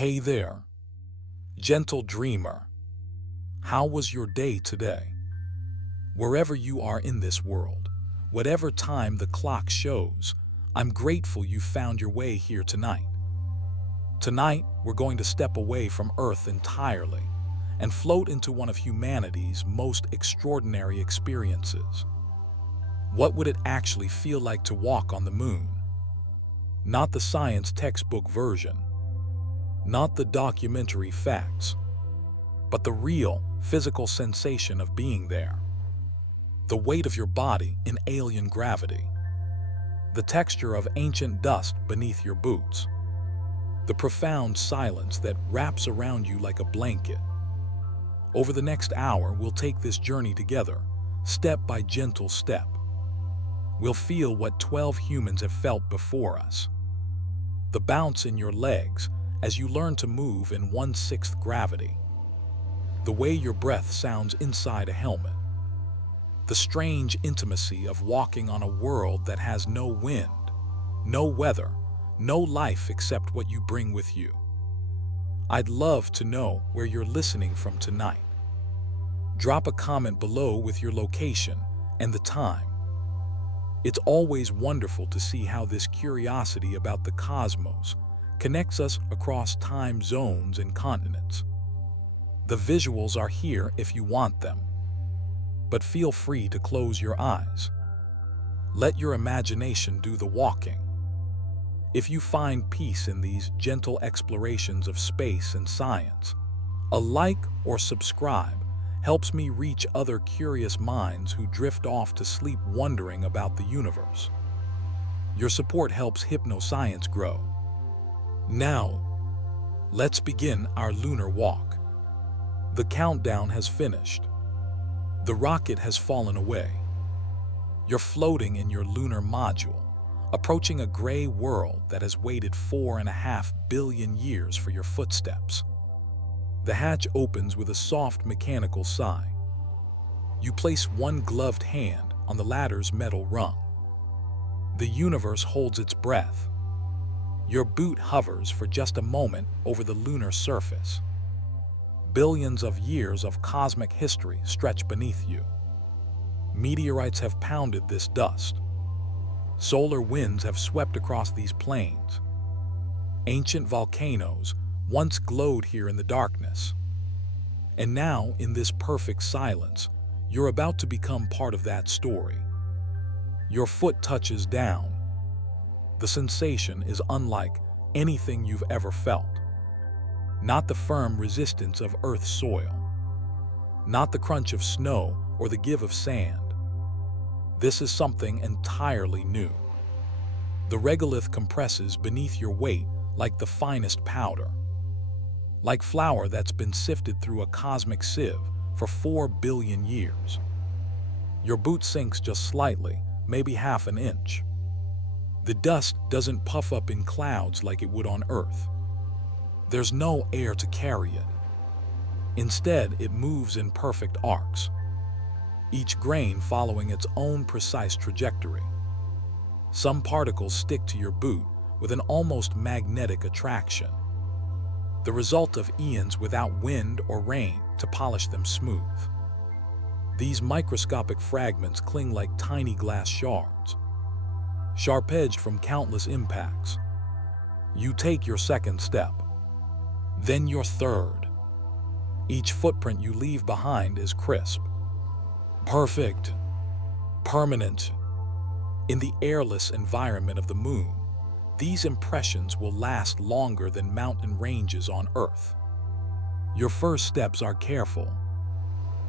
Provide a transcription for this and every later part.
Hey there, gentle dreamer. How was your day today? Wherever you are in this world, whatever time the clock shows, I'm grateful you found your way here tonight. Tonight, we're going to step away from Earth entirely and float into one of humanity's most extraordinary experiences. What would it actually feel like to walk on the moon? Not the science textbook version, not the documentary facts, but the real, physical sensation of being there. The weight of your body in alien gravity. The texture of ancient dust beneath your boots. The profound silence that wraps around you like a blanket. Over the next hour, we'll take this journey together, step by gentle step. We'll feel what 12 humans have felt before us. The bounce in your legs as you learn to move in 1/6 gravity. The way your breath sounds inside a helmet. The strange intimacy of walking on a world that has no wind, no weather, no life except what you bring with you. I'd love to know where you're listening from tonight. Drop a comment below with your location and the time. It's always wonderful to see how this curiosity about the cosmos connects us across time zones and continents. The visuals are here if you want them, but feel free to close your eyes. Let your imagination do the walking. If you find peace in these gentle explorations of space and science, a like or subscribe helps me reach other curious minds who drift off to sleep wondering about the universe. Your support helps HypnoScience grow. Now, let's begin our lunar walk. The countdown has finished. The rocket has fallen away. You're floating in your lunar module, approaching a gray world that has waited 4.5 billion years for your footsteps. The hatch opens with a soft mechanical sigh. You place one gloved hand on the ladder's metal rung. The universe holds its breath. Your boot hovers for just a moment over the lunar surface. Billions of years of cosmic history stretch beneath you. Meteorites have pounded this dust. Solar winds have swept across these plains. Ancient volcanoes once glowed here in the darkness. And now, in this perfect silence, you're about to become part of that story. Your foot touches down. The sensation is unlike anything you've ever felt. Not the firm resistance of Earth's soil. Not the crunch of snow or the give of sand. This is something entirely new. The regolith compresses beneath your weight like the finest powder. Like flour that's been sifted through a cosmic sieve for 4 billion years. Your boot sinks just slightly, maybe half an inch. The dust doesn't puff up in clouds like it would on Earth. There's no air to carry it. Instead, it moves in perfect arcs, each grain following its own precise trajectory. Some particles stick to your boot with an almost magnetic attraction, the result of eons without wind or rain to polish them smooth. These microscopic fragments cling like tiny glass shards, sharp-edged from countless impacts. You take your second step, then your third. Each footprint you leave behind is crisp, perfect, permanent. In the airless environment of the moon, these impressions will last longer than mountain ranges on Earth. Your first steps are careful,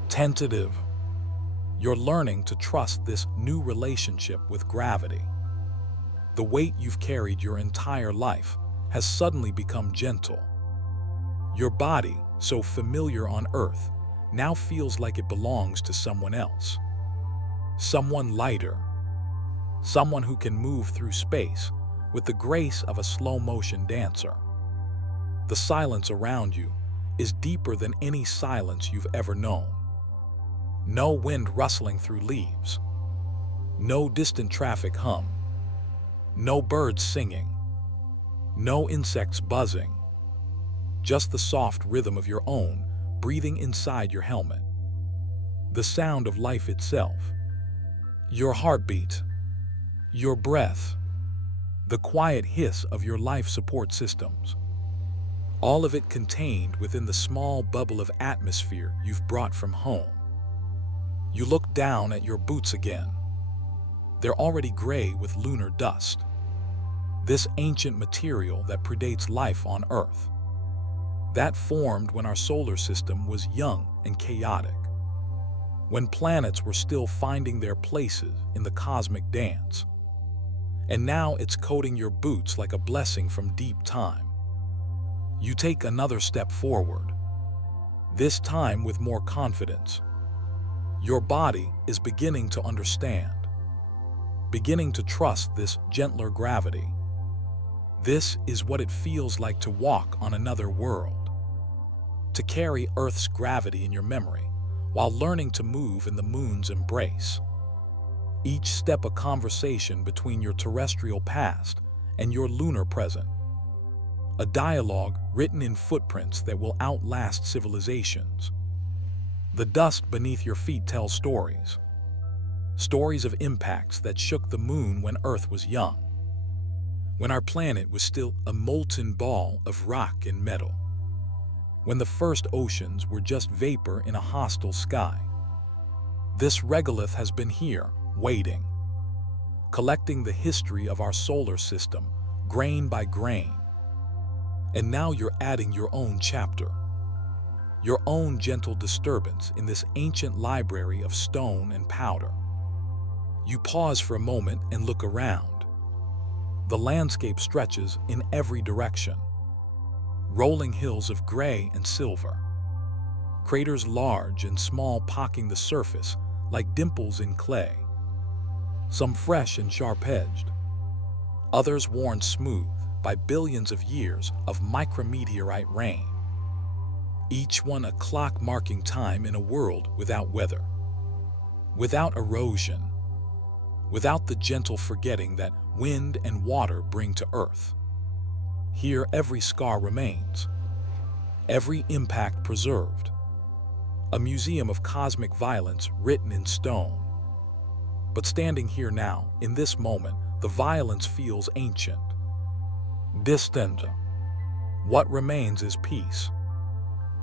tentative. You're learning to trust this new relationship with gravity. The weight you've carried your entire life has suddenly become gentle. Your body, so familiar on Earth, now feels like it belongs to someone else. Someone lighter. Someone who can move through space with the grace of a slow-motion dancer. The silence around you is deeper than any silence you've ever known. No wind rustling through leaves. No distant traffic hum. No birds singing. No insects buzzing. just the soft rhythm of your own breathing inside your helmet. The sound of life itself. Your heartbeat. Your breath. The quiet hiss of your life support systems. All of it contained within the small bubble of atmosphere you've brought from home. You look down at your boots again. They're already gray with lunar dust. This ancient material that predates life on Earth. That formed when our solar system was young and chaotic. When planets were still finding their places in the cosmic dance. And now it's coating your boots like a blessing from deep time. You take another step forward, this time with more confidence. Your body is beginning to understand, beginning to trust this gentler gravity. This is what it feels like to walk on another world, to carry Earth's gravity in your memory while learning to move in the moon's embrace. Each step a conversation between your terrestrial past and your lunar present. A dialogue written in footprints that will outlast civilizations. The dust beneath your feet tells stories. Stories of impacts that shook the moon when Earth was young. When our planet was still a molten ball of rock and metal. When the first oceans were just vapor in a hostile sky. This regolith has been here, waiting. Collecting the history of our solar system, grain by grain. And now you're adding your own chapter. Your own gentle disturbance in this ancient library of stone and powder. You pause for a moment and look around. The landscape stretches in every direction. Rolling hills of gray and silver. Craters large and small pocking the surface like dimples in clay. Some fresh and sharp-edged. Others worn smooth by billions of years of micrometeorite rain. Each one a clock marking time in a world without weather. Without erosion. Without the gentle forgetting that wind and water bring to Earth. Here every scar remains. Every impact preserved. A museum of cosmic violence written in stone. But standing here now, in this moment, the violence feels ancient. Distant. What remains is peace.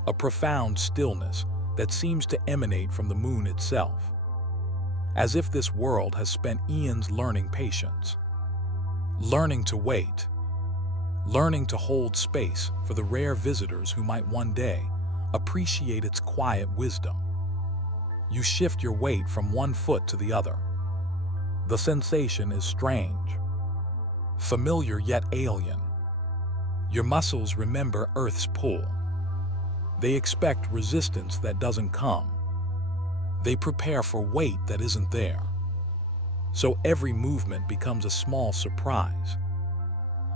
A profound stillness that seems to emanate from the moon itself. As if this world has spent eons learning patience. Learning to wait. Learning to hold space for the rare visitors who might one day appreciate its quiet wisdom. You shift your weight from one foot to the other. The sensation is strange. Familiar yet alien. Your muscles remember Earth's pull. They expect resistance that doesn't come. They prepare for weight that isn't there. So every movement becomes a small surprise.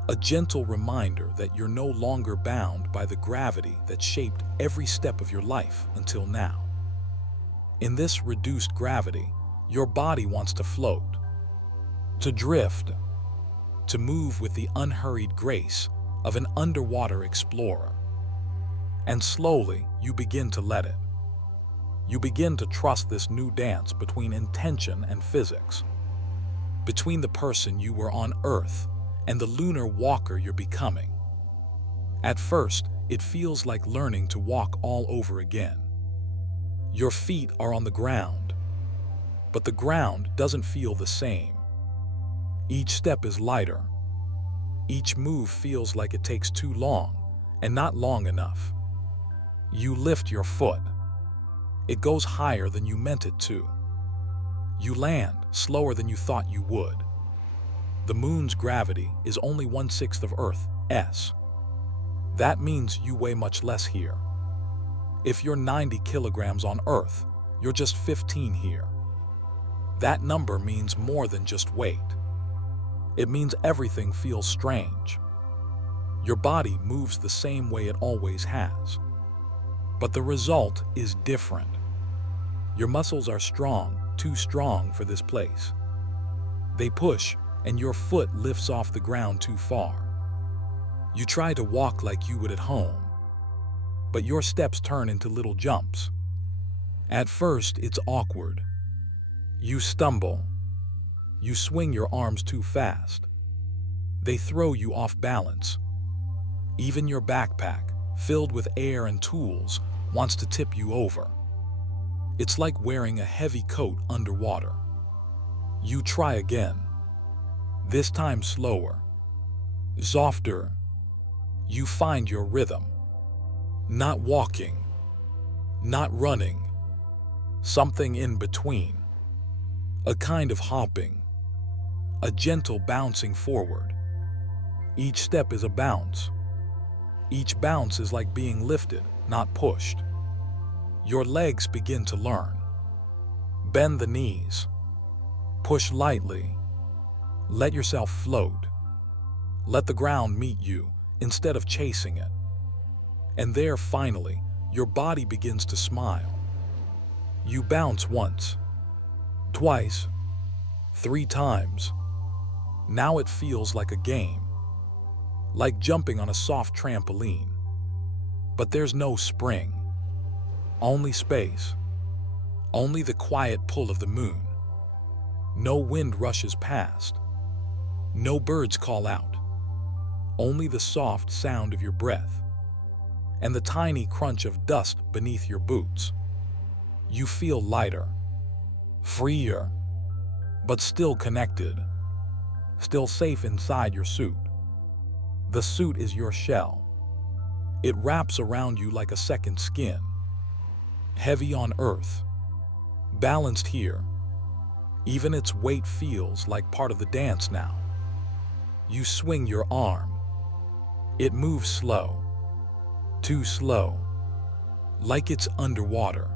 A gentle reminder that you're no longer bound by the gravity that shaped every step of your life until now. In this reduced gravity, your body wants to float, to drift, to move with the unhurried grace of an underwater explorer. And slowly, you begin to let it. You begin to trust this new dance between intention and physics, between the person you were on Earth and the lunar walker you're becoming. At first, it feels like learning to walk all over again. Your feet are on the ground, but the ground doesn't feel the same. Each step is lighter. Each move feels like it takes too long and not long enough. You lift your foot. It goes higher than you meant it to. You land slower than you thought you would. The moon's gravity is only 1/6 of Earth's. That means you weigh much less here. If you're 90 kilograms on Earth, you're just 15 here. That number means more than just weight. It means everything feels strange. Your body moves the same way it always has. But the result is different. Your muscles are strong, too strong for this place. They push, and your foot lifts off the ground too far. You try to walk like you would at home, but your steps turn into little jumps. At first, it's awkward. You stumble. You swing your arms too fast. They throw you off balance. Even your backpack, filled with air and tools, wants to tip you over. It's like wearing a heavy coat underwater. You try again. This time slower. Softer. You find your rhythm. Not walking. Not running. Something in between. A kind of hopping. A gentle bouncing forward. Each step is a bounce. Each bounce is like being lifted, not pushed. Your legs begin to learn. Bend the knees. Push lightly. Let yourself float. Let the ground meet you instead of chasing it. And there, finally, your body begins to smile. You bounce once, twice, 3 times. Now it feels like a game, like jumping on a soft trampoline. But there's no spring, only space, only the quiet pull of the moon. No wind rushes past, no birds call out, only the soft sound of your breath and the tiny crunch of dust beneath your boots. You feel lighter, freer, but still connected, still safe inside your suit. The suit is your shell. It wraps around you like a second skin, heavy on earth, balanced here. Even its weight feels like part of the dance now. You swing your arm. It moves slow, too slow, like it's underwater.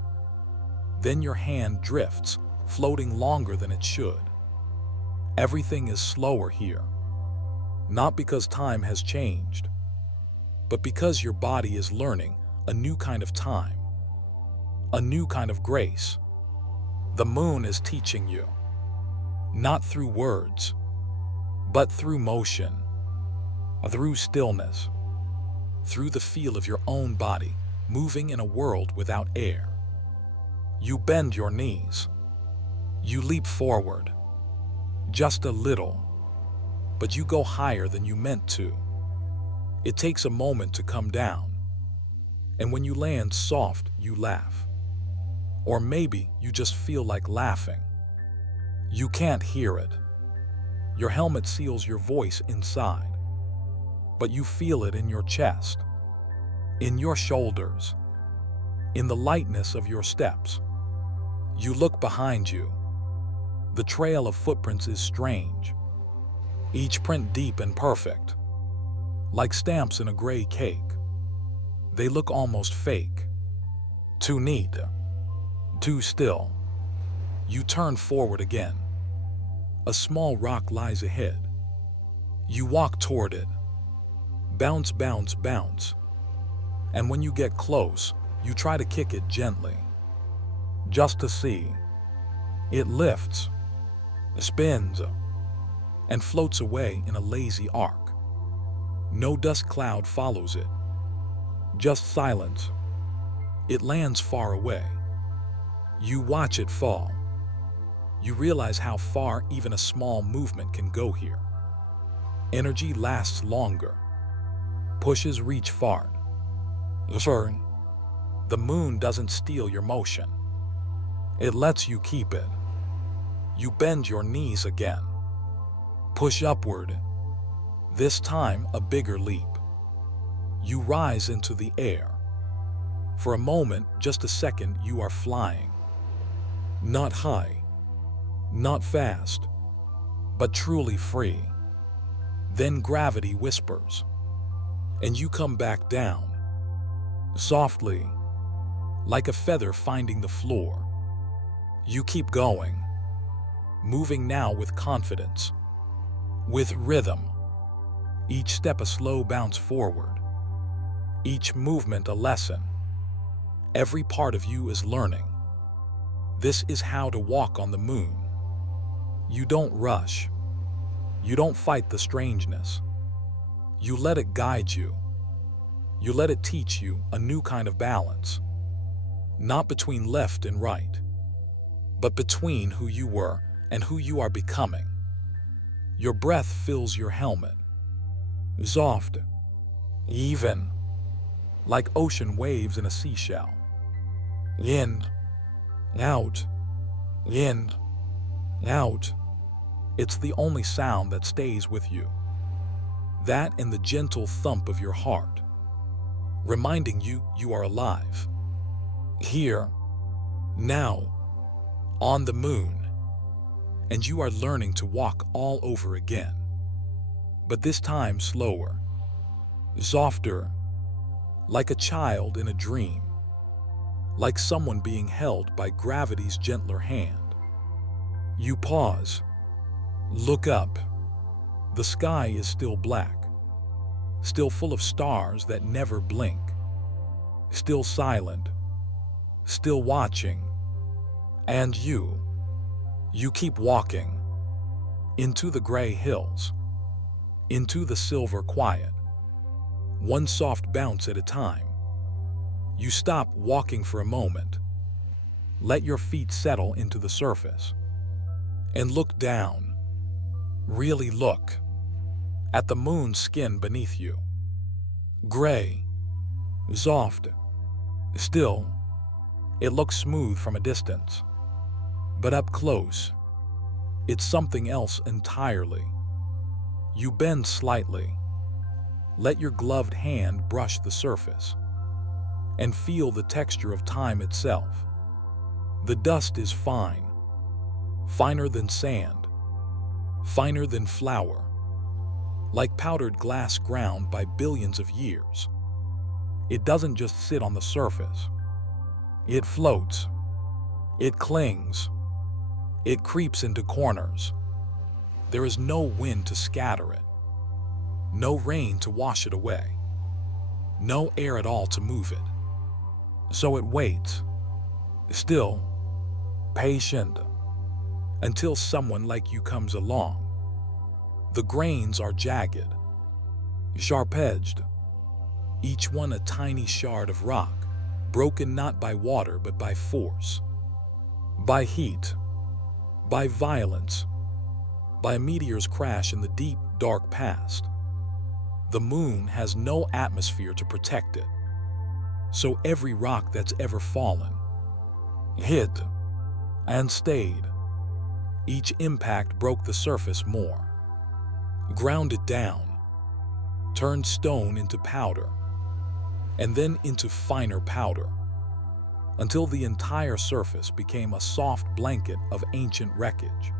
Then your hand drifts, floating longer than it should. Everything is slower here, not because time has changed, but because your body is learning a new kind of time, a new kind of grace. The moon is teaching you, not through words, but through motion, through stillness, through the feel of your own body moving in a world without air. You bend your knees. You leap forward, just a little, but you go higher than you meant to. It takes a moment to come down, and when you land soft, you laugh. Or maybe you just feel like laughing. You can't hear it. Your helmet seals your voice inside, but you feel it in your chest, in your shoulders, in the lightness of your steps. You look behind you. The trail of footprints is strange, each print deep and perfect, like stamps in a gray cake. They look almost fake, too neat, too still. You turn forward again. A small rock lies ahead. You walk toward it. Bounce, bounce, bounce. And when you get close, you try to kick it gently, just to see. It lifts, spins, and floats away in a lazy arc. No dust cloud follows it, just silence. It lands far away. You watch it fall. You realize how far even a small movement can go here. Energy lasts longer. Pushes reach far. The moon doesn't steal your motion. It lets you keep it. You bend your knees again. Push upward. This time, a bigger leap. You rise into the air. For a moment, just a second, you are flying. Not high, not fast, but truly free. Then gravity whispers, and you come back down, softly, like a feather finding the floor. You keep going, moving now with confidence, with rhythm. Each step a slow bounce forward, each movement a lesson. Every part of you is learning. This is how to walk on the moon. You don't rush. You don't fight the strangeness. You let it guide you. You let it teach you a new kind of balance, not between left and right, but between who you were and who you are becoming. Your breath fills your helmet, soft, even, like ocean waves in a seashell. In, out, in, out. It's the only sound that stays with you. That and the gentle thump of your heart, reminding you you are alive. Here, now, on the moon, and you are learning to walk all over again. But this time slower, softer, like a child in a dream, like someone being held by gravity's gentler hand. You pause, look up. The sky is still black, still full of stars that never blink, still silent, still watching. And you keep walking into the gray hills, into the silver quiet, one soft bounce at a time. You stop walking for a moment, let your feet settle into the surface, and look down, really look, at the moon's skin beneath you. Gray, soft, still. It looks smooth from a distance, but up close, it's something else entirely. You bend slightly, let your gloved hand brush the surface, and feel the texture of time itself. The dust is fine, finer than sand, finer than flour, like powdered glass ground by billions of years. It doesn't just sit on the surface. It floats, it clings, it creeps into corners. There is no wind to scatter it, no rain to wash it away, no air at all to move it. So it waits, still, patient, until someone like you comes along. The grains are jagged, sharp-edged, each one a tiny shard of rock, broken not by water but by force, by heat, by violence, by a meteor's crash in the deep, dark past. The moon has no atmosphere to protect it, so every rock that's ever fallen, hit, and stayed. Each impact broke the surface more, ground it down, turned stone into powder, and then into finer powder, until the entire surface became a soft blanket of ancient wreckage.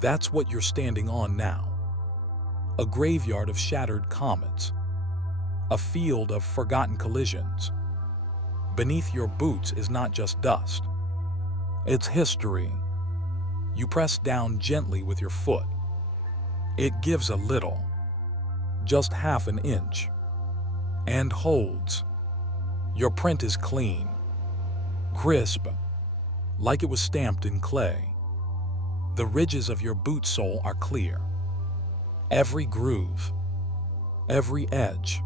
That's what you're standing on now. A graveyard of shattered comets, a field of forgotten collisions. Beneath your boots is not just dust, it's history. You press down gently with your foot. It gives a little, just half an inch, and holds. Your print is clean, crisp, like it was stamped in clay. The ridges of your boot sole are clear. Every groove, every edge,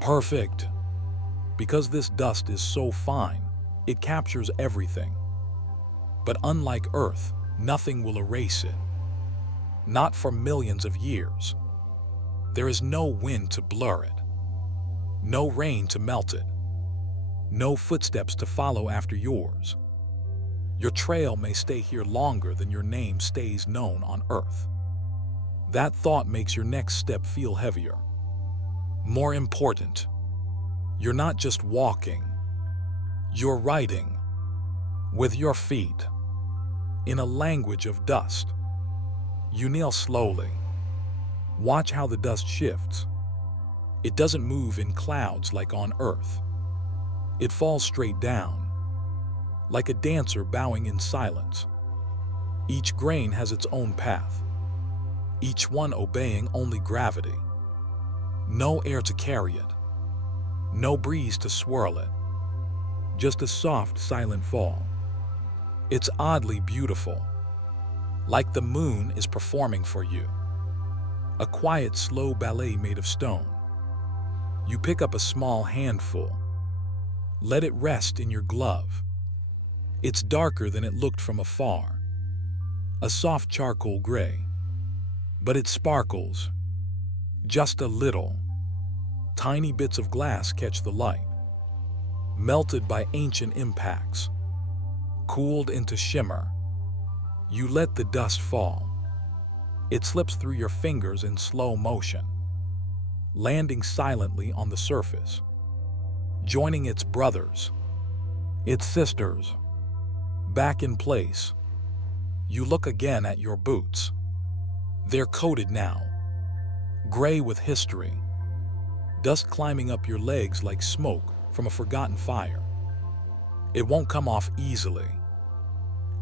perfect. Because this dust is so fine, it captures everything. But unlike Earth, nothing will erase it. Not for millions of years. There is no wind to blur it, no rain to melt it, no footsteps to follow after yours. Your trail may stay here longer than your name stays known on Earth. That thought makes your next step feel heavier. More important, you're not just walking, you're writing with your feet in a language of dust. You kneel slowly. Watch how the dust shifts. It doesn't move in clouds like on Earth. It falls straight down, like a dancer bowing in silence. Each grain has its own path, each one obeying only gravity. No air to carry it, no breeze to swirl it, just a soft, silent fall. It's oddly beautiful, like the moon is performing for you. A quiet, slow ballet made of stone. You pick up a small handful. Let it rest in your glove. It's darker than it looked from afar. A soft charcoal gray. But it sparkles. Just a little. Tiny bits of glass catch the light. Melted by ancient impacts. Cooled into shimmer. You let the dust fall. It slips through your fingers in slow motion, landing silently on the surface, joining its brothers, its sisters, back in place. You look again at your boots. They're coated now, gray with history, dust climbing up your legs like smoke from a forgotten fire. It won't come off easily.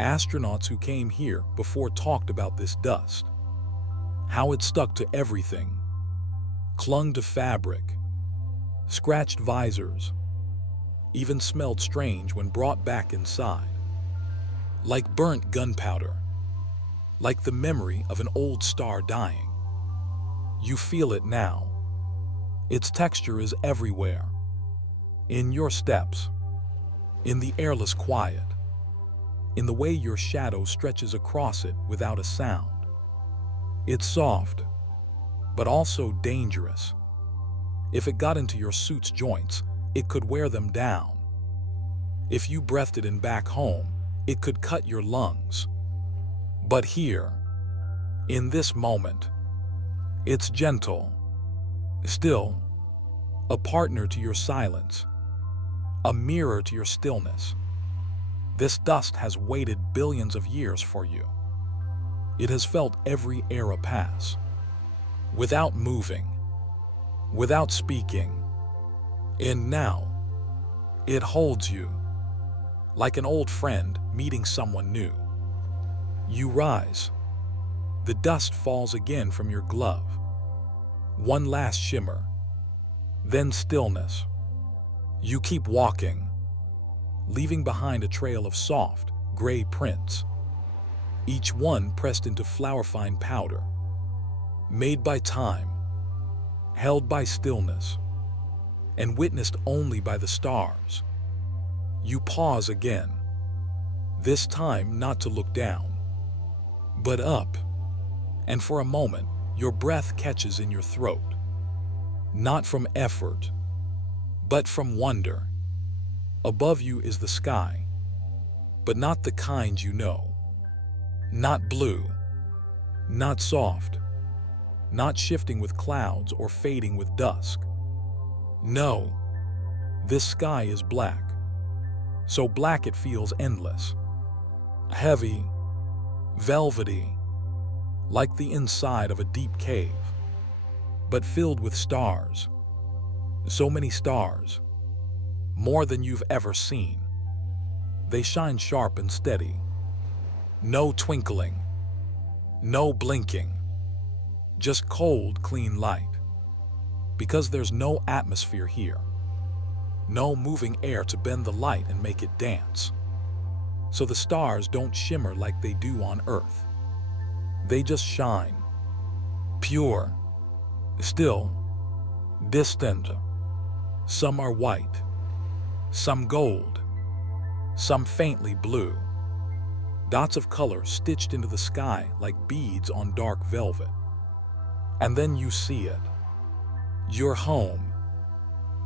Astronauts who came here before talked about this dust, how it stuck to everything, clung to fabric, scratched visors, even smelled strange when brought back inside. Like burnt gunpowder, like the memory of an old star dying. You feel it now. Its texture is everywhere. In your steps, in the airless quiet, in the way your shadow stretches across it without a sound. It's soft, but also dangerous. If it got into your suit's joints, it could wear them down. If you breathed it in back home, it could cut your lungs. But here, in this moment, it's gentle, still, a partner to your silence, a mirror to your stillness. This dust has waited billions of years for you. It has felt every era pass, without moving, without speaking. And now, it holds you, like an old friend meeting someone new. You rise. The dust falls again from your glove. One last shimmer, then stillness. You keep walking, leaving behind a trail of soft, gray prints, each one pressed into flower-fine powder, made by time, held by stillness, and witnessed only by the stars. You pause again, this time not to look down, but up, and for a moment, your breath catches in your throat, not from effort, but from wonder. Above you is the sky, but not the kind you know. Not blue, not soft, not shifting with clouds or fading with dusk. No, this sky is black, so black it feels endless, heavy, velvety, like the inside of a deep cave, but filled with stars. So many stars, more than you've ever seen. They shine sharp and steady. No twinkling, no blinking, just cold, clean light. Because there's no atmosphere here, no moving air to bend the light and make it dance. So the stars don't shimmer like they do on Earth. They just shine, pure, still, distant. Some are white, some gold, some faintly blue. Dots of color stitched into the sky like beads on dark velvet. And then you see it. Your home,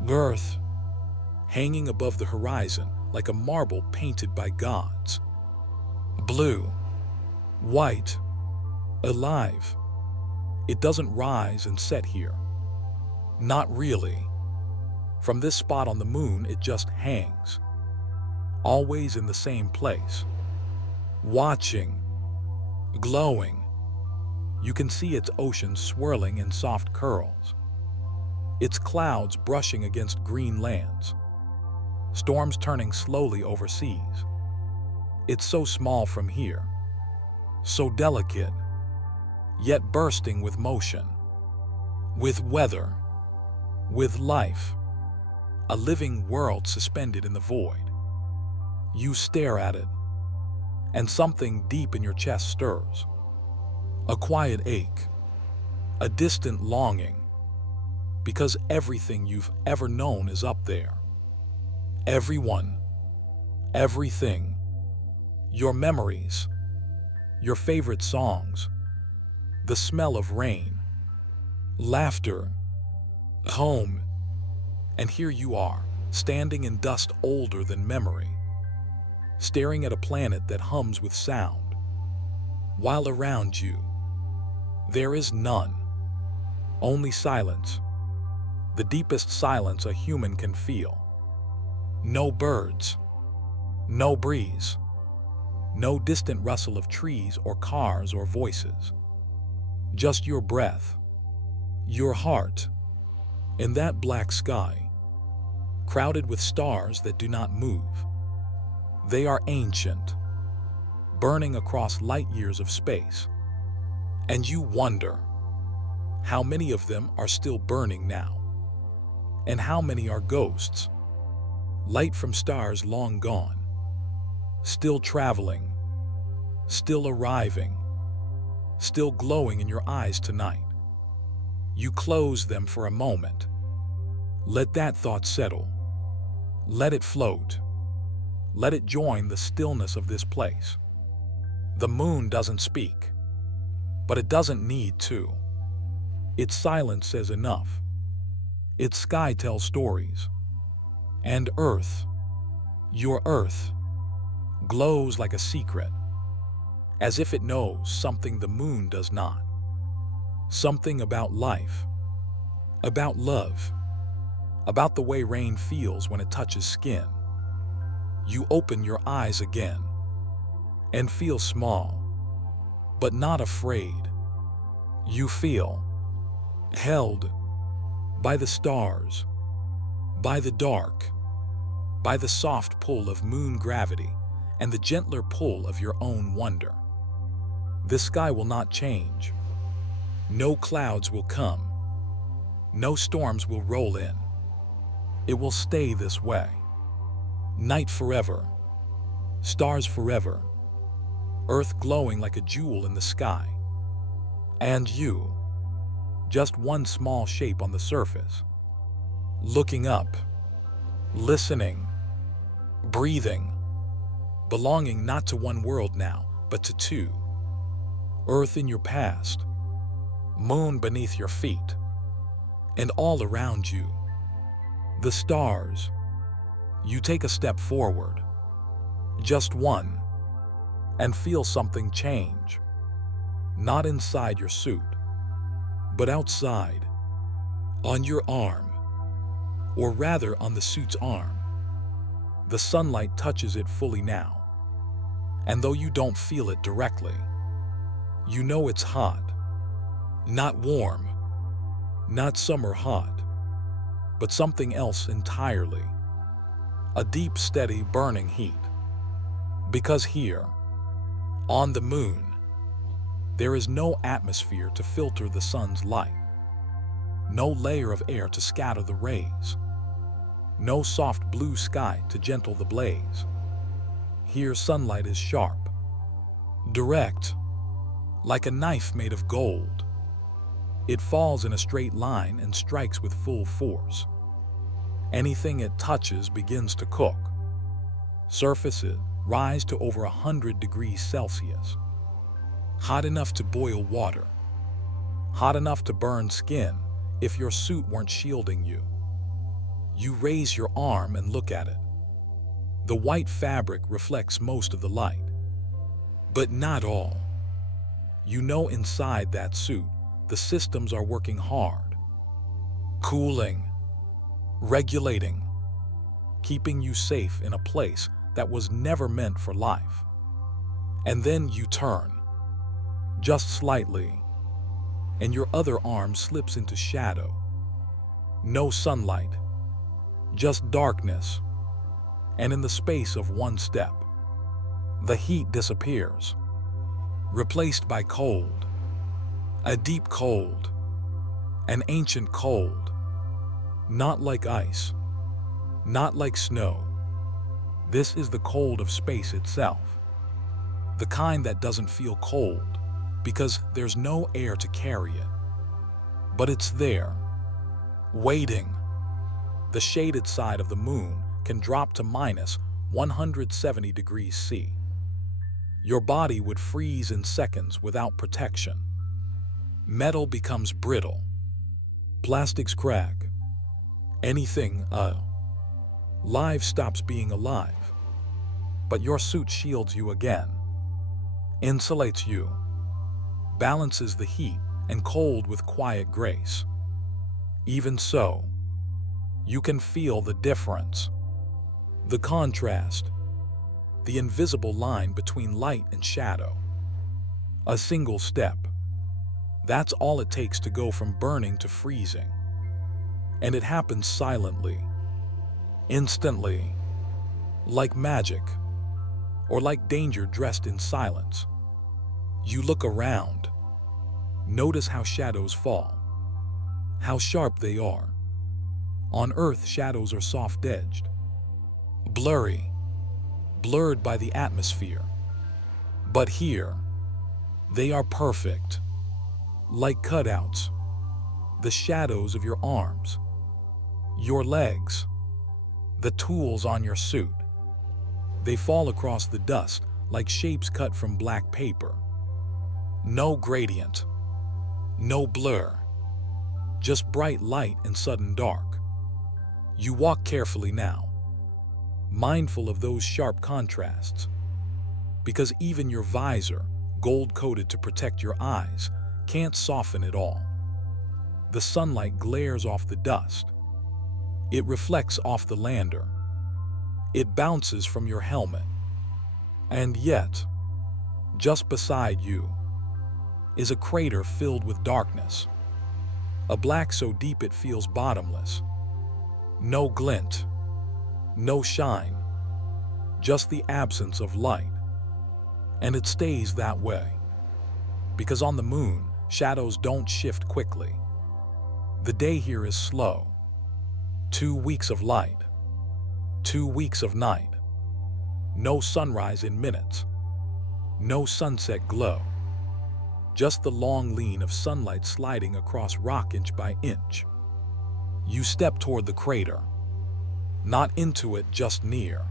Earth, hanging above the horizon like a marble painted by gods. Blue, white, alive. It doesn't rise and set here. Not really. From this spot on the moon, it just hangs. Always in the same place. Watching, glowing. You can see its ocean swirling in soft curls. Its clouds brushing against green lands. Storms turning slowly overseas. It's so small from here. So delicate, yet bursting with motion. With weather. With life. A living world suspended in the void. You stare at it, and something deep in your chest stirs. A quiet ache, a distant longing. because everything you've ever known is up there. Everyone, everything, your memories, your favorite songs, the smell of rain, laughter, home, and here you are, standing in dust older than memory, staring at a planet that hums with sound, while around you, there is none, only silence, the deepest silence a human can feel. No birds, no breeze, no distant rustle of trees or cars or voices. Just your breath, your heart, in that black sky, crowded with stars that do not move. They are ancient, burning across light years of space. And you wonder, how many of them are still burning now? And how many are ghosts, light from stars long gone, still traveling, still arriving, still glowing in your eyes tonight? You close them for a moment. Let that thought settle. Let it float. Let it join the stillness of this place. The moon doesn't speak, but it doesn't need to. Its silence says enough. Its sky tells stories. And Earth, your Earth, glows like a secret, as if it knows something the moon does not. Something about life, about love, about the way rain feels when it touches skin. You open your eyes again and feel small, but not afraid. You feel held by the stars, by the dark, by the soft pull of moon gravity and the gentler pull of your own wonder. The sky will not change. No clouds will come. No storms will roll in. It will stay this way. Night forever, stars forever, Earth glowing like a jewel in the sky. And you, just one small shape on the surface, looking up, listening, breathing, belonging not to one world now, but to two. Earth in your past, moon beneath your feet, and all around you, the stars. You take a step forward, just one, and feel something change. Not inside your suit, but outside, on your arm, or rather on the suit's arm. The sunlight touches it fully now, and though you don't feel it directly, you know it's hot. Not warm, not summer hot, but something else entirely. A deep, steady, burning heat. Because here, on the moon, there is no atmosphere to filter the sun's light, no layer of air to scatter the rays, no soft blue sky to gentle the blaze. Here sunlight is sharp, direct, like a knife made of gold. It falls in a straight line and strikes with full force. Anything it touches begins to cook. Surfaces rise to over 100 degrees Celsius. Hot enough to boil water. Hot enough to burn skin if your suit weren't shielding you. You raise your arm and look at it. The white fabric reflects most of the light, but not all. You know inside that suit, the systems are working hard. Cooling, regulating, keeping you safe in a place that was never meant for life. And then you turn, just slightly, and your other arm slips into shadow. No sunlight, just darkness. And in the space of one step, the heat disappears, replaced by cold, a deep cold, an ancient cold. Not like ice, not like snow. This is the cold of space itself. The kind that doesn't feel cold because there's no air to carry it. But it's there, Waiting. The shaded side of the moon can drop to minus 170 degrees C. Your body would freeze in seconds without protection. Metal becomes brittle. Plastics crack. Anything live stops being alive. But your suit shields you again, insulates you, balances the heat and cold with quiet grace. Even so, you can feel the difference, the contrast, the invisible line between light and shadow. A single step. That's all it takes to go from burning to freezing. And it happens silently, instantly, like magic, or like danger dressed in silence. You look around, notice how shadows fall, how sharp they are. On Earth, shadows are soft-edged, blurry, blurred by the atmosphere. But here, they are perfect, like cutouts. The shadows of your arms, your legs, the tools on your suit. They fall across the dust like shapes cut from black paper. No gradient, no blur, just bright light and sudden dark. You walk carefully now, mindful of those sharp contrasts, because even your visor, gold-coated to protect your eyes, can't soften it all. The sunlight glares off the dust. It reflects off the lander. It bounces from your helmet. And yet, just beside you, is a crater filled with darkness. A black so deep it feels bottomless. No glint, no shine, just the absence of light. And it stays that way. Because on the moon, shadows don't shift quickly. The day here is slow. 2 weeks of light, 2 weeks of night. No sunrise in minutes, no sunset glow. Just the long lean of sunlight sliding across rock inch by inch. You step toward the crater, not into it, just near.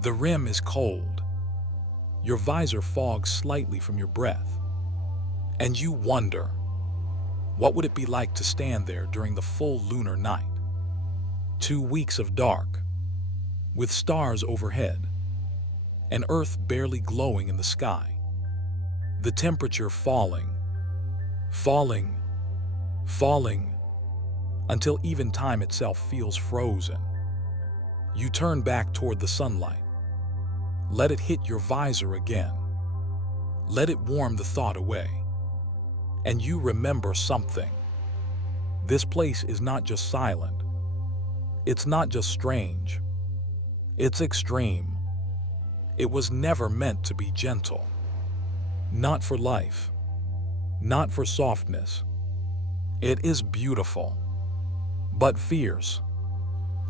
The rim is cold. Your visor fogs slightly from your breath. And you wonder, what would it be like to stand there during the full lunar night? 2 weeks of dark, with stars overhead, and Earth barely glowing in the sky. The temperature falling, falling, falling, until even time itself feels frozen. You turn back toward the sunlight. Let it hit your visor again. Let it warm the thought away. And you remember something. This place is not just silent. It's not just strange. It's extreme. It was never meant to be gentle. Not for life. Not for softness. It is beautiful, but fierce.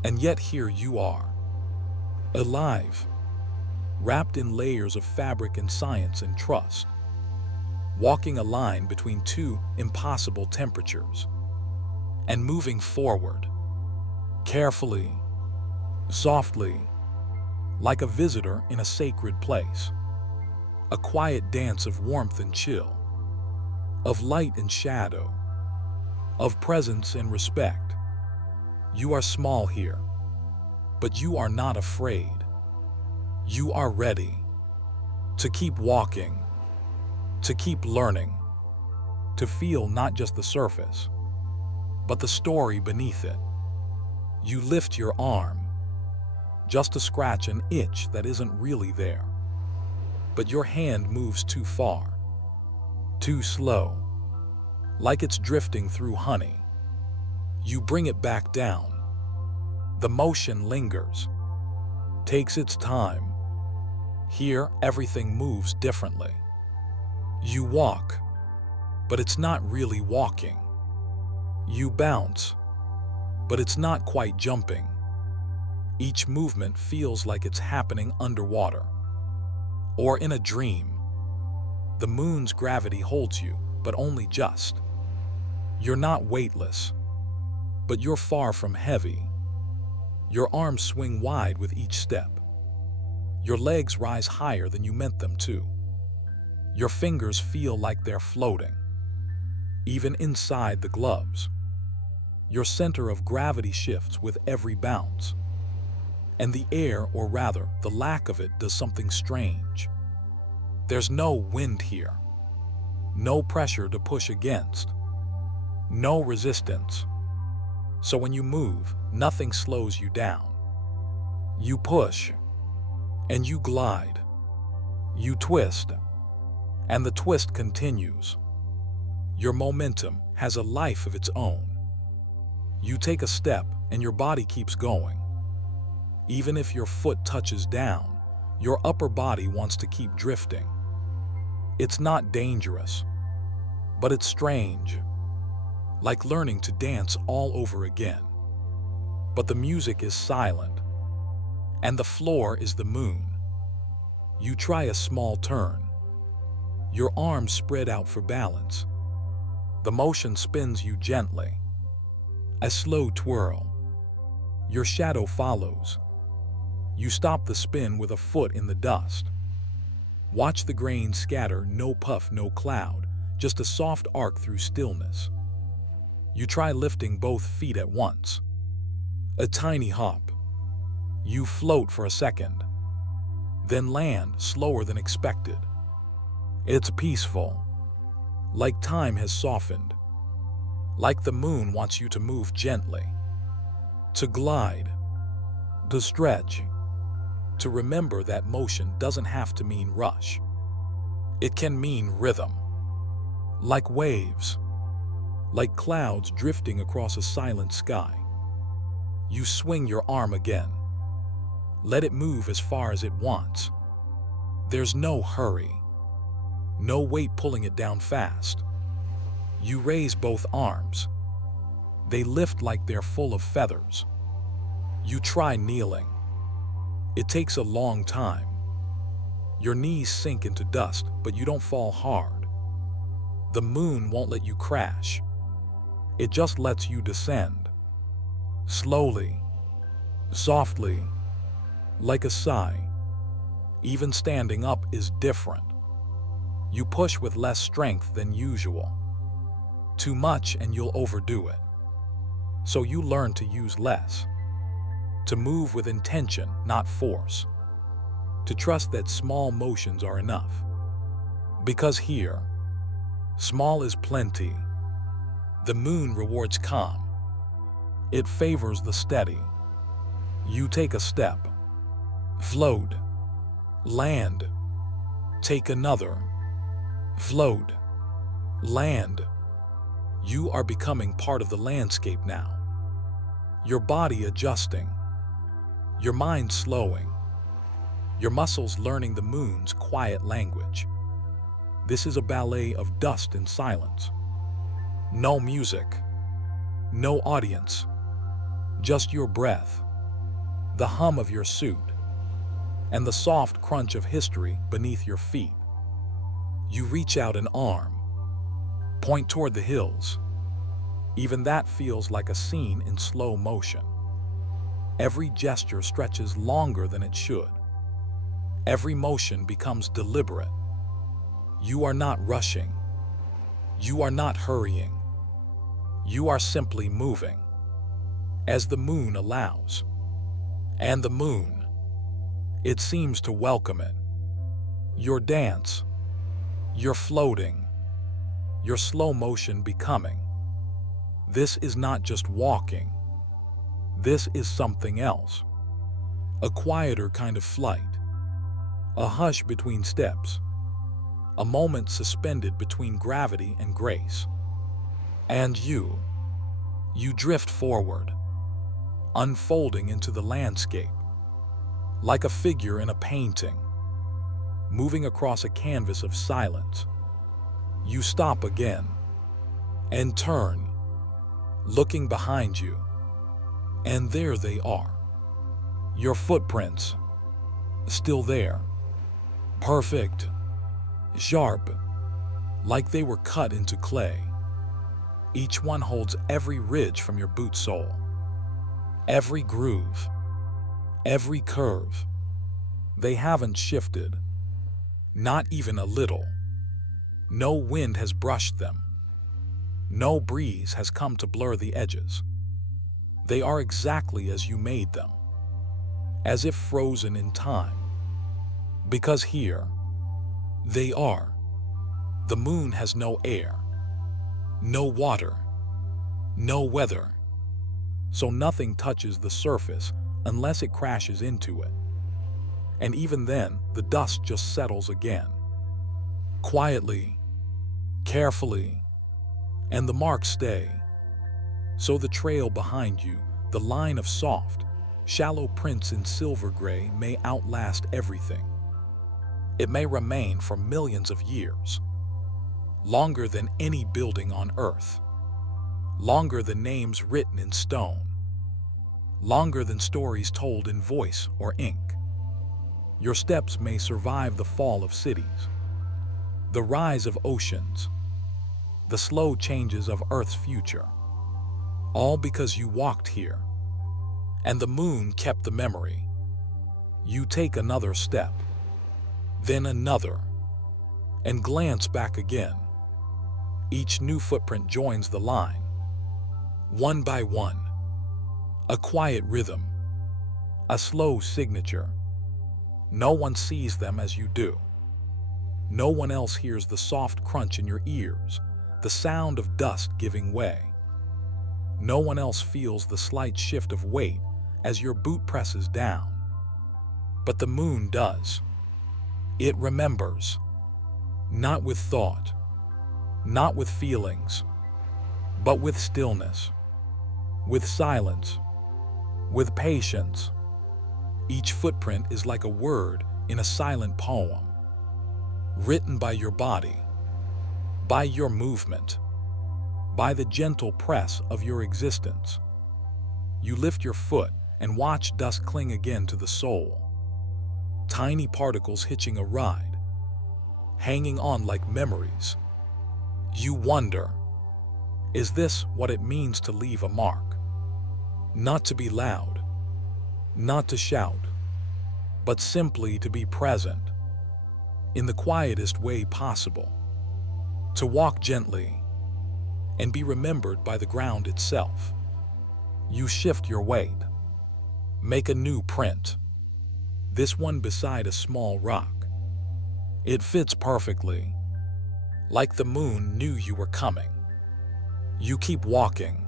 And yet here you are, alive, wrapped in layers of fabric and science and trust, walking a line between two impossible temperatures, and moving forward, carefully, softly, like a visitor in a sacred place. A quiet dance of warmth and chill, of light and shadow, of presence and respect. You are small here, but you are not afraid. You are ready to keep walking, to keep learning, to feel not just the surface, but the story beneath it. You lift your arm, just to scratch an itch that isn't really there. But your hand moves too far, too slow, like it's drifting through honey. You bring it back down. The motion lingers, takes its time. Here, everything moves differently. You walk, but it's not really walking. You bounce, but it's not quite jumping. Each movement feels like it's happening underwater, or in a dream. The moon's gravity holds you, but only just. You're not weightless, But you're far from heavy. Your arms swing wide with each step. Your legs rise higher than you meant them to. Your fingers feel like they're floating, even inside the gloves. Your center of gravity shifts with every bounce. And the air, or rather, the lack of it, does something strange. There's no wind here. No pressure to push against. No resistance. So when you move, nothing slows you down. You push, and you glide. You twist, and the twist continues. Your momentum has a life of its own. You take a step, and your body keeps going. Even if your foot touches down, your upper body wants to keep drifting. It's not dangerous, but it's strange. Like learning to dance all over again. But the music is silent, and the floor is the moon. You try a small turn. Your arms spread out for balance. The motion spins you gently. A slow twirl. Your shadow follows. You stop the spin with a foot in the dust. Watch the grains scatter, no puff, no cloud, just a soft arc through stillness. You try lifting both feet at once. A tiny hop. You float for a second, then land slower than expected. It's peaceful, like time has softened, like the moon wants you to move gently, to glide, to stretch, to remember that motion doesn't have to mean rush. It can mean rhythm, like waves, like clouds drifting across a silent sky. You swing your arm again. Let it move as far as it wants. There's no hurry, no weight pulling it down fast. You raise both arms. They lift like they're full of feathers. You try kneeling. It takes a long time. Your knees sink into dust, but you don't fall hard. The moon won't let you crash. It just lets you descend. Slowly, softly, like a sigh. Even standing up is different. You push with less strength than usual. Too much and you'll overdo it. So you learn to use less. To move with intention, not force. To trust that small motions are enough. Because here, small is plenty. The moon rewards calm. It favors the steady. You take a step. Float. Land. Take another. Float. Land. You are becoming part of the landscape now. Your body adjusting. Your mind slowing. Your muscles learning the moon's quiet language. This is a ballet of dust and silence. No music. No audience. Just your breath. The hum of your suit. And the soft crunch of history beneath your feet. You reach out an arm. Point toward the hills. Even that feels like a scene in slow motion. Every gesture stretches longer than it should. Every motion becomes deliberate. You are not rushing. You are not hurrying. You are simply moving, as the moon allows. And the moon, it seems to welcome it. Your dance, your floating, your slow motion becoming. This is not just walking. This is something else. A quieter kind of flight. A hush between steps. A moment suspended between gravity and grace. And you drift forward, unfolding into the landscape, like a figure in a painting, moving across a canvas of silence. You stop again, and turn, looking behind you, and there they are. Your footprints, still there, perfect, sharp, like they were cut into clay. Each one holds every ridge from your boot sole, every groove, every curve. They haven't shifted, not even a little. No wind has brushed them. No breeze has come to blur the edges. They are exactly as you made them, as if frozen in time. Because here, they are. The moon has no air, no water, no weather. So nothing touches the surface unless it crashes into it. And even then, the dust just settles again. Quietly, carefully, and the marks stay. So the trail behind you, the line of soft, shallow prints in silver gray may outlast everything. It may remain for millions of years, longer than any building on Earth, longer than names written in stone, longer than stories told in voice or ink. Your steps may survive the fall of cities, the rise of oceans, the slow changes of Earth's future, all because you walked here, and the moon kept the memory. You take another step, then another, and glance back again. Each new footprint joins the line, one by one, a quiet rhythm, a slow signature. No one sees them as you do. No one else hears the soft crunch in your ears, the sound of dust giving way. No one else feels the slight shift of weight as your boot presses down. But the moon does. It remembers, not with thought, not with feelings, but with stillness, with silence, with patience. Each footprint is like a word in a silent poem, written by your body, by your movement, by the gentle press of your existence. You lift your foot and watch dust cling again to the sole, tiny particles hitching a ride, hanging on like memories. You wonder, is this what it means to leave a mark? Not to be loud, not to shout, but simply to be present, in the quietest way possible. To walk gently and be remembered by the ground itself. You shift your weight, make a new print, this one beside a small rock. It fits perfectly, like the moon knew you were coming. You keep walking.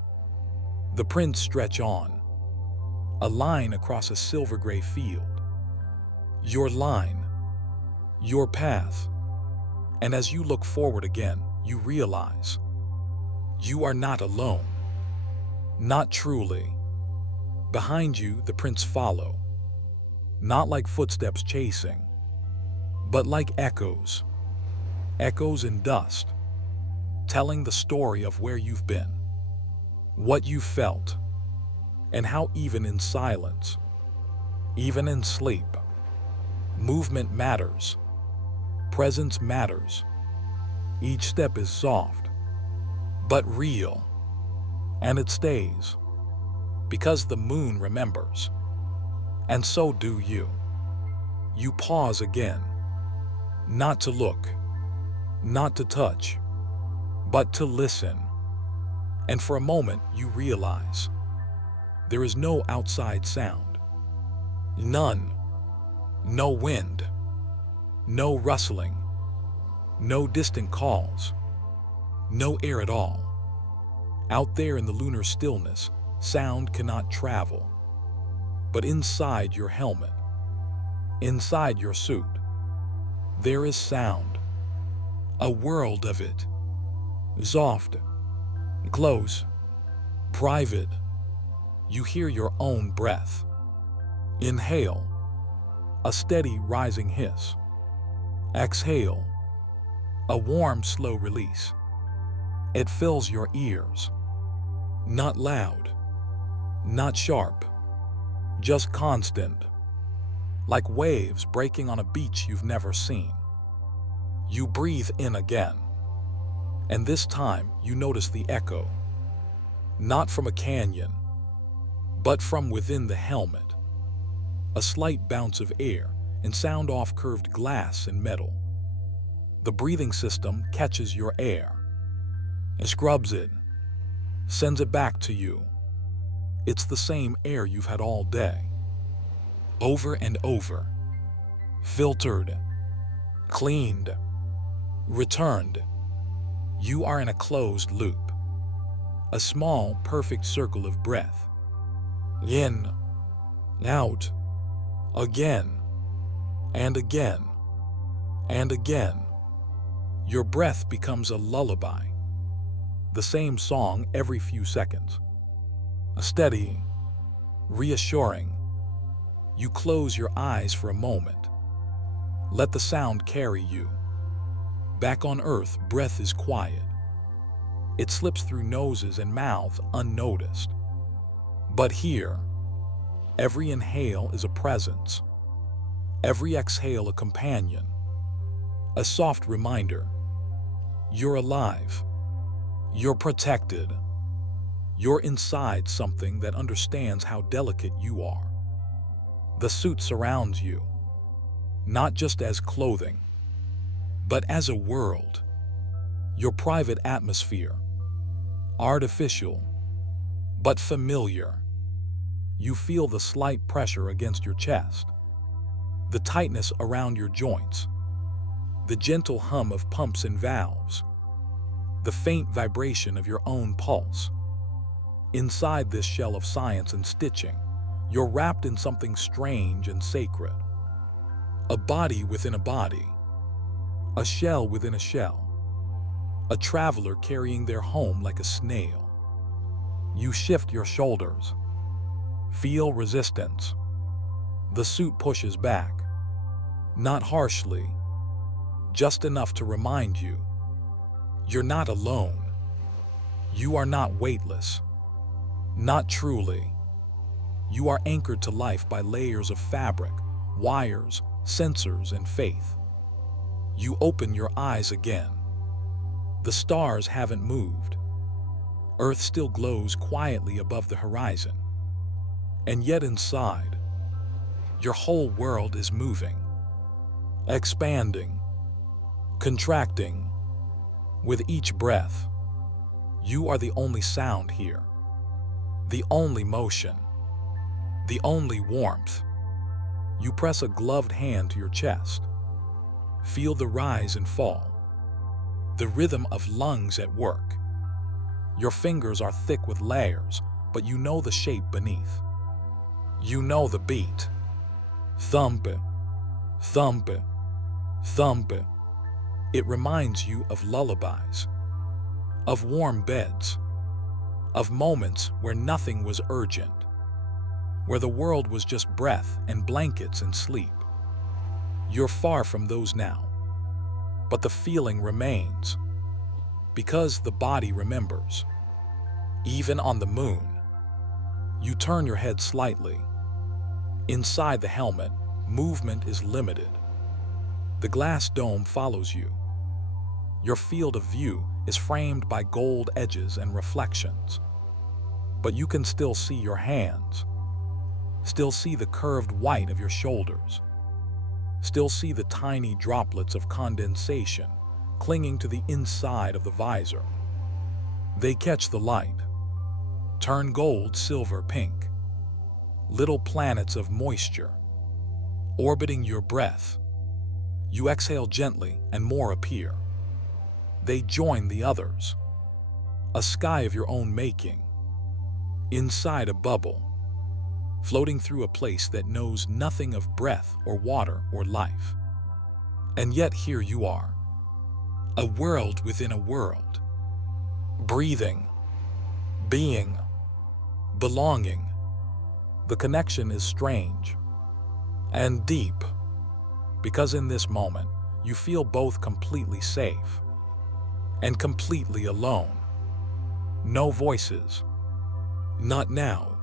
The prints stretch on, a line across a silver-gray field. Your line, your path. And as you look forward again, you realize you are not alone. Not truly. Behind you, the prints follow. Not like footsteps chasing, but like echoes. Echoes in dust, telling the story of where you've been, what you felt, and how even in silence, even in sleep, movement matters. Presence matters. Each step is soft, but real, and it stays, because the moon remembers, and so do you. You pause again, not to look, not to touch, but to listen. And for a moment you realize there is no outside sound, none, no wind, no rustling, no distant calls, no air at all. Out there in the lunar stillness, sound cannot travel. But inside your helmet, inside your suit, there is sound, a world of it. Soft, close, private. You hear your own breath. Inhale, a steady rising hiss. Exhale, a warm, slow release. It fills your ears. Not loud, not sharp, just constant, like waves breaking on a beach you've never seen. You breathe in again, And this time you notice the echo, not from a canyon, but from within the helmet. A slight bounce of air and sound off curved glass and metal. The breathing system catches your air and scrubs it, sends it back to you. It's the same air you've had all day, over and over, filtered, cleaned, returned. You are in a closed loop, a small, perfect circle of breath. In, out, again, and again, and again. Your breath becomes a lullaby, the same song every few seconds. A steady, reassuring. You close your eyes for a moment. Let the sound carry you. Back on Earth, breath is quiet. It slips through noses and mouths unnoticed. But here, every inhale is a presence. Every exhale a companion. A soft reminder. You're alive. You're protected. You're inside something that understands how delicate you are. The suit surrounds you, not just as clothing, but as a world. Your private atmosphere. Artificial, but familiar. You feel the slight pressure against your chest, the tightness around your joints, the gentle hum of pumps and valves, the faint vibration of your own pulse. Inside this shell of science and stitching, you're wrapped in something strange and sacred. A body within a body, a shell within a shell, a traveler carrying their home like a snail. You shift your shoulders, feel resistance. The suit pushes back, not harshly, just enough to remind you, you're not alone. You are not weightless, not truly. You are anchored to life by layers of fabric, wires, sensors, and faith. You open your eyes again. The stars haven't moved. Earth still glows quietly above the horizon. And yet inside, your whole world is moving, expanding, contracting. With each breath, you are the only sound here, the only motion, the only warmth. You press a gloved hand to your chest. Feel the rise and fall, the rhythm of lungs at work. Your fingers are thick with layers, but you know the shape beneath. You know the beat. Thump it, thump it, thump it. It reminds you of lullabies, of warm beds, of moments where nothing was urgent, where the world was just breath and blankets and sleep. You're far from those now, but the feeling remains, because the body remembers. Even on the moon, you turn your head slightly. Inside the helmet, movement is limited. The glass dome follows you. Your field of view is framed by gold edges and reflections. But you can still see your hands, still see the curved white of your shoulders, still see the tiny droplets of condensation clinging to the inside of the visor. They catch the light, turn gold, silver, pink. Little planets of moisture, orbiting your breath. You exhale gently and more appear. They join the others. A sky of your own making. Inside a bubble, floating through a place that knows nothing of breath or water or life. And yet here you are. A world within a world. Breathing, being, belonging. The connection is strange and deep, because in this moment, you feel both completely safe and completely alone. No voices. Not now.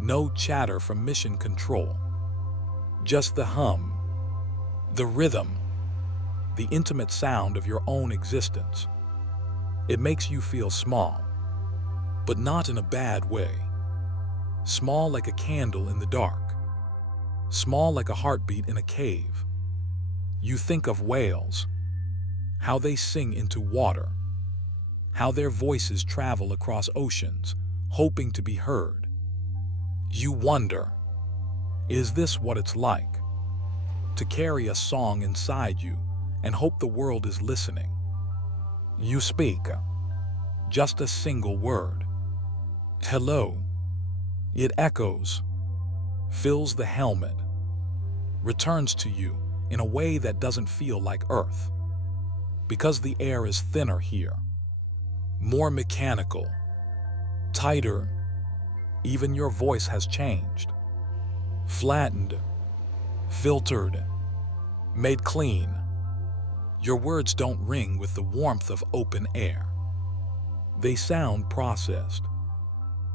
No chatter from mission control. Just the hum, the rhythm, the intimate sound of your own existence. It makes you feel small, but not in a bad way. Small like a candle in the dark. Small like a heartbeat in a cave. You think of whales, how they sing into water, how their voices travel across oceans, hoping to be heard. You wonder, is this what it's like to carry a song inside you and hope the world is listening? You speak, just a single word. Hello. It echoes, fills the helmet, returns to you in a way that doesn't feel like Earth. Because the air is thinner here, more mechanical, tighter. Even your voice has changed. Flattened, filtered, made clean. Your words don't ring with the warmth of open air. They sound processed,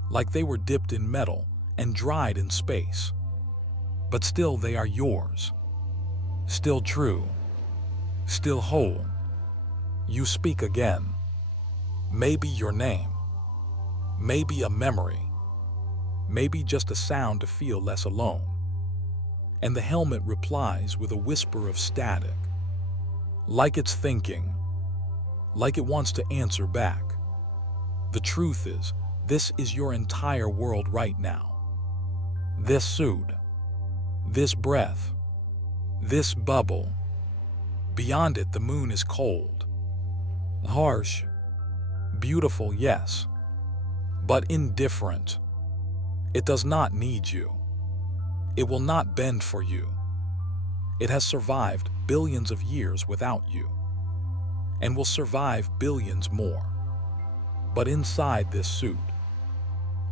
like they were dipped in metal and dried in space. But still they are yours. Still true. Still whole. You speak again. Maybe your name. Maybe a memory. Maybe just a sound to feel less alone. And the helmet replies with a whisper of static. Like it's thinking. Like it wants to answer back. The truth is, this is your entire world right now. This suit. This breath. This bubble. Beyond it, the moon is cold. Harsh. Beautiful, yes. But indifferent. It does not need you. It will not bend for you. It has survived billions of years without you, and will survive billions more. But inside this suit,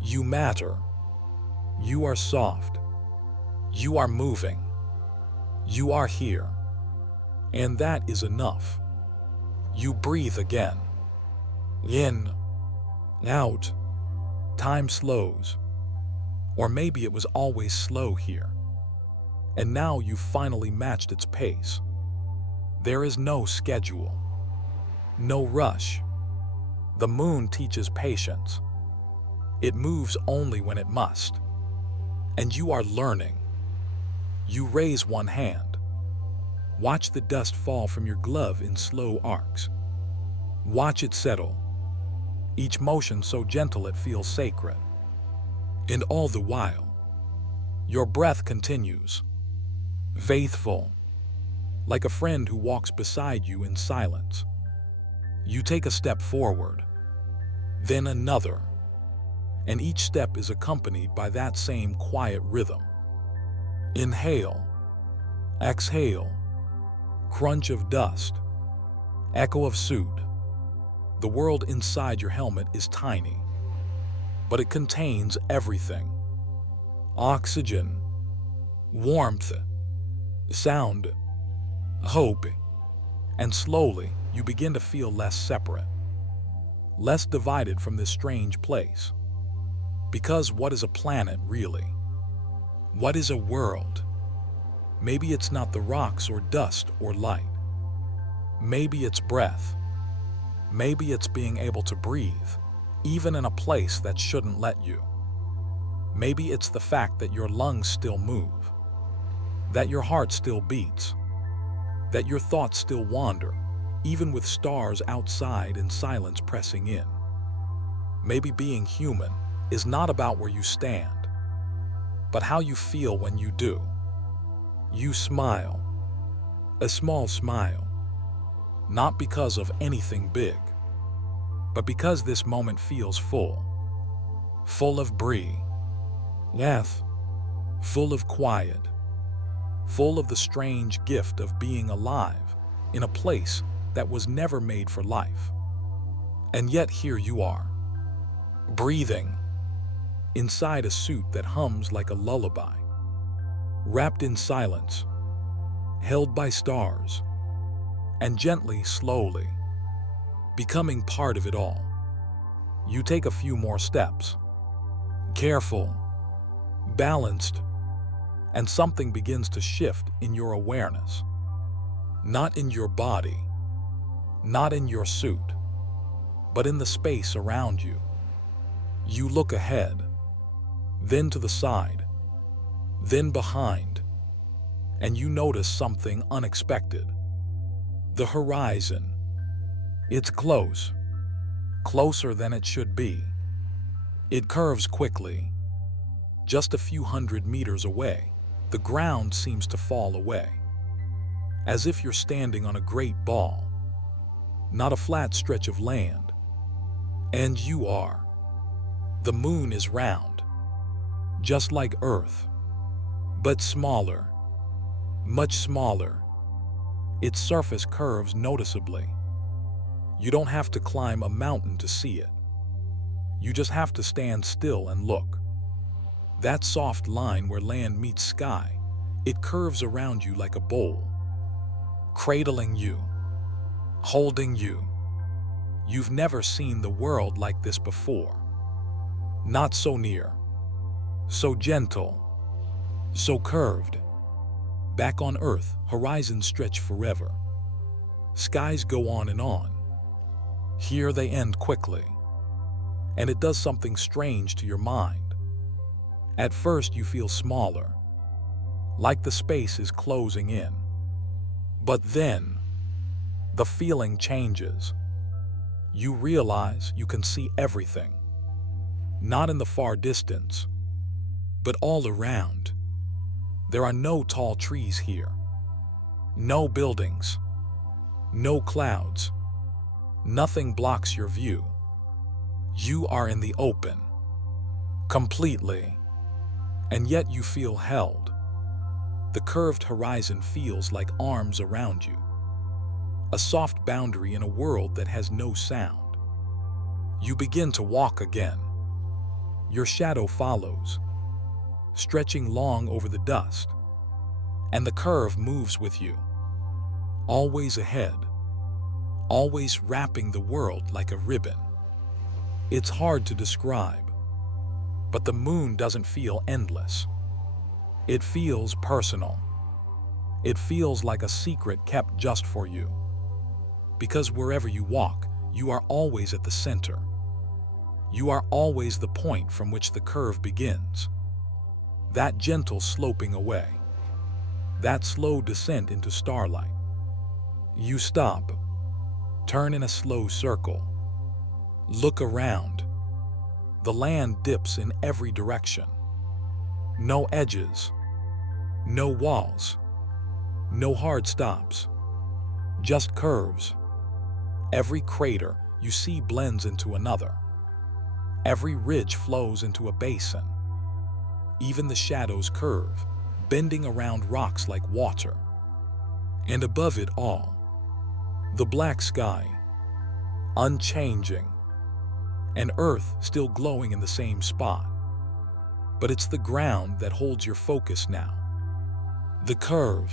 you matter. You are soft. You are moving. You are here. And that is enough. You breathe again. In, out. Time slows. Or maybe it was always slow here. And now you've finally matched its pace. There is no schedule. No rush. The moon teaches patience. It moves only when it must. And you are learning. You raise one hand. Watch the dust fall from your glove in slow arcs. Watch it settle. Each motion so gentle it feels sacred. And all the while, your breath continues. Faithful. Like a friend who walks beside you in silence. You take a step forward. Then another. And each step is accompanied by that same quiet rhythm. Inhale. Exhale. Crunch of dust. Echo of suit. The world inside your helmet is tiny, but it contains everything. Oxygen. Warmth. Sound. Hope. And slowly, you begin to feel less separate. Less divided from this strange place. Because what is a planet, really? What is a world? Maybe it's not the rocks or dust or light. Maybe it's breath. Maybe it's being able to breathe, even in a place that shouldn't let you. Maybe it's the fact that your lungs still move, that your heart still beats, that your thoughts still wander, even with stars outside and silence pressing in. Maybe being human is not about where you stand, but how you feel when you do. You smile, a small smile, not because of anything big, but because this moment feels full. Full of breath, full of quiet, full of the strange gift of being alive in a place that was never made for life. And yet here you are, breathing, inside a suit that hums like a lullaby, wrapped in silence, held by stars, and gently, slowly, becoming part of it all. You take a few more steps, careful, balanced, and something begins to shift in your awareness. Not in your body, not in your suit, but in the space around you. You look ahead, then to the side, then behind, and you notice something unexpected. The horizon. It's close, closer than it should be. It curves quickly. Just a few hundred meters away, the ground seems to fall away, as if you're standing on a great ball, not a flat stretch of land. And you are. The moon is round, just like Earth, but smaller, much smaller. Its surface curves noticeably. You don't have to climb a mountain to see it. You just have to stand still and look. That soft line where land meets sky, it curves around you like a bowl, cradling you, holding you. You've never seen the world like this before. Not so near, so gentle, so curved. Back on Earth, horizons stretch forever. Skies go on and on. Here they end quickly. And it does something strange to your mind. At first you feel smaller, like the space is closing in. But then, the feeling changes. You realize you can see everything. Not in the far distance, but all around. There are no tall trees here, no buildings, no clouds. Nothing blocks your view. You are in the open, completely, and yet you feel held. The curved horizon feels like arms around you, a soft boundary in a world that has no sound. You begin to walk again. Your shadow follows, stretching long over the dust, and the curve moves with you, always ahead, always wrapping the world like a ribbon. It's hard to describe, but the moon doesn't feel endless. It feels personal. It feels like a secret kept just for you. Because wherever you walk, you are always at the center. You are always the point from which the curve begins. That gentle sloping away. That slow descent into starlight. You stop, turn in a slow circle. Look around. The land dips in every direction. No edges, no walls, no hard stops, just curves. Every crater you see blends into another. Every ridge flows into a basin. Even the shadows curve, bending around rocks like water. And above it all, the black sky, unchanging, and Earth still glowing in the same spot. But it's the ground that holds your focus now. The curve,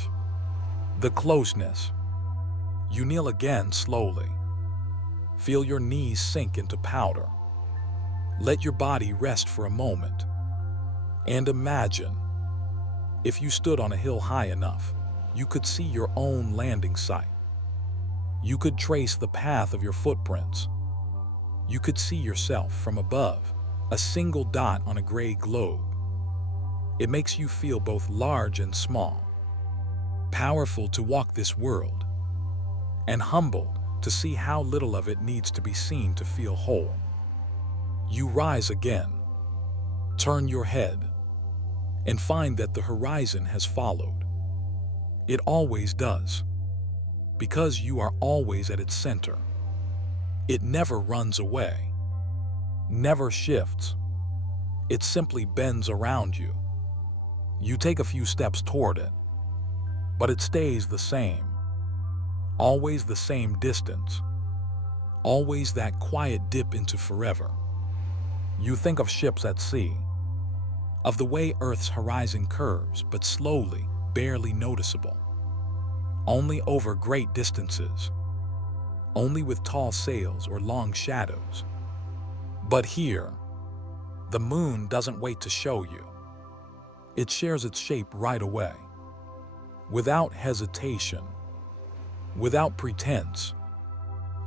the closeness. You kneel again slowly. Feel your knees sink into powder. Let your body rest for a moment. And imagine, if you stood on a hill high enough, you could see your own landing site. You could trace the path of your footprints. You could see yourself from above, a single dot on a gray globe. It makes you feel both large and small, powerful to walk this world, and humbled to see how little of it needs to be seen to feel whole. You rise again, turn your head, and find that the horizon has followed. It always does, because you are always at its center. It never runs away, never shifts. It simply bends around you. You take a few steps toward it, but it stays the same. Always the same distance. Always that quiet dip into forever. You think of ships at sea, of the way Earth's horizon curves, but slowly, barely noticeable. Only over great distances. Only with tall sails or long shadows. But here, the moon doesn't wait to show you. It shares its shape right away. Without hesitation, without pretense,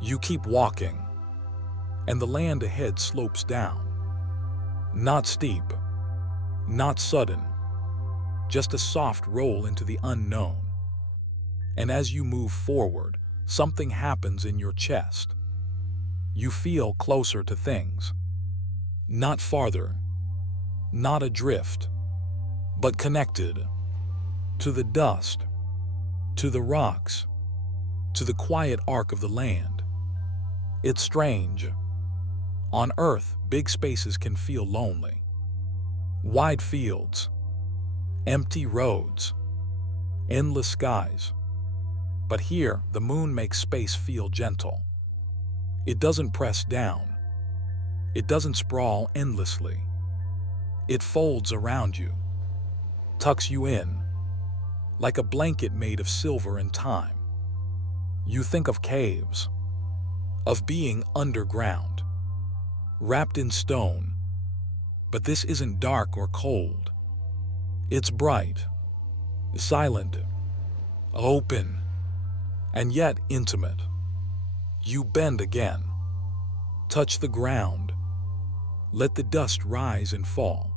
you keep walking. and the land ahead slopes down. Not steep, not sudden, just a soft roll into the unknown. And as you move forward, something happens in your chest. You feel closer to things. Not farther, not adrift, but connected. To the dust, to the rocks, to the quiet arc of the land. It's strange. On Earth, big spaces can feel lonely. Wide fields, empty roads, endless skies. But here, the moon makes space feel gentle. It doesn't press down. It doesn't sprawl endlessly. It folds around you, tucks you in, like a blanket made of silver and time. You think of caves, of being underground, wrapped in stone. But this isn't dark or cold. It's bright, silent, open, and yet intimate. You bend again, touch the ground, let the dust rise and fall.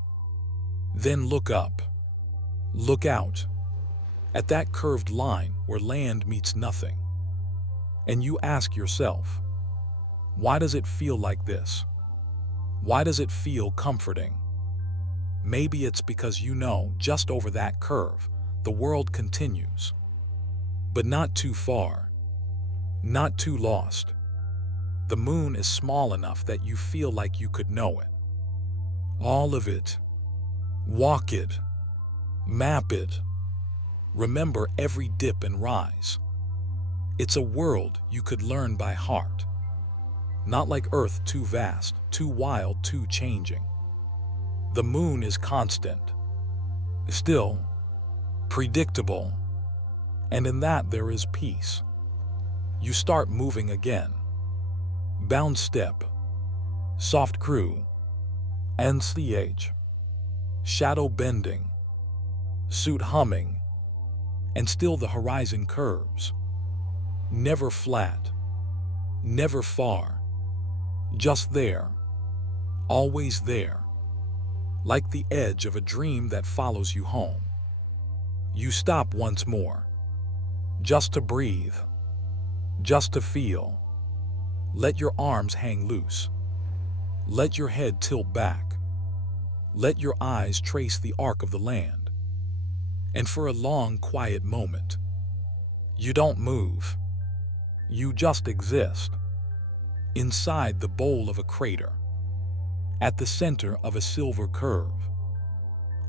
Then look up, look out, at that curved line where land meets nothing. And you ask yourself, why does it feel like this? Why does it feel comforting? Maybe it's because you know just over that curve, the world continues. But not too far, not too lost. The moon is small enough that you feel like you could know it. All of it. Walk it. Map it. Remember every dip and rise. It's a world you could learn by heart. Not like Earth, too vast, too wild, too changing. The moon is constant, still, predictable, and in that there is peace. You start moving again. Bound step, soft crew, NCH, shadow bending, suit humming, and still the horizon curves. Never flat, never far, just there, always there, like the edge of a dream that follows you home. You stop once more, just to breathe, just to feel. Let your arms hang loose. Let your head tilt back. Let your eyes trace the arc of the land. And for a long, quiet moment, you don't move. You just exist. Inside the bowl of a crater. At the center of a silver curve.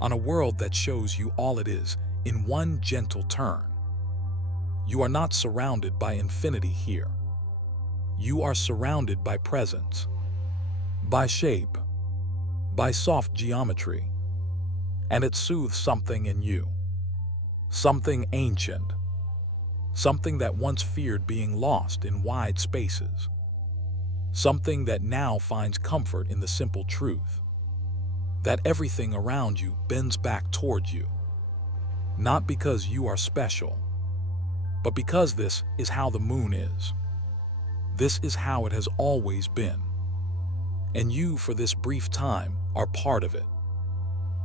On a world that shows you all it is in one gentle turn. You are not surrounded by infinity here. You are surrounded by presence, by shape, by soft geometry, and it soothes something in you. Something ancient, something that once feared being lost in wide spaces, something that now finds comfort in the simple truth that everything around you bends back toward you, not because you are special, but because this is how the moon is. This is how it has always been. And you, for this brief time, are part of it.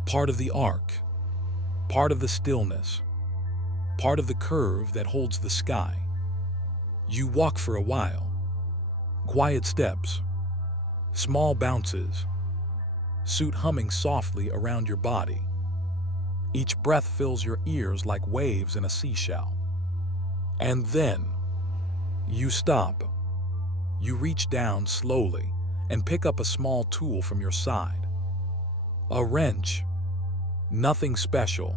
Part of the arc. Part of the stillness. Part of the curve that holds the sky. You walk for a while. Quiet steps. Small bounces. Suit humming softly around your body. Each breath fills your ears like waves in a seashell. And then, you stop. You reach down slowly and pick up a small tool from your side. A wrench. Nothing special.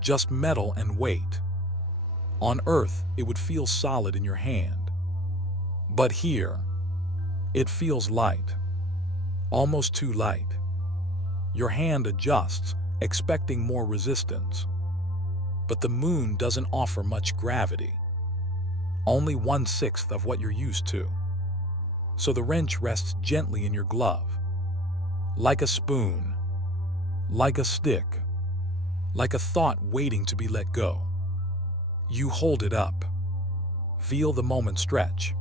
Just metal and weight. On Earth, it would feel solid in your hand. But here, it feels light. Almost too light. Your hand adjusts, expecting more resistance. But the moon doesn't offer much gravity. Only 1/6 of what you're used to. So the wrench rests gently in your glove. Like a spoon. Like a stick. Like a thought waiting to be let go. You hold it up. Feel the moment stretch.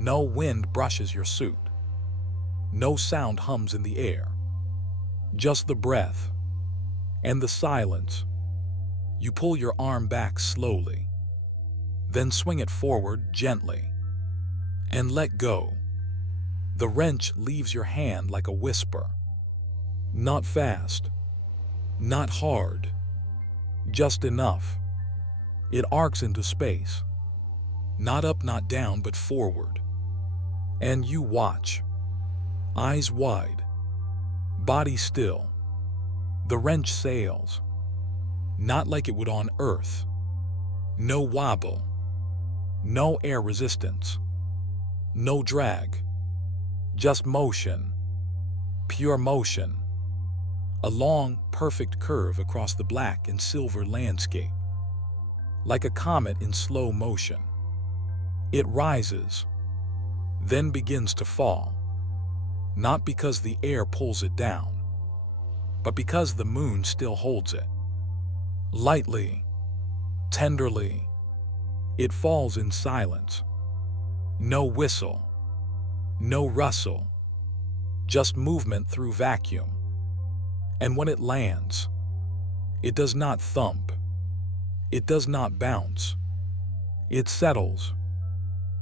No wind brushes your suit. No sound hums in the air. Just the breath and the silence. You pull your arm back slowly, then swing it forward gently and let go. The wrench leaves your hand like a whisper. Not fast, not hard, just enough. It arcs into space. Not up, not down, but forward. And you watch, eyes wide, body still. The wrench sails, not like it would on Earth. No wobble, no air resistance, no drag, just motion, pure motion. A long, perfect curve across the black and silver landscape. Like a comet in slow motion. It rises, then begins to fall. Not because the air pulls it down, but because the moon still holds it. Lightly, tenderly, it falls in silence. No whistle, no rustle, just movement through vacuum. And when it lands, it does not thump, it does not bounce. It settles,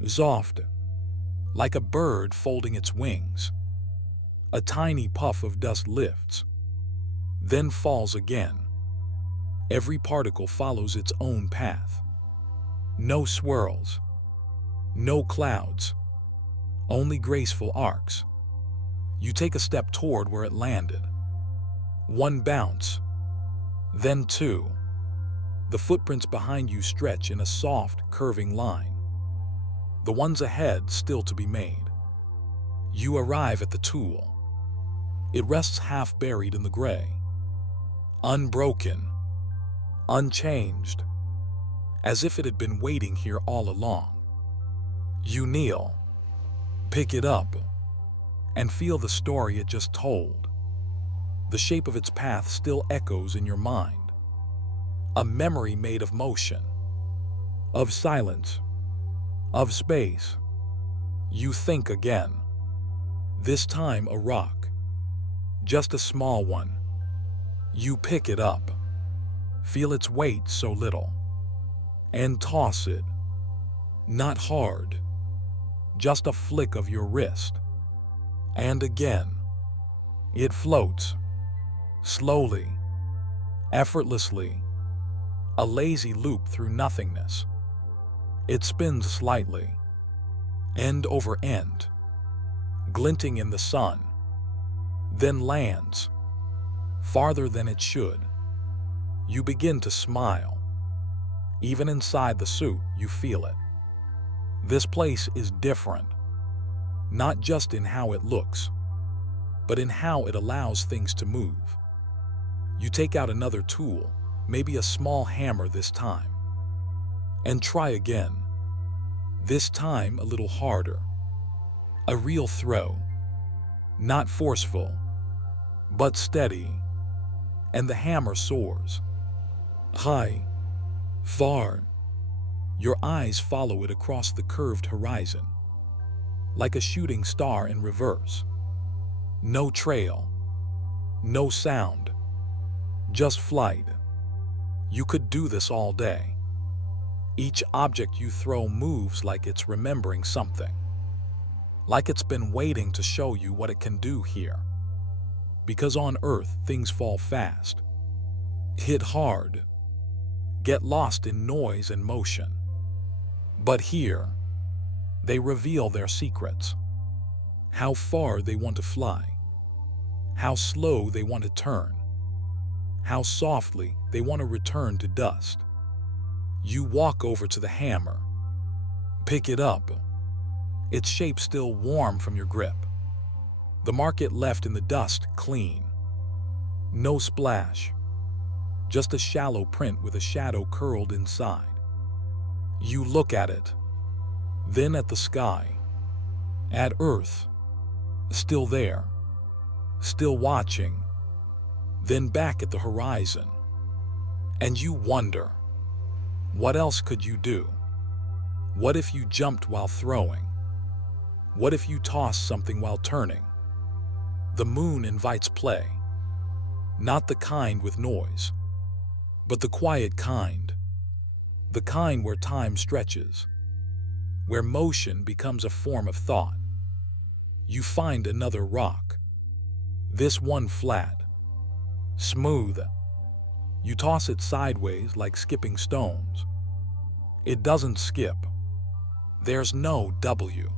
soft, like a bird folding its wings. A tiny puff of dust lifts, then falls again. Every particle follows its own path. No swirls, no clouds, only graceful arcs. You take a step toward where it landed. One bounce, then two. The footprints behind you stretch in a soft, curving line. The ones ahead still to be made. You arrive at the tool. It rests half buried in the gray. Unbroken, unchanged, as if it had been waiting here all along. You kneel, pick it up, and feel the story it just told. The shape of its path still echoes in your mind. A memory made of motion, of silence, of space. You think again. This time a rock, just a small one. You pick it up, feel its weight so little, and toss it. Not hard, just a flick of your wrist. And again, it floats. Slowly, effortlessly, a lazy loop through nothingness. It spins slightly, end over end, glinting in the sun, then lands, farther than it should. You begin to smile. Even inside the suit, you feel it. This place is different, not just in how it looks, but in how it allows things to move. You take out another tool, maybe a small hammer this time, and try again. This time a little harder. A real throw, not forceful, but steady. And the hammer soars. High, far. Your eyes follow it across the curved horizon, like a shooting star in reverse. No trail, no sound. Just flight. You could do this all day. Each object you throw moves like it's remembering something. Like it's been waiting to show you what it can do here. Because on Earth, things fall fast. Hit hard. Get lost in noise and motion. But here, they reveal their secrets. How far they want to fly. How slow they want to turn. How softly they want to return to dust. You walk over to the hammer, pick it up, its shape still warm from your grip. The mark it left in the dust clean. No splash, just a shallow print with a shadow curled inside. You look at it, then at the sky, at Earth, still there, still watching, then back at the horizon. And you wonder, what else could you do? What if you jumped while throwing? What if you toss something while turning? The moon invites play, not the kind with noise, but the quiet kind, the kind where time stretches, where motion becomes a form of thought. You find another rock, this one flat, smooth. You toss it sideways like skipping stones. It doesn't skip. There's no W,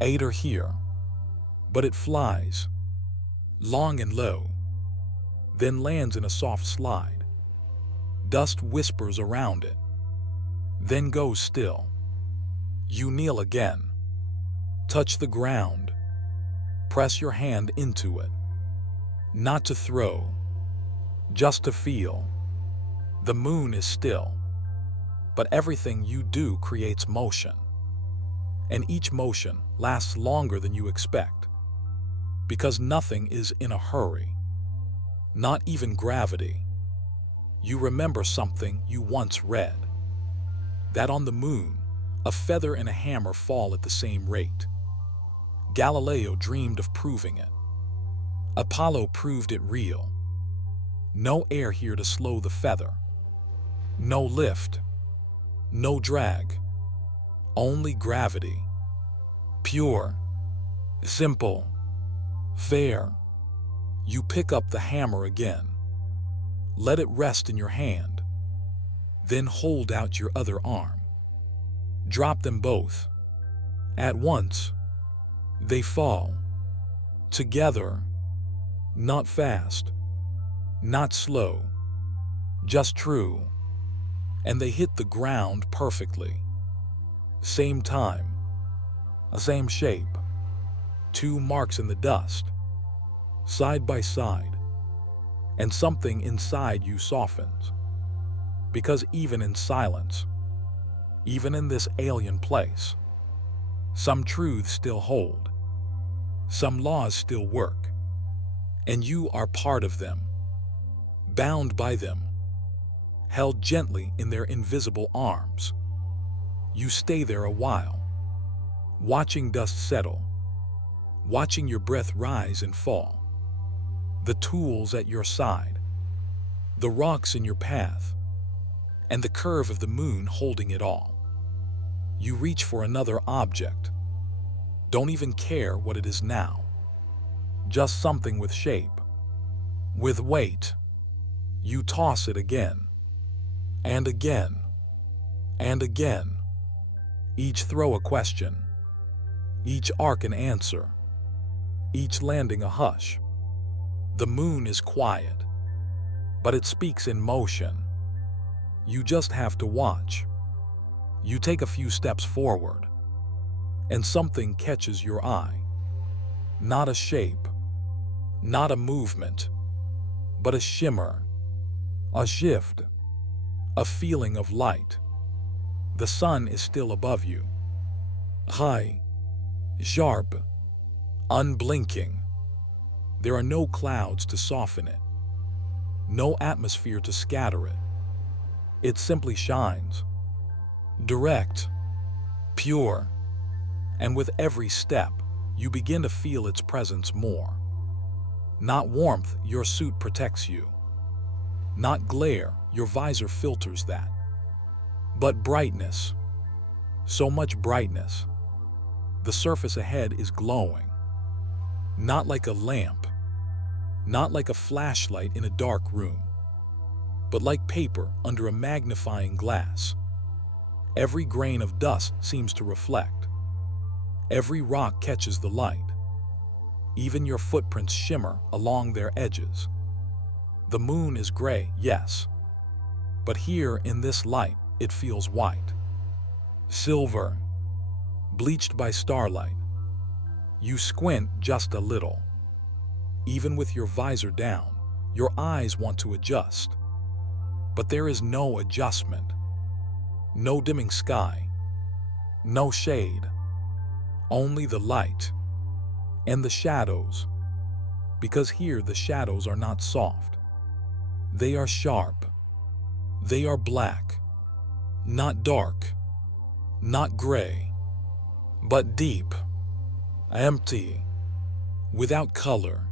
or here, but it flies, long and low, then lands in a soft slide. Dust whispers around it, then goes still. You kneel again, touch the ground, press your hand into it, not to throw, just to feel. The moon is still, but everything you do creates motion. And each motion lasts longer than you expect, because nothing is in a hurry, not even gravity. You remember something you once read, that on the moon, a feather and a hammer fall at the same rate. Galileo dreamed of proving it. Apollo proved it real. No air here to slow the feather. No lift. No drag. Only gravity. Pure. Simple. Fair. You pick up the hammer again. Let it rest in your hand. Then hold out your other arm. Drop them both. At once. They fall. Together. Not fast. Not slow. Just true. And they hit the ground perfectly. Same time. Same shape. Two marks in the dust. Side by side. And something inside you softens. Because even in silence, even in this alien place, some truths still hold. Some laws still work. And you are part of them. Bound by them. Held gently in their invisible arms. You stay there a while, watching dust settle, watching your breath rise and fall. The tools at your side, the rocks in your path, and the curve of the moon holding it all. You reach for another object. Don't even care what it is now. Just something with shape, with weight. You toss it again, and again, and again. Each throw a question, each arc an answer, each landing a hush. The moon is quiet, but it speaks in motion. You just have to watch. You take a few steps forward, and something catches your eye. Not a shape, not a movement, but a shimmer, a shift, a feeling of light. The sun is still above you. High, sharp, unblinking. There are no clouds to soften it, no atmosphere to scatter it. It simply shines. Direct, pure, and with every step, you begin to feel its presence more. Not warmth, your suit protects you. Not glare, your visor filters that. But brightness. So much brightness. The surface ahead is glowing. Not like a lamp. Not like a flashlight in a dark room. But like paper under a magnifying glass. Every grain of dust seems to reflect. Every rock catches the light. Even your footprints shimmer along their edges. The moon is gray, yes. But here in this light, it feels white. Silver. Bleached by starlight. You squint just a little. Even with your visor down, your eyes want to adjust. But there is no adjustment. No dimming sky. No shade. Only the light. And the shadows. Because here the shadows are not soft. They are sharp. They are black. Not dark. Not gray. But deep. empty, without color,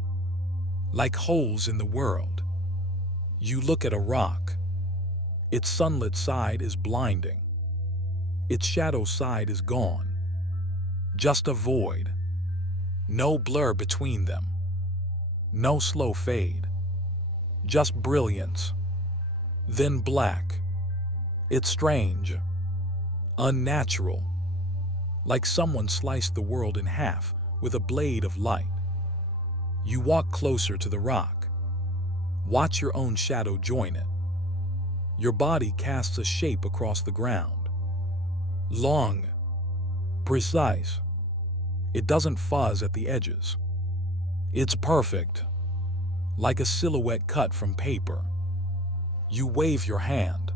like holes in the world. You look at a rock. Its sunlit side is blinding. Its shadow side is gone. Just a void. No blur between them. No slow fade. Just brilliance. Then black. It's strange. Unnatural. Like someone sliced the world in half with a blade of light. You walk closer to the rock. Watch your own shadow join it. Your body casts a shape across the ground. Long. Precise. It doesn't fuzz at the edges. It's perfect. Like a silhouette cut from paper. You wave your hand.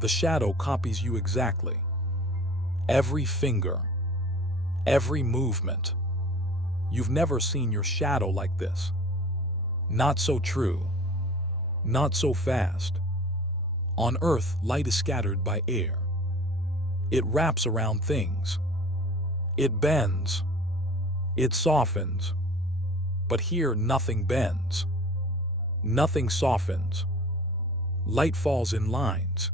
The shadow copies you exactly. Every finger. Every movement. You've never seen your shadow like this. Not so true. Not so fast. On Earth, light is scattered by air. It wraps around things. It bends. It softens. But here, nothing bends. Nothing softens. Light falls in lines.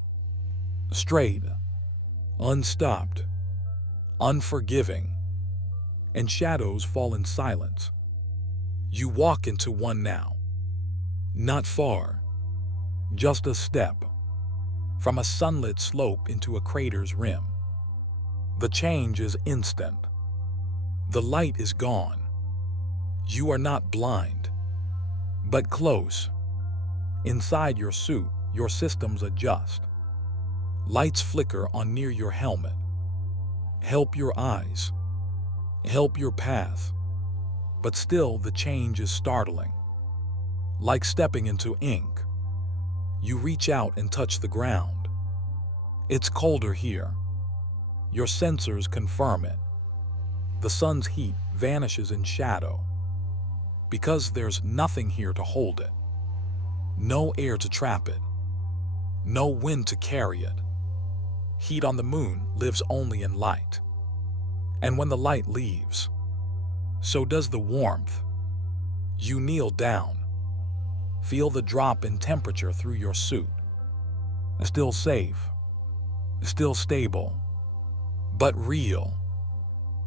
Straight. Unstopped. Unforgiving. And shadows fall in silence. You walk into one now. Not far. Just a step. From a sunlit slope into a crater's rim. The change is instant. The light is gone. You are not blind, but close. Inside your suit, your systems adjust. Lights flicker on near your helmet. Help your eyes. Help your path. But still, the change is startling. Like stepping into ink. You reach out and touch the ground. It's colder here. Your sensors confirm it. The sun's heat vanishes in shadow. Because there's nothing here to hold it. No air to trap it. No wind to carry it. Heat on the moon lives only in light. And when the light leaves, so does the warmth. You kneel down. Feel the drop in temperature through your suit. Still safe. Still stable. But real.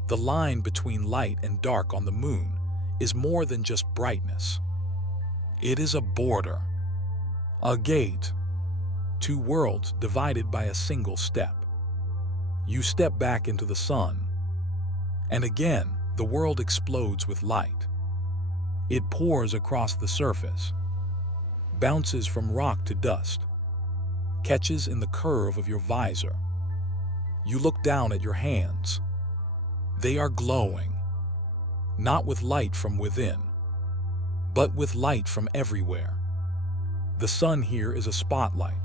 The line between light and dark on the moon is more than just brightness. It is a border. A gate. Two worlds divided by a single step. You step back into the sun. And again, the world explodes with light. It pours across the surface. Bounces from rock to dust. Catches in the curve of your visor. You look down at your hands. They are glowing. Not with light from within, but with light from everywhere. The sun here is a spotlight.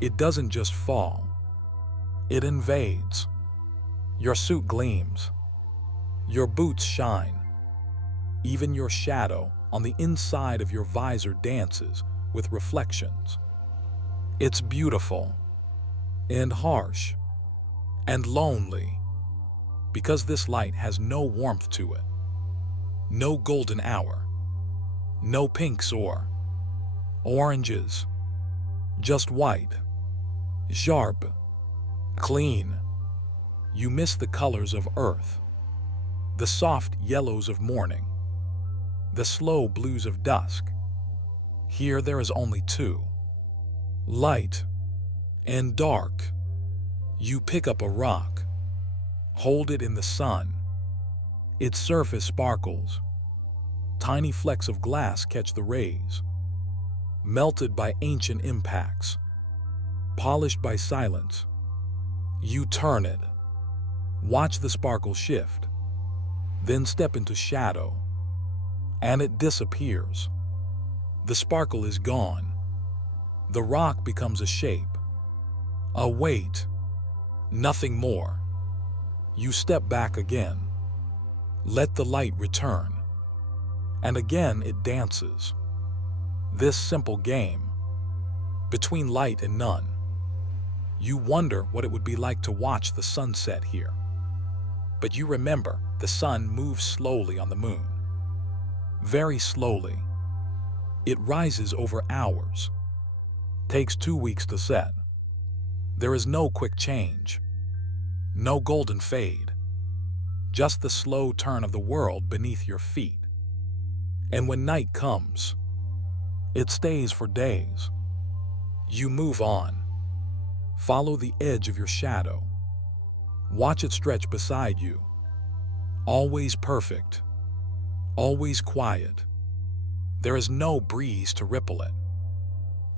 It doesn't just fall. It invades. Your suit gleams. Your boots shine. Even your shadow on the inside of your visor dances with reflections. It's beautiful and harsh and lonely because this light has no warmth to it. No golden hour. No pinks or oranges. Just white. Sharp. Clean. You miss the colors of earth. The soft yellows of morning. The slow blues of dusk. Here there is only two. Light and dark. You pick up a rock. Hold it in the sun. Its surface sparkles. Tiny flecks of glass catch the rays. Melted by ancient impacts. Polished by silence. You turn it. Watch the sparkle shift. Then step into shadow. And it disappears. The sparkle is gone. The rock becomes a shape. A weight. Nothing more. You step back again. Let the light return. And again it dances. This simple game. Between light and none. You wonder what it would be like to watch the sunset here. But you remember, the sun moves slowly on the moon. Very slowly. It rises over hours. Takes 2 weeks to set. There is no quick change. No golden fade. Just the slow turn of the world beneath your feet. And when night comes, it stays for days. You move on. Follow the edge of your shadow. Watch it stretch beside you. Always perfect. Always quiet. There is no breeze to ripple it.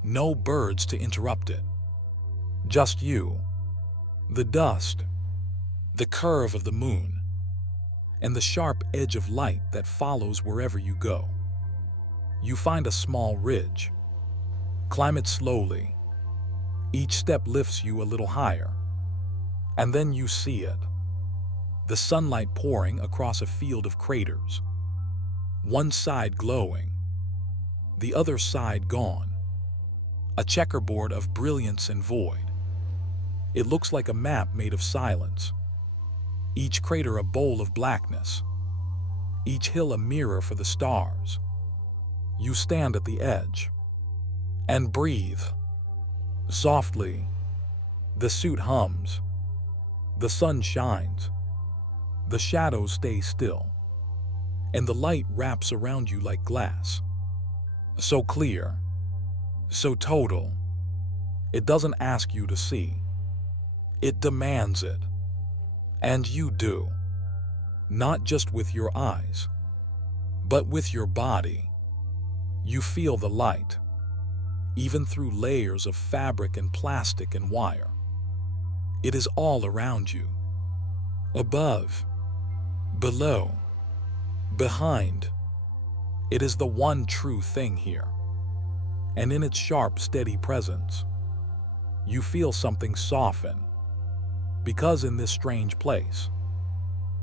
No birds to interrupt it. Just you, the dust, the curve of the moon, and the sharp edge of light that follows wherever you go. You find a small ridge. Climb it slowly. Each step lifts you a little higher. And then you see it. The sunlight pouring across a field of craters. One side glowing. The other side gone. A checkerboard of brilliance and void. It looks like a map made of silence. Each crater a bowl of blackness. Each hill a mirror for the stars. You stand at the edge and breathe. Softly, the suit hums. The sun shines. The shadows stay still. And the light wraps around you like glass. So clear, so total. It doesn't ask you to see. It demands it. And you do. Not just with your eyes, but with your body. You feel the light, even through layers of fabric and plastic and wire. It is all around you. Above, below, behind. It is the one true thing here. And in its sharp, steady presence, you feel something soften. Because in this strange place,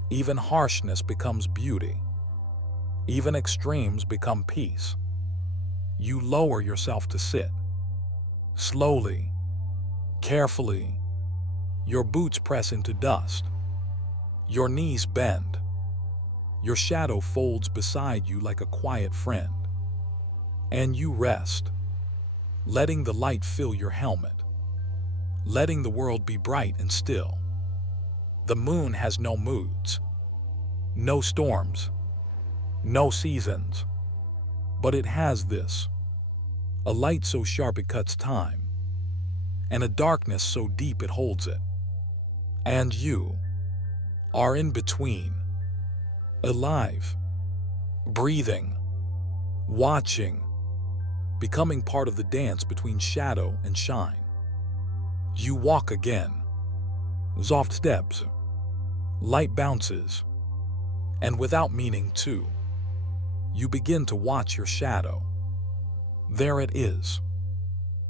even harshness becomes beauty. Even extremes become peace. You lower yourself to sit. Slowly, carefully, your boots press into dust. Your knees bend. Your shadow folds beside you like a quiet friend. And you rest, letting the light fill your helmet, letting the world be bright and still. The moon has no moods, no storms, no seasons, but it has this, a light so sharp it cuts time, and a darkness so deep it holds it. And you are in between, alive, breathing, watching, becoming part of the dance between shadow and shine. You walk again, soft steps, light bounces, and without meaning to, you begin to watch your shadow. There it is,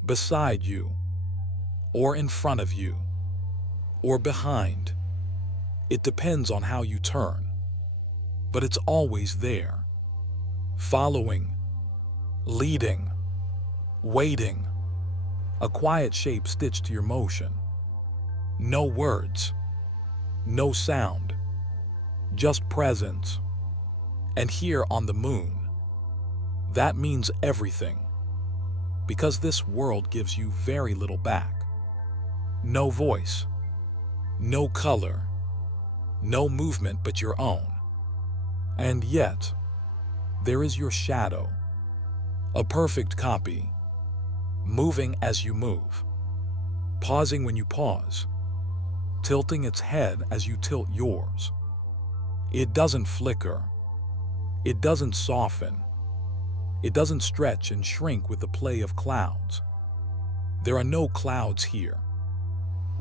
beside you, or in front of you, or behind. It depends on how you turn, but it's always there, following, leading, waiting, a quiet shape stitched to your motion. No words, no sound, just presence. And here on the moon, that means everything, because this world gives you very little back. No voice, no color, no movement but your own. And yet, there is your shadow, a perfect copy, moving as you move, pausing when you pause, tilting its head as you tilt yours. It doesn't flicker. It doesn't soften. It doesn't stretch and shrink with the play of clouds. There are no clouds here,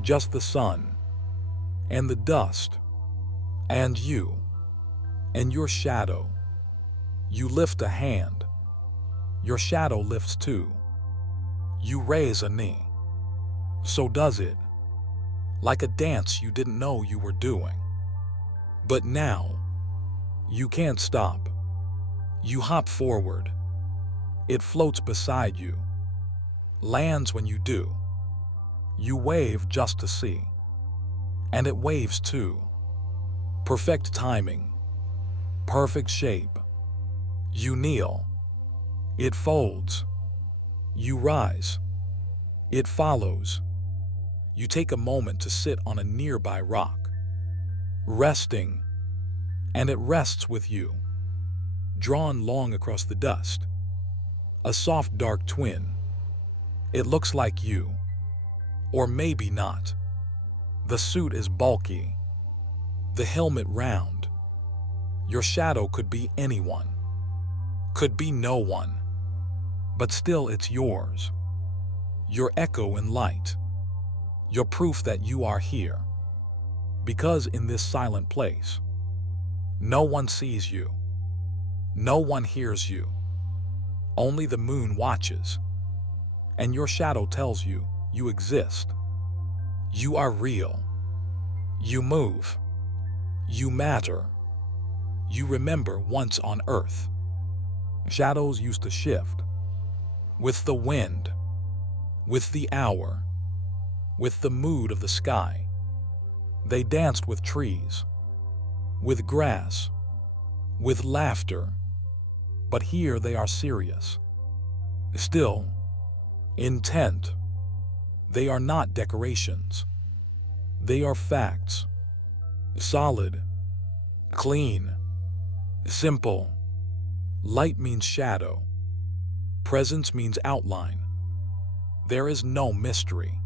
just the sun, and the dust, and you, and your shadow. You lift a hand. Your shadow lifts too. You raise a knee. So does it. Like a dance you didn't know you were doing. But now, you can't stop. You hop forward. It floats beside you. Lands when you do. You wave just to see. And it waves too. Perfect timing, perfect shape. You kneel, it folds. You rise, it follows. You take a moment to sit on a nearby rock, resting, and it rests with you, drawn long across the dust. A soft dark twin. It looks like you, or maybe not. The suit is bulky, the helmet round. Your shadow could be anyone, could be no one, but still it's yours. Your echo in light, your proof that you are here. Because in this silent place, no one sees you, no one hears you. Only the moon watches, and your shadow tells you you exist. You are real. You move. You matter. You remember once on Earth. Shadows used to shift. With the wind. With the hour. With the mood of the sky. They danced with trees. With grass. With laughter. But here they are serious. Still, intent. They are not decorations. They are facts. Solid. Clean. Simple. Light means shadow. Presence means outline. There is no mystery.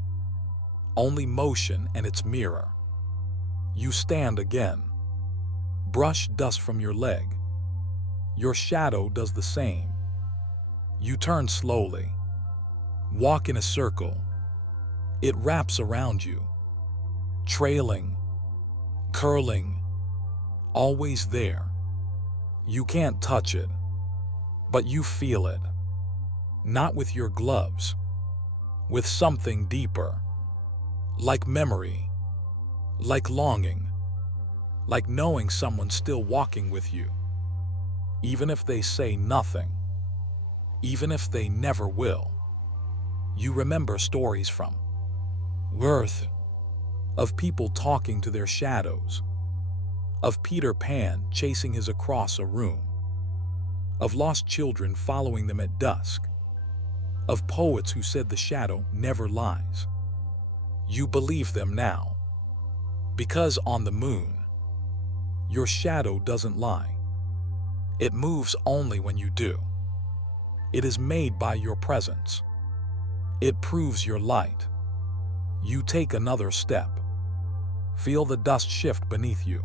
Only motion and its mirror. You stand again. Brush dust from your leg. Your shadow does the same. You turn slowly. Walk in a circle. It wraps around you. Trailing. Curling. Always there. You can't touch it, but you feel it. Not with your gloves. With something deeper. Like memory. Like longing. Like knowing someone's still walking with you. Even if they say nothing. Even if they never will. You remember stories from Earth. Of people talking to their shadows. Of Peter Pan chasing his across a room. Of lost children following them at dusk. Of poets who said the shadow never lies. You believe them now. Because on the moon, your shadow doesn't lie. It moves only when you do. It is made by your presence. It proves your light. You take another step. Feel the dust shift beneath you.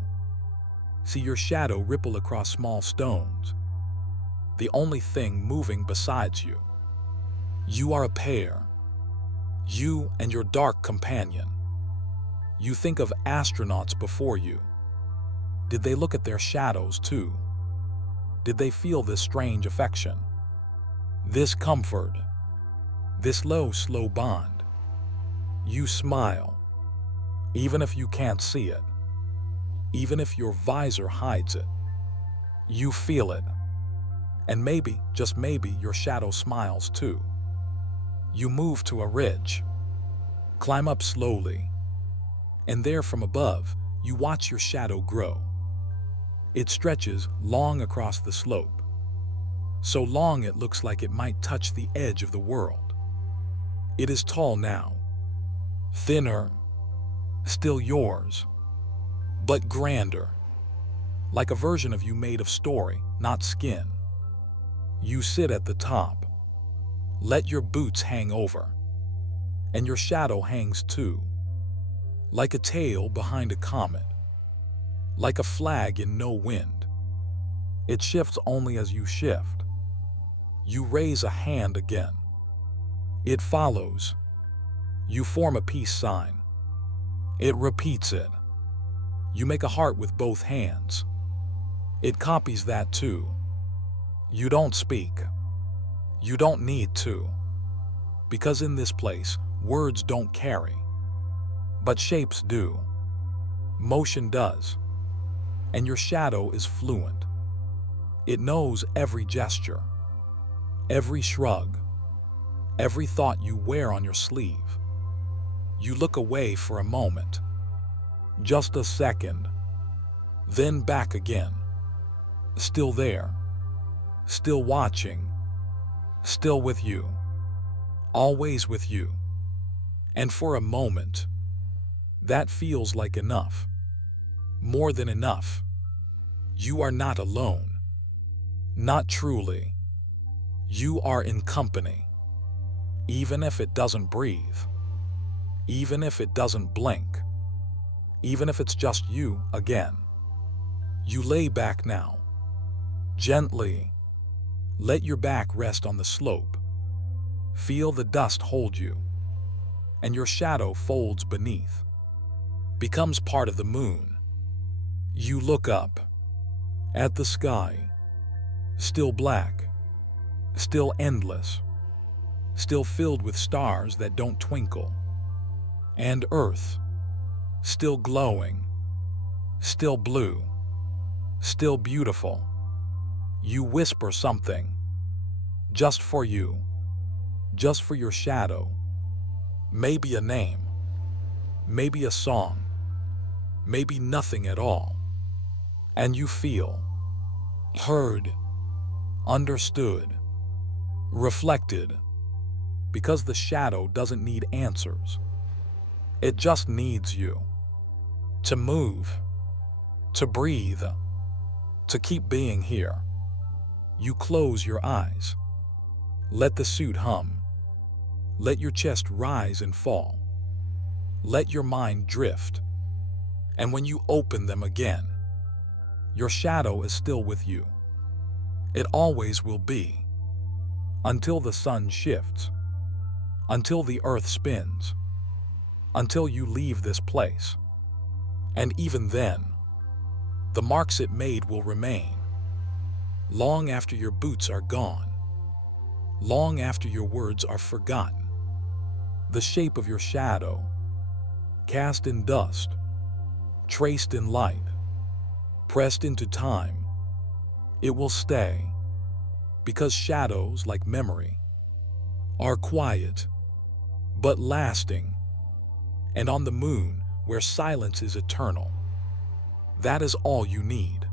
See your shadow ripple across small stones. The only thing moving besides you. You are a pair. You and your dark companion. You think of astronauts before you. Did they look at their shadows too? Did they feel this strange affection? This comfort? This low, slow bond? You smile, even if you can't see it. Even if your visor hides it. You feel it. And maybe, just maybe, your shadow smiles too. You move to a ridge. Climb up slowly. And there from above, you watch your shadow grow. It stretches long across the slope. So long it looks like it might touch the edge of the world. It is tall now. Thinner. Still yours. But grander. Like a version of you made of story, not skin. You sit at the top. Let your boots hang over. And your shadow hangs too. Like a tail behind a comet. Like a flag in no wind. It shifts only as you shift. You raise a hand again. It follows. You form a peace sign. It repeats it. You make a heart with both hands. It copies that too. You don't speak. You don't need to. Because in this place, words don't carry. But shapes do. Motion does. And your shadow is fluent. It knows every gesture, every shrug, every thought you wear on your sleeve. You look away for a moment. Just a second. then back again. Still there, still watching, still with you, always with you. And for a moment, that feels like enough, more than enough. You are not alone, not truly. You are in company, even if it doesn't breathe, even if it doesn't blink, even if it's just you again. You lay back now, gently. Let your back rest on the slope. Feel the dust hold you, and your shadow folds beneath, becomes part of the moon. You look up at the sky, still black, still endless, still filled with stars that don't twinkle, and Earth, still glowing, still blue, still beautiful. You whisper something, just for you, just for your shadow. Maybe a name, maybe a song, maybe nothing at all. And you feel heard, understood, reflected, because the shadow doesn't need answers. It just needs you to move, to breathe, to keep being here. You close your eyes. Let the suit hum. Let your chest rise and fall. Let your mind drift. And when you open them again, your shadow is still with you. It always will be, until the sun shifts, until the earth spins, until you leave this place. And even then, the marks it made will remain, long after your boots are gone, long after your words are forgotten. The shape of your shadow, cast in dust, traced in light, pressed into time, it will stay, because shadows, like memory, are quiet, but lasting. And on the moon, where silence is eternal, that is all you need.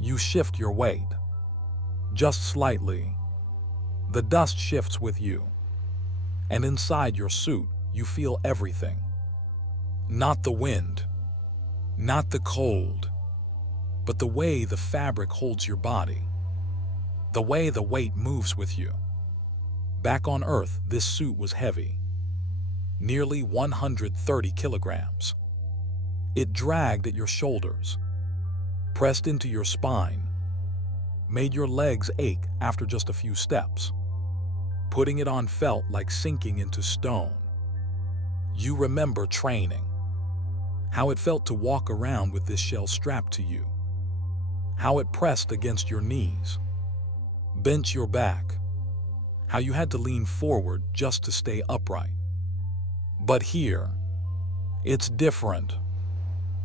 You shift your weight, just slightly. The dust shifts with you, and inside your suit, you feel everything. Not the wind, not the cold, but the way the fabric holds your body, the way the weight moves with you. Back on Earth, this suit was heavy, nearly 130 kilograms. It dragged at your shoulders, pressed into your spine, made your legs ache after just a few steps. Putting it on felt like sinking into stone. You remember training, how it felt to walk around with this shell strapped to you, how it pressed against your knees, bent your back, how you had to lean forward just to stay upright. But here, it's different.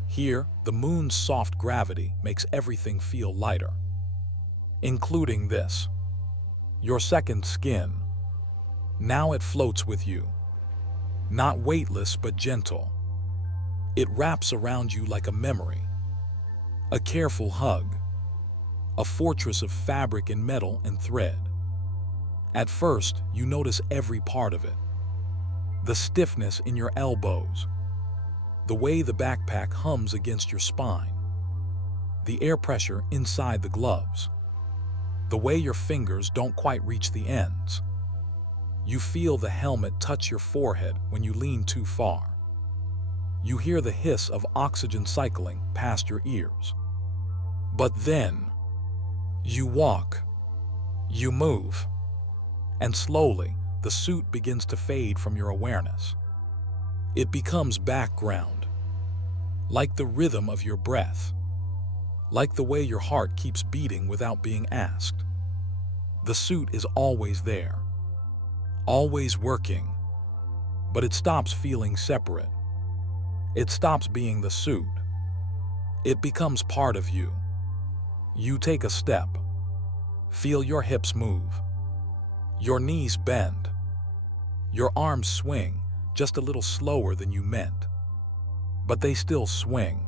Here, the moon's soft gravity makes everything feel lighter, including this, your second skin. Now it floats with you, not weightless but gentle. It wraps around you like a memory, a careful hug, a fortress of fabric and metal and thread. At first, you notice every part of it. The stiffness in your elbows, the way the backpack hums against your spine, the air pressure inside the gloves, the way your fingers don't quite reach the ends. You feel the helmet touch your forehead when you lean too far. You hear the hiss of oxygen cycling past your ears. But then, you walk, you move, and slowly, the suit begins to fade from your awareness. It becomes background, like the rhythm of your breath, like the way your heart keeps beating without being asked. The suit is always there, always working, but it stops feeling separate. It stops being the suit. It becomes part of you. You take a step, feel your hips move, your knees bend, your arms swing just a little slower than you meant, but they still swing.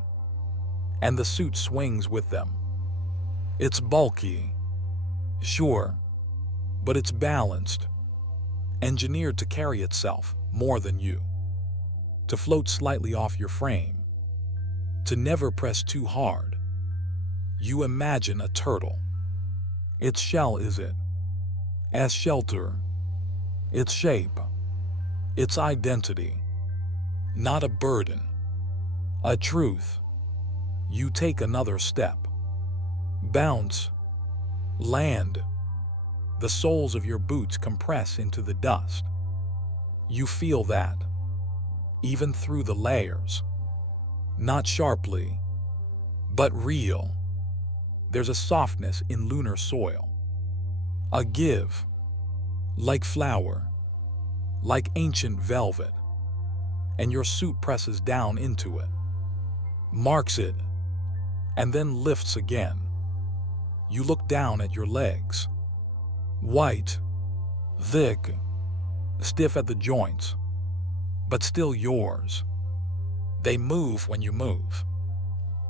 and the suit swings with them. It's bulky, sure, but it's balanced, engineered to carry itself more than you, to float slightly off your frame, to never press too hard. You imagine a turtle. Its shell is it, as shelter, its shape, its identity, not a burden, a truth. You take another step, bounce, land. The soles of your boots compress into the dust. You feel that, even through the layers. Not sharply, but real. There's a softness in lunar soil. A give, like flour, like ancient velvet. And your suit presses down into it, marks it, and then lifts again. You look down at your legs. White, thick, stiff at the joints, but still yours. They move when you move.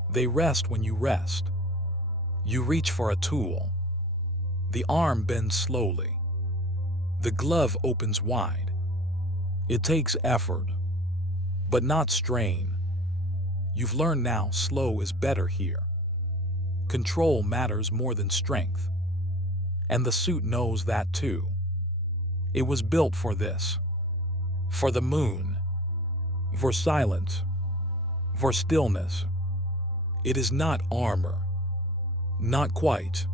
They rest when you rest. You reach for a tool. The arm bends slowly. The glove opens wide. It takes effort, but not strain. You've learned now slow is better here. Control matters more than strength. And the suit knows that too. It was built for this. For the moon. For silence. For stillness. It is not armor. Not quite.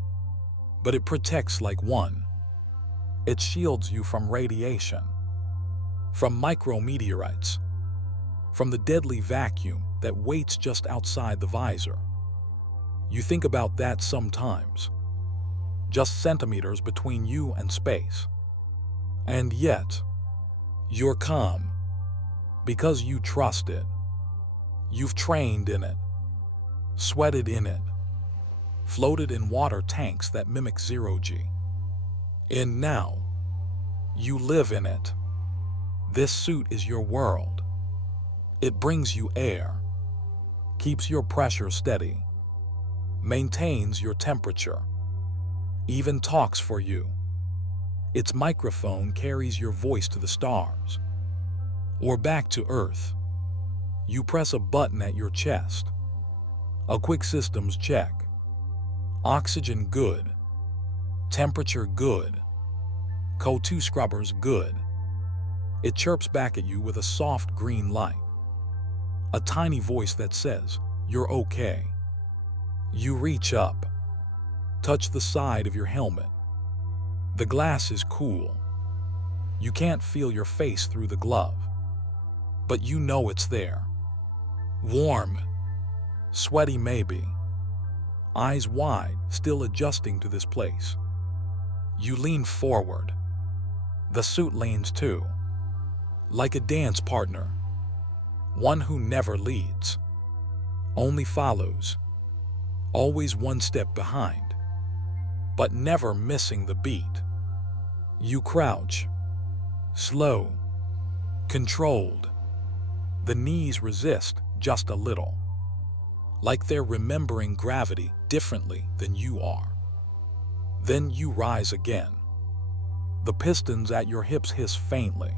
But it protects like one. It shields you from radiation. From micrometeorites. From the deadly vacuum that waits just outside the visor. You think about that sometimes. Just centimeters between you and space. And yet, you're calm. Because you trust it. You've trained in it. Sweated in it. Floated in water tanks that mimic zero-G. And now, you live in it. This suit is your world. It brings you air. Keeps your pressure steady. Maintains your temperature. Even talks for you. Its microphone carries your voice to the stars. Or back to Earth. You press a button at your chest. A quick systems check. Oxygen good. Temperature good. CO2 scrubbers good. It chirps back at you with a soft green light. A tiny voice that says, "You're okay." You reach up. Touch the side of your helmet. The glass is cool. You can't feel your face through the glove. But you know it's there. Warm. Sweaty maybe. Eyes wide, still adjusting to this place. You lean forward. The suit leans too. Like a dance partner. One who never leads. Only follows. Always one step behind. But never missing the beat. You crouch. Slow. Controlled. The knees resist just a little. Like they're remembering gravity differently than you are. Then you rise again. The pistons at your hips hiss faintly.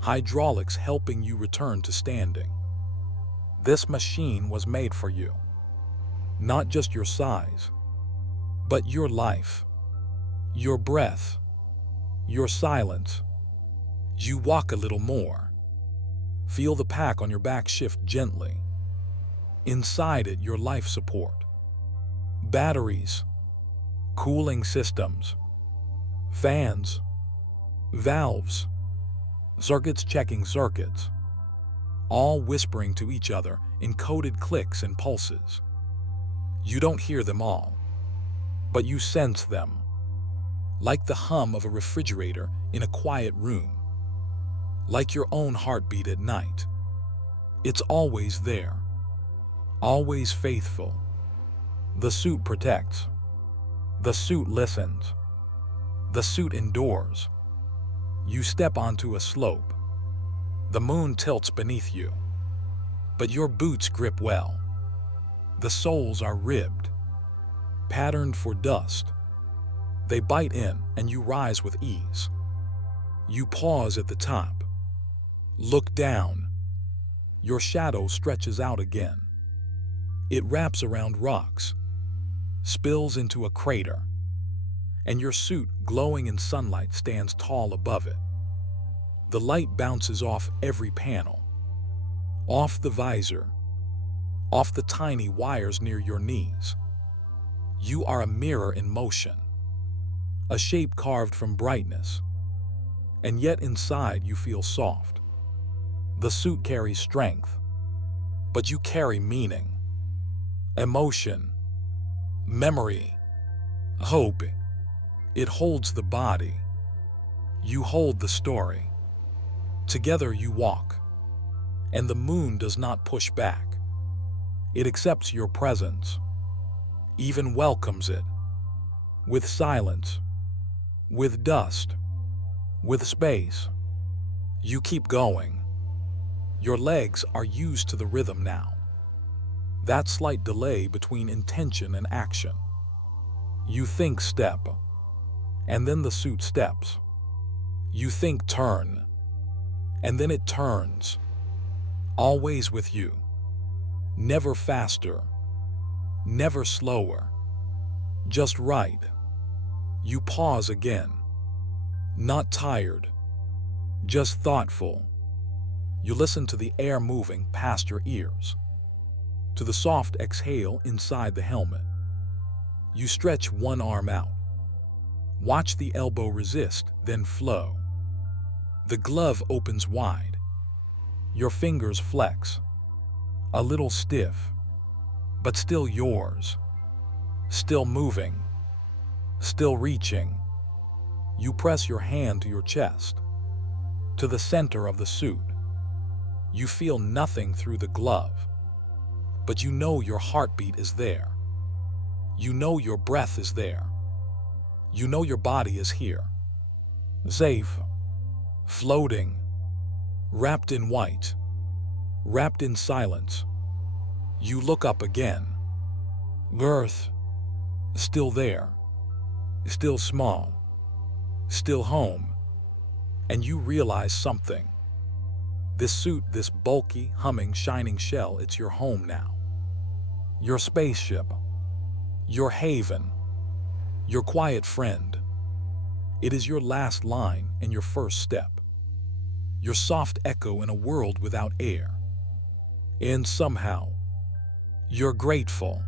Hydraulics helping you return to standing. This machine was made for you. Not just your size, but your life, your breath, your silence. You walk a little more. Feel the pack on your back shift gently. Inside it, your life support. Batteries, cooling systems, fans, valves, circuits checking circuits, all whispering to each other in coded clicks and pulses. You don't hear them all, but you sense them, like the hum of a refrigerator in a quiet room, like your own heartbeat at night. It's always there, always faithful. The suit protects. The suit listens. The suit endures. You step onto a slope. The moon tilts beneath you, but your boots grip well. The soles are ribbed, patterned for dust. They bite in and you rise with ease. You pause at the top. Look down. Your shadow stretches out again. It wraps around rocks, spills into a crater, and your suit, glowing in sunlight, stands tall above it. The light bounces off every panel, off the visor, off the tiny wires near your knees. You are a mirror in motion, a shape carved from brightness, and yet inside you feel soft. The suit carries strength, but you carry meaning, emotion, memory, hope. It holds the body. You hold the story. Together you walk, and the moon does not push back. It accepts your presence, even welcomes it, with silence, with dust, with space. You keep going. Your legs are used to the rhythm now. That slight delay between intention and action. You think step, and then the suit steps. You think turn, and then it turns. Always with you. Never faster, never slower. Just right. You pause again. Not tired, just thoughtful. You listen to the air moving past your ears, to the soft exhale inside the helmet. You stretch one arm out. Watch the elbow resist, then flow. The glove opens wide. Your fingers flex, a little stiff, but still yours. Still moving, still reaching. You press your hand to your chest, to the center of the suit. You feel nothing through the glove, but you know your heartbeat is there. You know your breath is there. You know your body is here. Safe, floating, wrapped in white, wrapped in silence. You look up again. Earth, still there, still small, still home. And you realize something. This suit, this bulky, humming, shining shell, it's your home now. Your spaceship, your haven, your quiet friend. It is your last line and your first step. Your soft echo in a world without air. And somehow, you're grateful.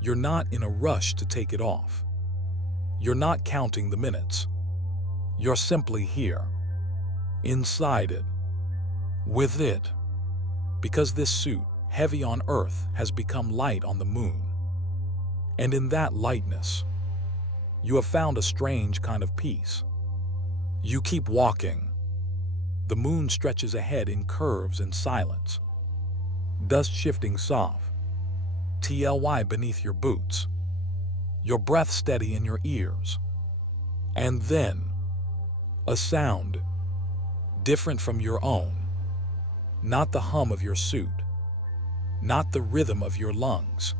You're not in a rush to take it off. You're not counting the minutes. You're simply here, inside it, with it. Because this suit, heavy on Earth, has become light on the moon. And in that lightness, you have found a strange kind of peace. You keep walking. The moon stretches ahead in curves and silence. Dust shifting soft, TLY beneath your boots. Your breath steady in your ears. And then, a sound, different from your own. Not the hum of your suit, not the rhythm of your lungs,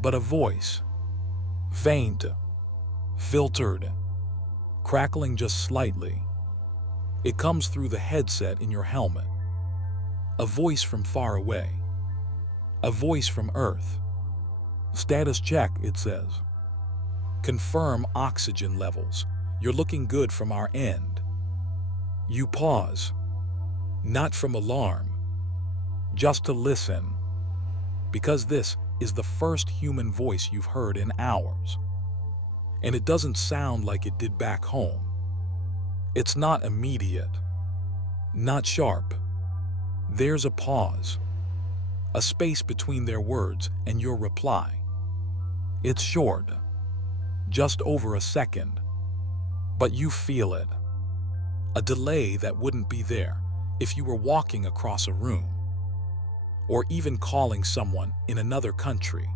but a voice, faint, filtered, crackling just slightly. It comes through the headset in your helmet. A voice from far away. A voice from Earth. Status check, it says. Confirm oxygen levels. You're looking good from our end. You pause. Not from alarm. Just to listen. Because this is the first human voice you've heard in hours. And it doesn't sound like it did back home. It's not immediate. Not sharp. There's a pause. A space between their words and your reply. It's short. Just over a second. But you feel it. A delay that wouldn't be there if you were walking across a room. Or even calling someone in another country.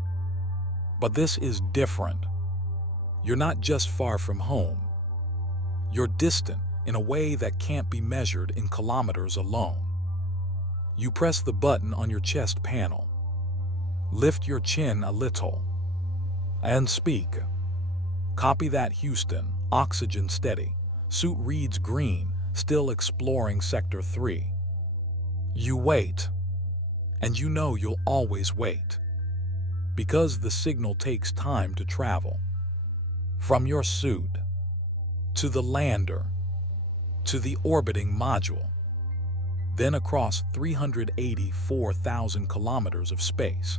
But this is different. You're not just far from home. You're distant in a way that can't be measured in kilometers alone. You press the button on your chest panel. Lift your chin a little and speak. Copy that, Houston. Oxygen steady. Suit reads green, still exploring Sector 3. You wait. And you know you'll always wait. Because the signal takes time to travel. From your suit, to the lander, to the orbiting module, then across 384,000 kilometers of space,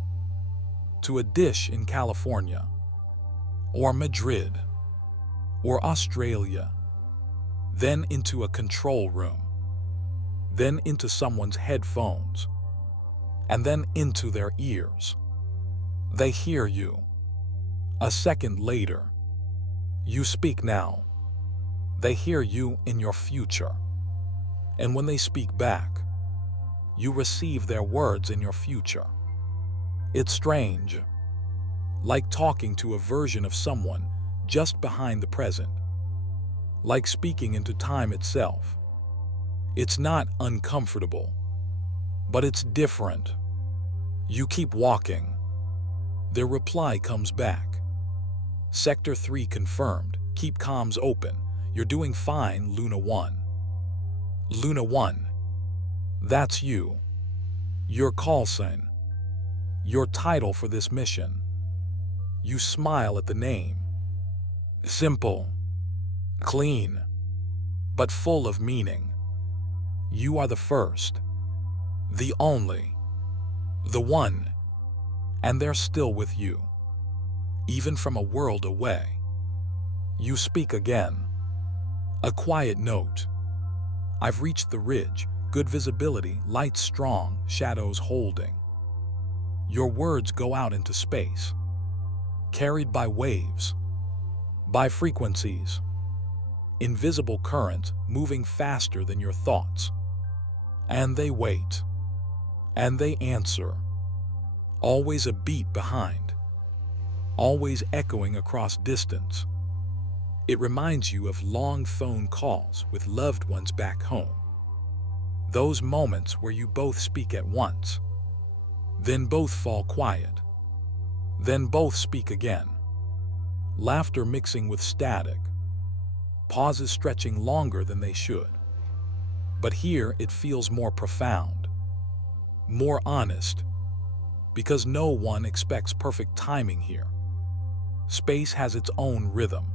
to a dish in California, or Madrid, or Australia, then into a control room, then into someone's headphones, and then into their ears. They hear you. A second later, you speak now. They hear you in your future. And when they speak back, you receive their words in your future. It's strange, like talking to a version of someone just behind the present, like speaking into time itself. It's not uncomfortable, but it's different. You keep walking. Their reply comes back. Sector 3 confirmed. Keep comms open. You're doing fine, Luna 1. Luna 1. That's you. Your call sign. Your title for this mission. You smile at the name. Simple. Clean. But full of meaning. You are the first. The only. The one. And they're still with you. Even from a world away. You speak again. A quiet note. I've reached the ridge. Good visibility, lights strong, shadows holding. Your words go out into space. Carried by waves. By frequencies. Invisible currents moving faster than your thoughts. And they wait. And they answer. Always a beat behind. Always echoing across distance. It reminds you of long phone calls with loved ones back home. Those moments where you both speak at once. Then both fall quiet. Then both speak again. Laughter mixing with static. Pauses stretching longer than they should. But here it feels more profound. More honest. Because no one expects perfect timing here. Space has its own rhythm.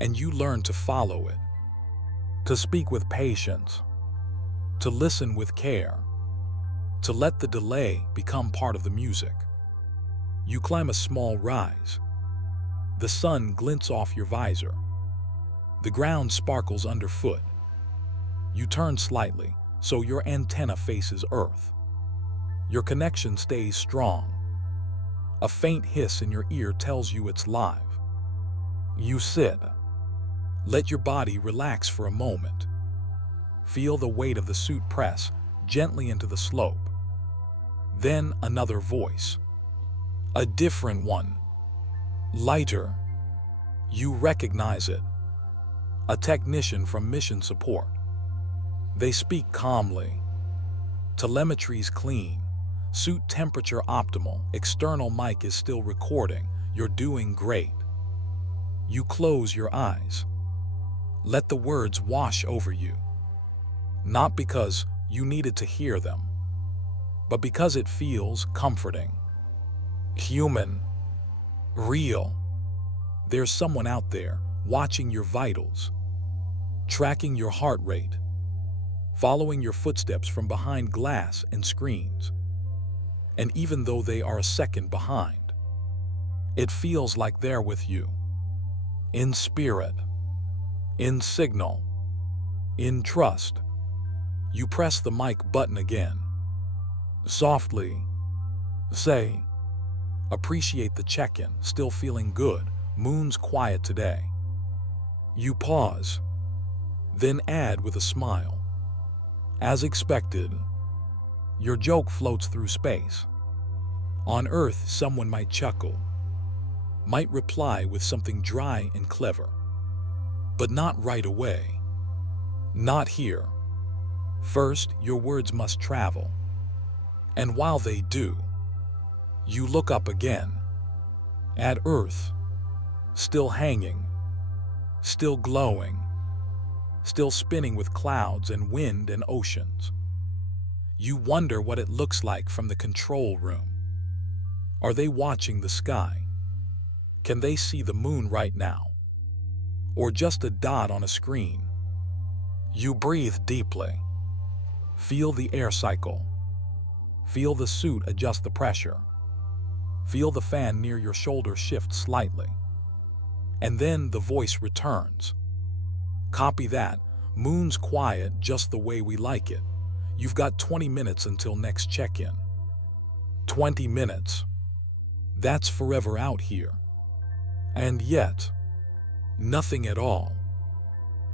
And you learn to follow it. To speak with patience. To listen with care. To let the delay become part of the music. You climb a small rise. The sun glints off your visor. The ground sparkles underfoot. You turn slightly, so your antenna faces Earth. Your connection stays strong. A faint hiss in your ear tells you it's live. You sit. Let your body relax for a moment. Feel the weight of the suit press gently into the slope. Then another voice. A different one. Lighter. You recognize it. A technician from mission support. They speak calmly. Telemetry's clean. Suit temperature optimal. External mic is still recording. You're doing great. You close your eyes. Let the words wash over you. Not because you needed to hear them, but because it feels comforting. Human. Real. There's someone out there watching your vitals, tracking your heart rate, following your footsteps from behind glass and screens. And even though they are a second behind, it feels like they're with you. In spirit, in signal, in trust. You press the mic button again. Softly, say, appreciate the check-in, still feeling good, moon's quiet today. You pause, then add with a smile. As expected, your joke floats through space. On Earth, someone might chuckle, might reply with something dry and clever. But not right away. Not here. First, your words must travel. And while they do, You look up again, at Earth, still hanging, still glowing, still spinning with clouds and wind and oceans. You wonder what it looks like from the control room. Are they watching the sky? Can they see the moon right now? Or just a dot on a screen? You breathe deeply. Feel the air cycle. Feel the suit adjust the pressure. Feel the fan near your shoulder shift slightly. And then the voice returns. Copy that. Moon's quiet just the way we like it. You've got 20 minutes until next check-in. 20 minutes. That's forever out here. And yet, nothing at all.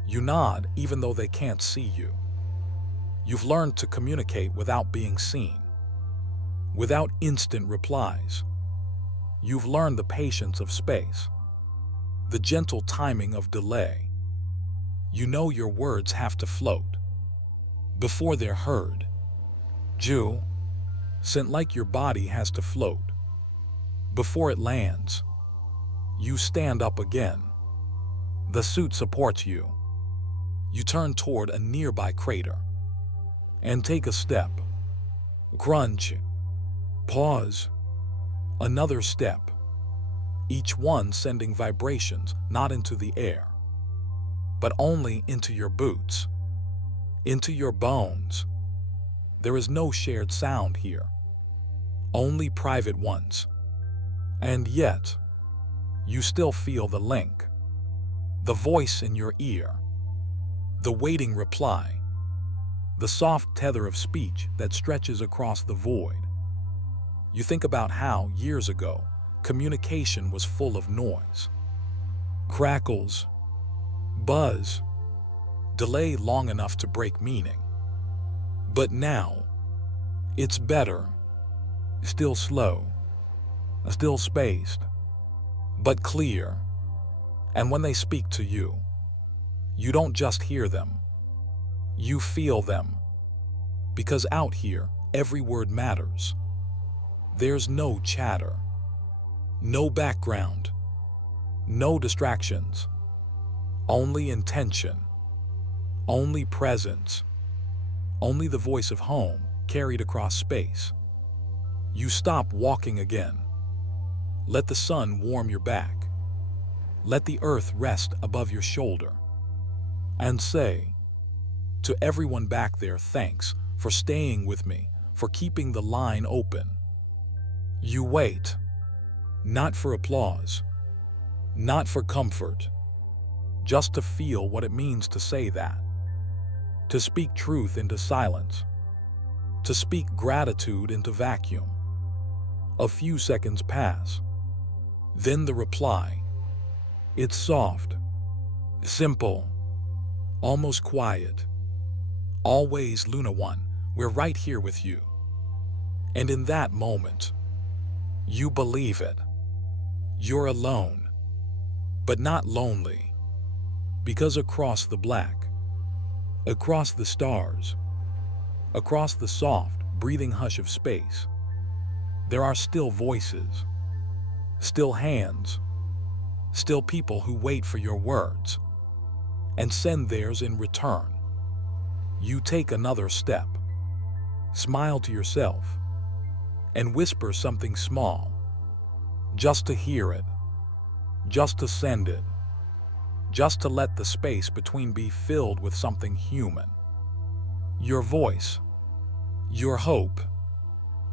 You nod even though they can't see you. You've learned to communicate without being seen, without instant replies. You've learned the patience of space, the gentle timing of delay. You know your words have to float before they're heard. Jew, sent like your body has to float before it lands. You stand up again. The suit supports you. You turn toward a nearby crater and take a step. Crunch. Pause. Another step. Each one sending vibrations not into the air, but only into your boots, into your bones. There is no shared sound here, only private ones. And yet, you still feel the link, the voice in your ear, the waiting reply, the soft tether of speech that stretches across the void. You think about how, years ago, communication was full of noise, crackles, buzz, delay long enough to break meaning. But now, it's better, still slow, still spaced, but clear. And when they speak to you, you don't just hear them, you feel them. Because out here, every word matters. There's no chatter, no background, no distractions, only intention, only presence, only the voice of home carried across space. You stop walking again. Let the sun warm your back. Let the earth rest above your shoulder. And say, to everyone back there, thanks for staying with me, for keeping the line open. You wait, not for applause, not for comfort, just to feel what it means to say that, to speak truth into silence, to speak gratitude into vacuum. A few seconds pass. Then the reply. It's soft, simple, almost quiet. Always, Luna One, we're right here with you. And in that moment, you believe it. You're alone, but not lonely. Because across the black, across the stars, across the soft, breathing hush of space, there are still voices, still hands, still people who wait for your words and send theirs in return. You take another step, smile to yourself, and whisper something small, just to hear it, just to send it, just to let the space between be filled with something human. Your voice, your hope,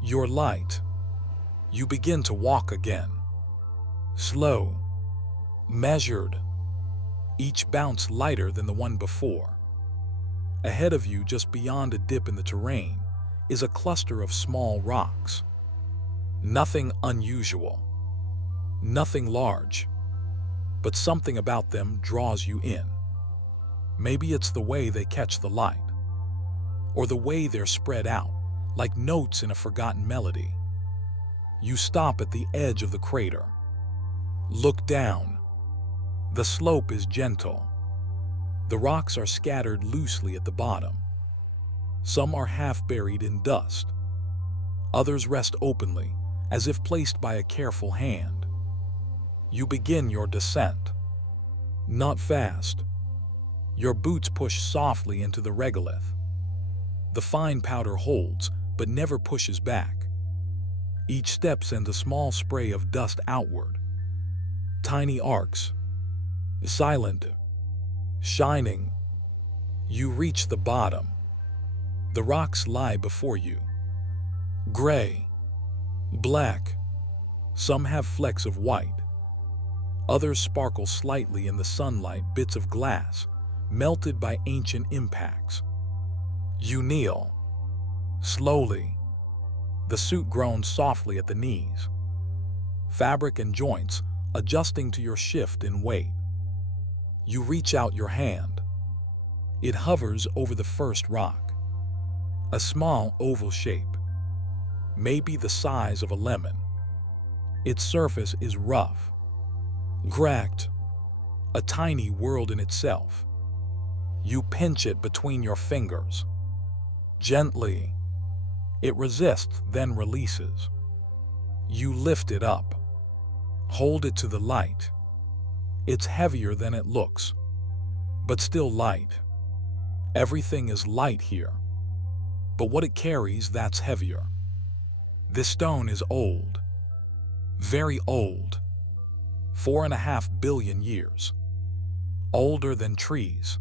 your light. You begin to walk again, slow, measured, each bounce lighter than the one before. Ahead of you, just beyond a dip in the terrain, is a cluster of small rocks. Nothing unusual, nothing large, but something about them draws you in. Maybe it's the way they catch the light, or the way they're spread out, like notes in a forgotten melody. You stop at the edge of the crater. Look down. The slope is gentle. The rocks are scattered loosely at the bottom. Some are half buried in dust. Others rest openly, as if placed by a careful hand. You begin your descent. Not fast. Your boots push softly into the regolith. The fine powder holds, but never pushes back. Each step sends a small spray of dust outward. Tiny arcs. Silent. Shining. You reach the bottom. The rocks lie before you. Gray. Black. Some have flecks of white. Others sparkle slightly in the sunlight, bits of glass, melted by ancient impacts. You kneel. Slowly. The suit groans softly at the knees. Fabric and joints adjusting to your shift in weight. You reach out your hand. It hovers over the first rock. A small oval shape, maybe the size of a lemon. Its surface is rough, cracked, a tiny world in itself. You pinch it between your fingers. Gently, it resists, then releases. You lift it up. Hold it to the light. It's heavier than it looks, but still light. Everything is light here, but what it carries, that's heavier. This stone is old, very old, 4.5 billion years. Older than trees,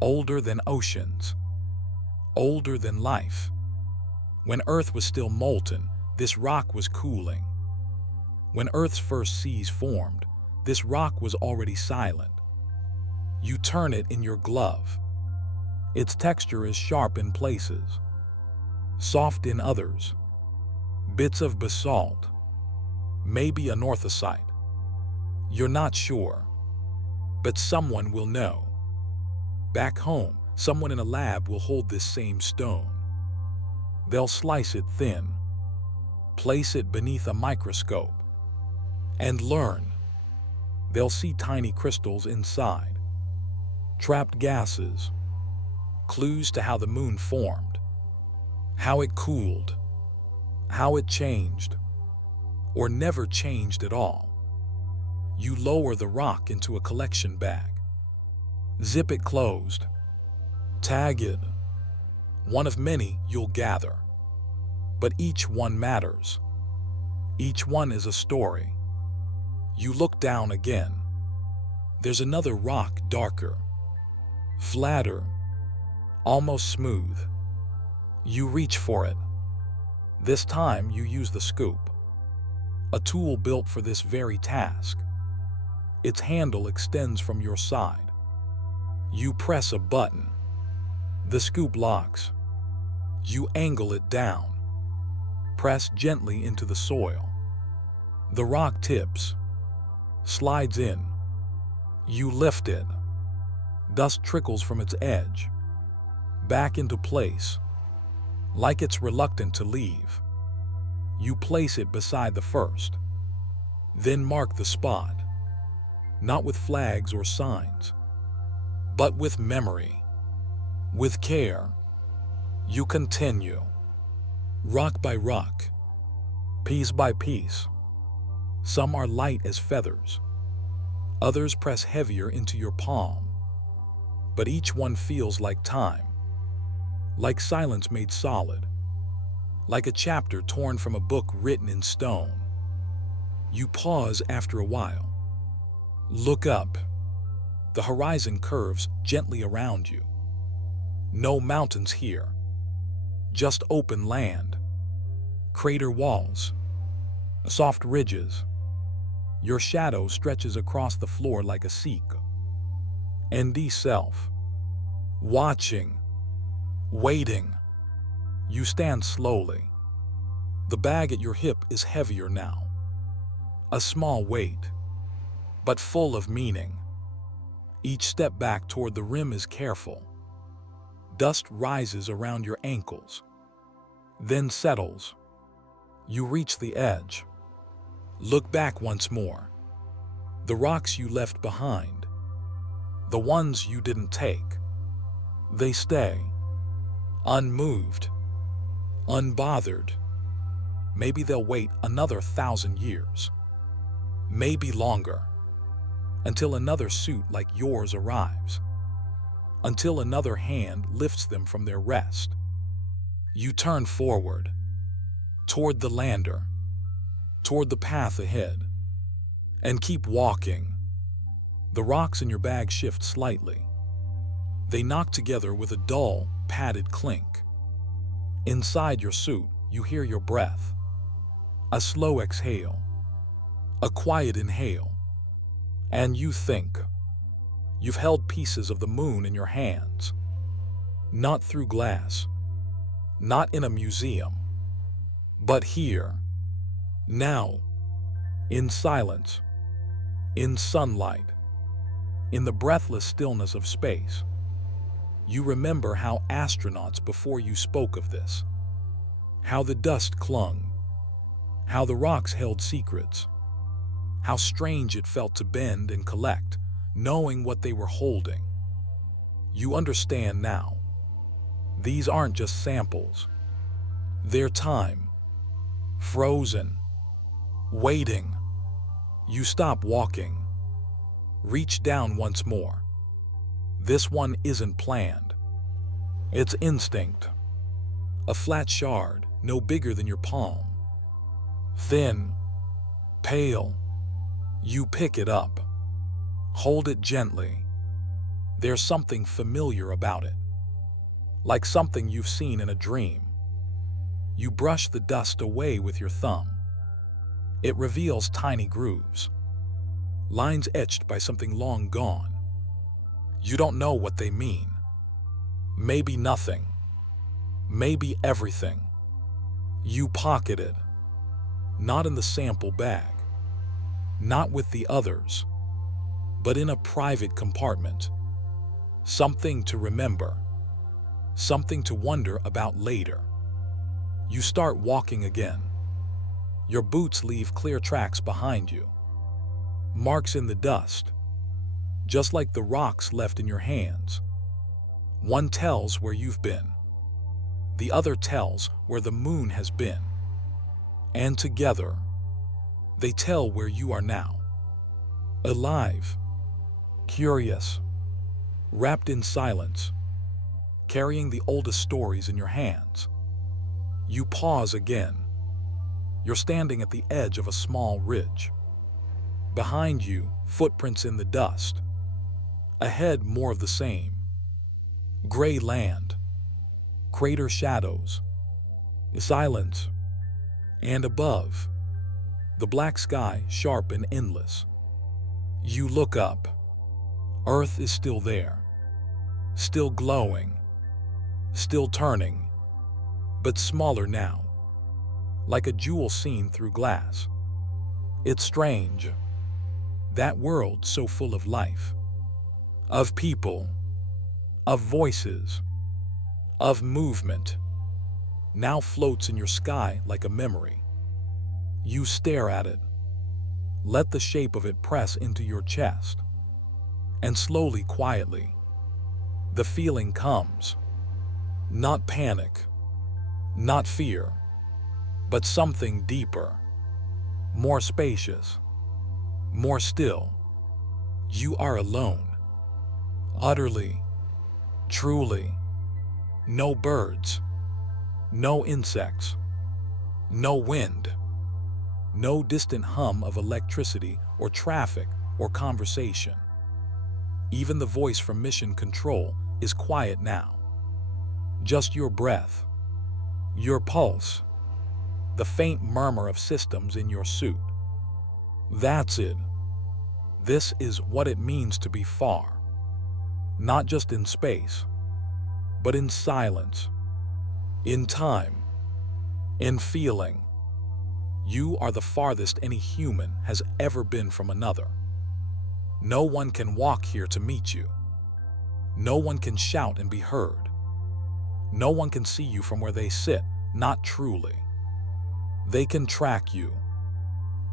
older than oceans, older than life. When Earth was still molten, this rock was cooling. When Earth's first seas formed, this rock was already silent. You turn it in your glove. Its texture is sharp in places, soft in others. Bits of basalt, maybe anorthosite. You're not sure, but someone will know. Back home, someone in a lab will hold this same stone. They'll slice it thin, place it beneath a microscope, and learn. They'll see tiny crystals inside, trapped gases, clues to how the moon formed, how it cooled, how it changed, or never changed at all. You lower the rock into a collection bag. Zip it closed. Tag it. One of many you'll gather. But each one matters. Each one is a story. You look down again. There's another rock, darker, flatter, almost smooth. You reach for it. This time you use the scoop, a tool built for this very task. Its handle extends from your side. You press a button. The scoop locks. You angle it down. Press gently into the soil. The rock tips, slides in. You lift it. Dust trickles from its edge, back into place, like it's reluctant to leave. You place it beside the first, then mark the spot, not with flags or signs, but with memory, with care. You continue, rock by rock, piece by piece. Some are light as feathers, others press heavier into your palm, but each one feels like time, like silence made solid, like a chapter torn from a book written in stone. You pause after a while. Look up. The horizon curves gently around you. No mountains here, just open land, crater walls, soft ridges. Your shadow stretches across the floor like a seek. ND self, watching, waiting. You stand slowly. The bag at your hip is heavier now. A small weight, but full of meaning. Each step back toward the rim is careful. Dust rises around your ankles, then settles. You reach the edge. Look back once more. The rocks you left behind, the ones you didn't take, they stay, unmoved, unbothered, Maybe they'll wait another 1,000 years. Maybe longer. Until another suit like yours arrives. Until another hand lifts them from their rest. You turn forward. Toward the lander. Toward the path ahead. And keep walking. The rocks in your bag shift slightly. They knock together with a dull, padded clink. Inside your suit, you hear your breath. A slow exhale. A quiet inhale. And you think. You've held pieces of the moon in your hands. Not through glass. Not in a museum. But here. Now. In silence. In sunlight. In the breathless stillness of space. You remember how astronauts before you spoke of this. How the dust clung. How the rocks held secrets. How strange it felt to bend and collect, knowing what they were holding. You understand now. These aren't just samples. They're time. Frozen. Waiting. You stop walking. Reach down once more. This one isn't planned. It's instinct. A flat shard, no bigger than your palm. Thin. Pale. You pick it up. Hold it gently. There's something familiar about it. Like something you've seen in a dream. You brush the dust away with your thumb. It reveals tiny grooves. Lines etched by something long gone. You don't know what they mean. Maybe nothing. Maybe everything. You pocket it. Not in the sample bag. Not with the others. But in a private compartment. Something to remember. Something to wonder about later. You start walking again. Your boots leave clear tracks behind you. Marks in the dust. Just like the rocks left in your hands. One tells where you've been. The other tells where the moon has been. And together, they tell where you are now. Alive. Curious. Wrapped in silence. Carrying the oldest stories in your hands. You pause again. You're standing at the edge of a small ridge. Behind you, footprints in the dust. Ahead, more of the same. Gray land. Crater shadows. Silence. And above, the black sky, sharp and endless. You look up. Earth is still there. Still glowing. Still turning. But smaller now. Like a jewel seen through glass. It's strange. That world so full of life. Of people. Of voices. Of movement. Now floats in your sky like a memory. You stare at it. Let the shape of it press into your chest. And slowly, quietly, the feeling comes. Not panic. Not fear. But something deeper. More spacious. More still. You are alone. Utterly. Truly. No birds. No insects. No wind. No distant hum of electricity or traffic or conversation. Even the voice from mission control is quiet now. Just your breath. Your pulse. The faint murmur of systems in your suit. That's it. This is what it means to be far. Not just in space, but in silence, in time, in feeling. You are the farthest any human has ever been from another. No one can walk here to meet you. No one can shout and be heard. No one can see you from where they sit, not truly. They can track you,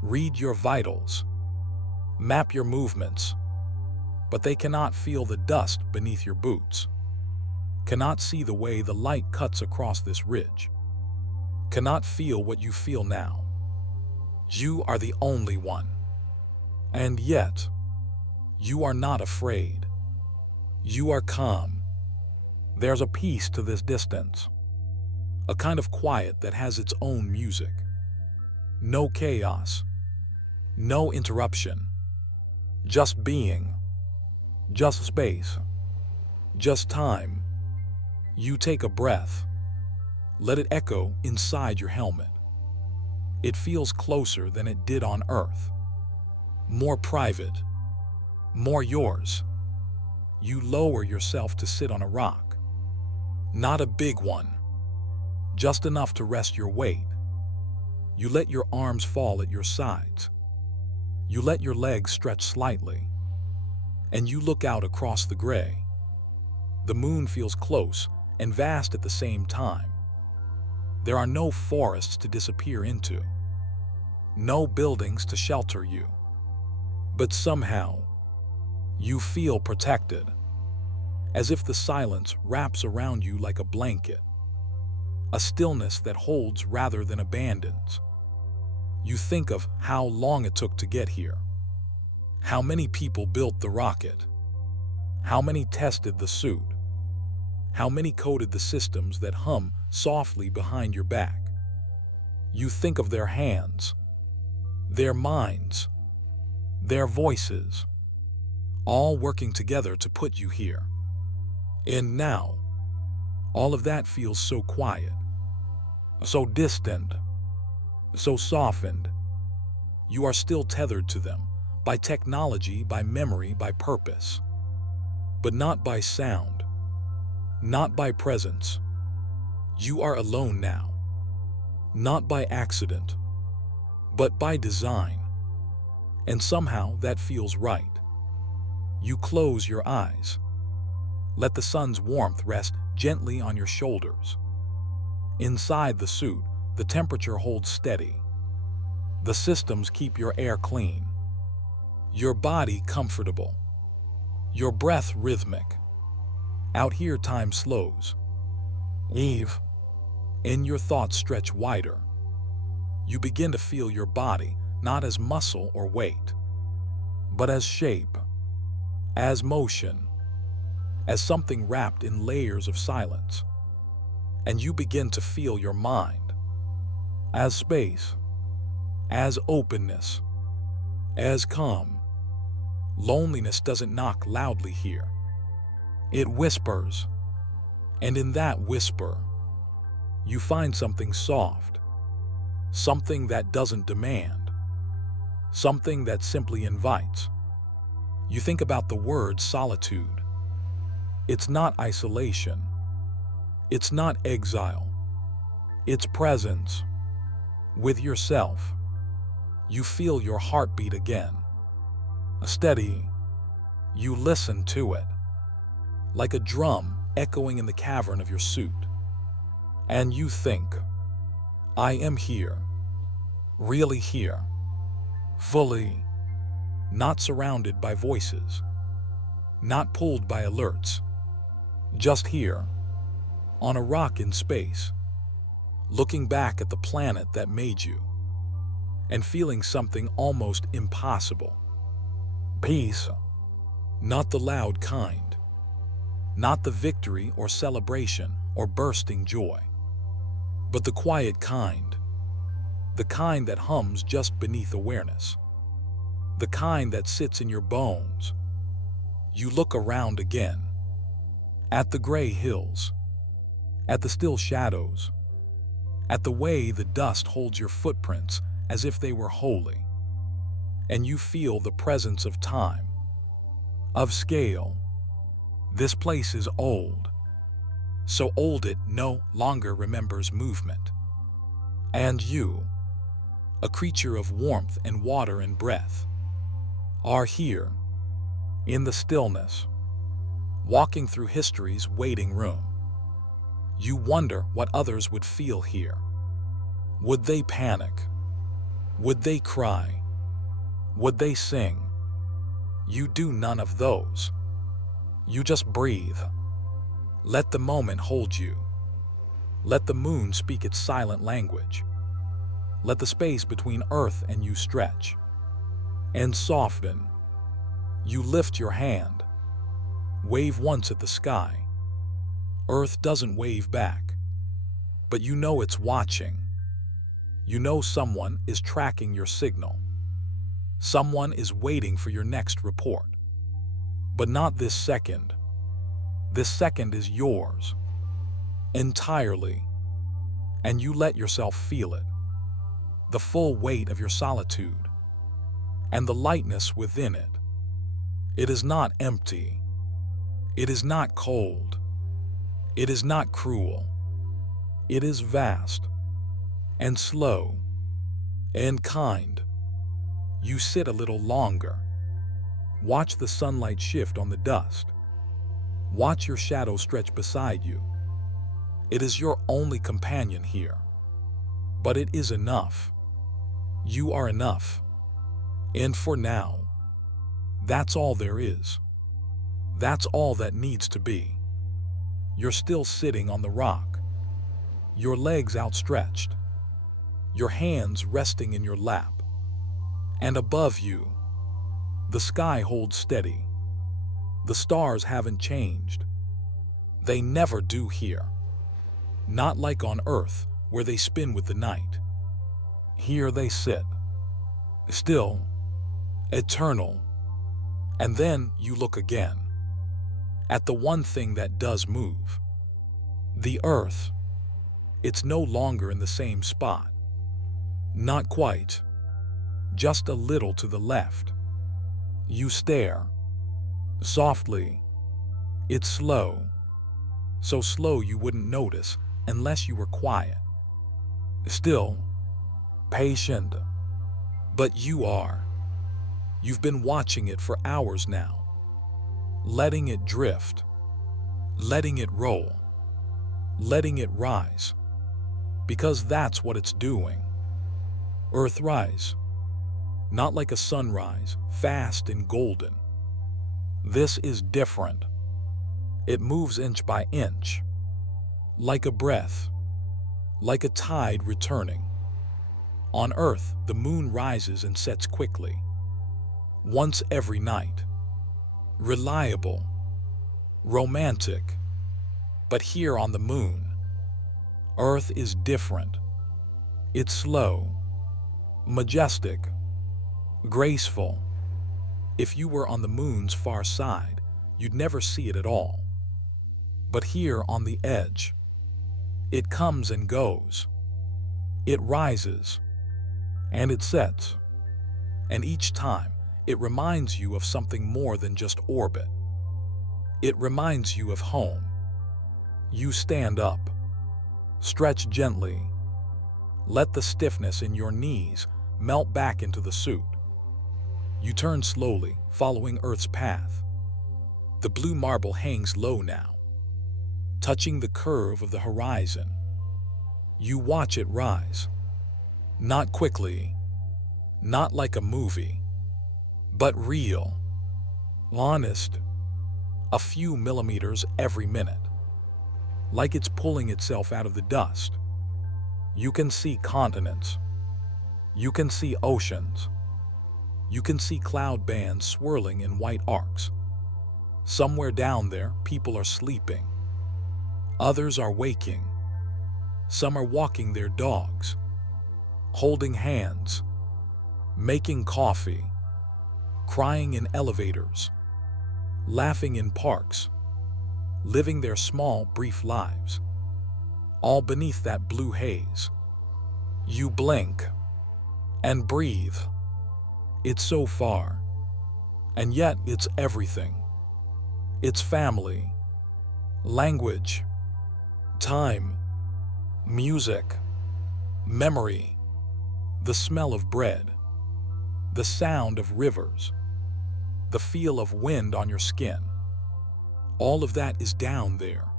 read your vitals, map your movements, but they cannot feel the dust beneath your boots, cannot see the way the light cuts across this ridge. cannot feel what you feel now. You are the only one. And yet, you are not afraid. You are calm. There's a peace to this distance, a kind of quiet that has its own music. No chaos, no interruption, just being, just space, just time. You take a breath, let it echo inside your helmet. It feels closer than it did on Earth, more private, more yours. You lower yourself to sit on a rock, not a big one, just enough to rest your weight. You let your arms fall at your sides. You let your legs stretch slightly, and you look out across the gray. The moon feels close and vast at the same time. There are no forests to disappear into, no buildings to shelter you. But somehow, you feel protected, as if the silence wraps around you like a blanket, a stillness that holds rather than abandons. You think of how long it took to get here, how many people built the rocket, how many tested the suit, how many coded the systems that hum softly behind your back. You think of their hands, their minds, their voices, all working together to put you here. And now, all of that feels so quiet, so distant, so softened. You are still tethered to them, by technology, by memory, by purpose, but not by sound, not by presence. You are alone now, not by accident, but by design. And somehow that feels right. You close your eyes. Let the sun's warmth rest gently on your shoulders. Inside the suit, the temperature holds steady. The systems keep your air clean, your body comfortable, your breath rhythmic. Out here time slows. Eve, and your thoughts stretch wider. You begin to feel your body not as muscle or weight, but as shape, as motion, as something wrapped in layers of silence. And you begin to feel your mind as space, as openness, as calm. Loneliness doesn't knock loudly here. It whispers, and in that whisper, you find something soft, something that doesn't demand, something that simply invites. You think about the word solitude. It's not isolation. It's not exile. It's presence with yourself. You feel your heartbeat again. Steady. You listen to it, like a drum echoing in the cavern of your suit. And you think, I am here, really here, fully, not surrounded by voices, not pulled by alerts, just here, on a rock in space, looking back at the planet that made you, and feeling something almost impossible. Peace, not the loud kind, not the victory or celebration or bursting joy, but the quiet kind, the kind that hums just beneath awareness, the kind that sits in your bones. You look around again, at the gray hills, at the still shadows, at the way the dust holds your footprints as if they were holy, and you feel the presence of time, of scale. This place is old, so old it no longer remembers movement. And you, a creature of warmth and water and breath, are here, in the stillness, walking through history's waiting room. You wonder what others would feel here. Would they panic? Would they cry? Would they sing? You do none of those. You just breathe. Let the moment hold you. Let the moon speak its silent language. Let the space between Earth and you stretch and soften. You lift your hand, wave once at the sky. Earth doesn't wave back, but you know it's watching. You know someone is tracking your signal. Someone is waiting for your next report. But not this second. This second is yours, entirely, and you let yourself feel it. The full weight of your solitude, and the lightness within it. It is not empty. It is not cold. It is not cruel. It is vast, and slow, and kind. You sit a little longer. Watch the sunlight shift on the dust. Watch your shadow stretch beside you. It is your only companion here. But it is enough. You are enough. And for now, that's all there is. That's all that needs to be. You're still sitting on the rock, your legs outstretched, your hands resting in your lap. And above you, the sky holds steady. The stars haven't changed. They never do here. Not like on Earth, where they spin with the night. Here they sit, still, eternal. And then you look again, at the one thing that does move. The Earth. It's no longer in the same spot. Not quite. Just a little to the left. You stare. Softly. It's slow. So slow you wouldn't notice unless you were quiet. Still, patient. But you are. You've been watching it for hours now. Letting it drift. Letting it roll. Letting it rise. Because that's what it's doing. Earthrise. Not like a sunrise, fast and golden. This is different. It moves inch by inch. Like a breath. Like a tide returning. On Earth, the moon rises and sets quickly. Once every night. Reliable. Romantic. But here on the moon, Earth is different. It's slow. Majestic. Graceful. If you were on the moon's far side, you'd never see it at all. But here on the edge, it comes and goes. It rises, and it sets. And each time, it reminds you of something more than just orbit. It reminds you of home. You stand up. Stretch gently. Let the stiffness in your knees melt back into the suit. You turn slowly, following Earth's path. The blue marble hangs low now, touching the curve of the horizon. You watch it rise. Not quickly, not like a movie, but real, honest, a few millimeters every minute. Like it's pulling itself out of the dust. You can see continents. You can see oceans. You can see cloud bands swirling in white arcs. Somewhere down there, people are sleeping. Others are waking. Some are walking their dogs, holding hands, making coffee, crying in elevators, laughing in parks, living their small, brief lives, all beneath that blue haze. You blink and breathe. It's so far, and yet it's everything. It's family, language, time, music, memory, the smell of bread, the sound of rivers, the feel of wind on your skin. All of that is down there.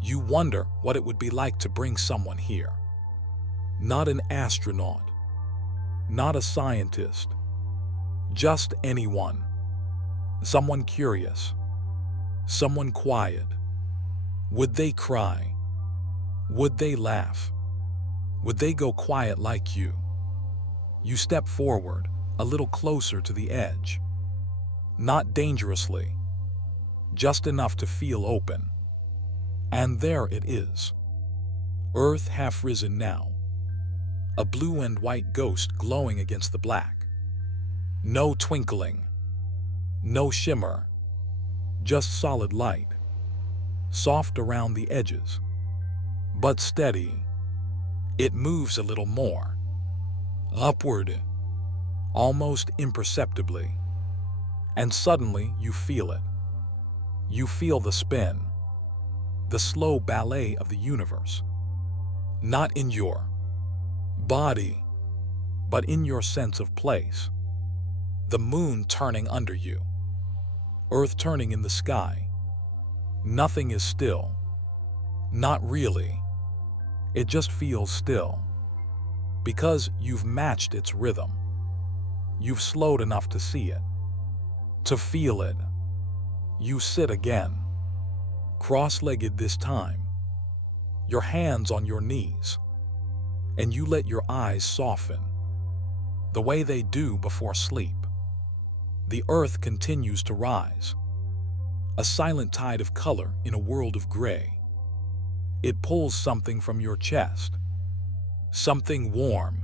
You wonder what it would be like to bring someone here. Not an astronaut, not a scientist, just anyone. Someone curious, someone quiet. Would they cry? Would they laugh? Would they go quiet like you? You step forward, a little closer to the edge. Not dangerously, just enough to feel open. And there it is. Earth half risen now. A blue and white ghost glowing against the black. No twinkling, no shimmer, just solid light. Soft around the edges, but steady. It moves a little more. Upward, almost imperceptibly. And suddenly you feel it. You feel the spin, the slow ballet of the universe. Not in your body, but in your sense of place. The moon turning under you, Earth turning in the sky. Nothing is still. Not really. It just feels still. Because you've matched its rhythm. You've slowed enough to see it, to feel it. You sit again, cross-legged this time, your hands on your knees, and you let your eyes soften, the way they do before sleep. The earth continues to rise, a silent tide of color in a world of gray. It pulls something from your chest, something warm,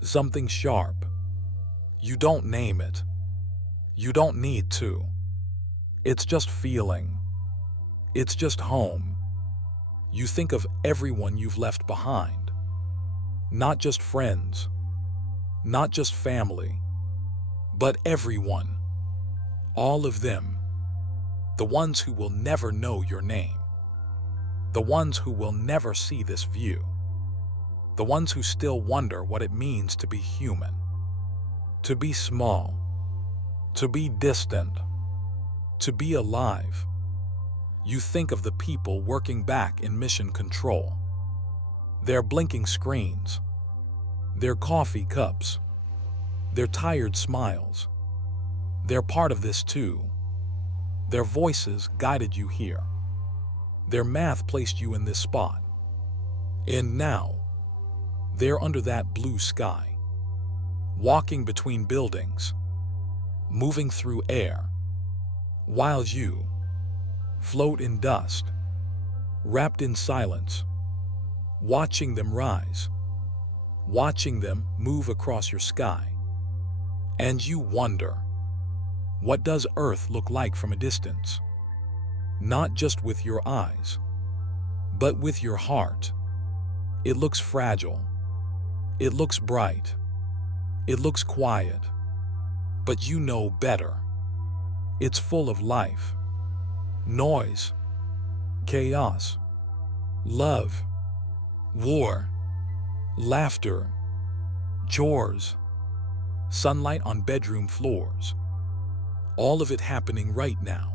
something sharp. You don't name it. You don't need to. It's just feeling. It's just home. You think of everyone you've left behind. Not just friends, not just family, but everyone. All of them. The ones who will never know your name. The ones who will never see this view. The ones who still wonder what it means to be human. To be small. To be distant. To be alive. You think of the people working back in mission control. Their blinking screens. Their coffee cups. Their tired smiles. They're part of this too. Their voices guided you here. Their math placed you in this spot. And now, they're under that blue sky, walking between buildings, moving through air, while you float in dust, wrapped in silence, watching them rise, watching them move across your sky. And you wonder, what does Earth look like from a distance? Not just with your eyes, but with your heart. It looks fragile. It looks bright. It looks quiet. But you know better. It's full of life, noise, chaos, love, war, laughter, chores, sunlight on bedroom floors. All of it happening right now,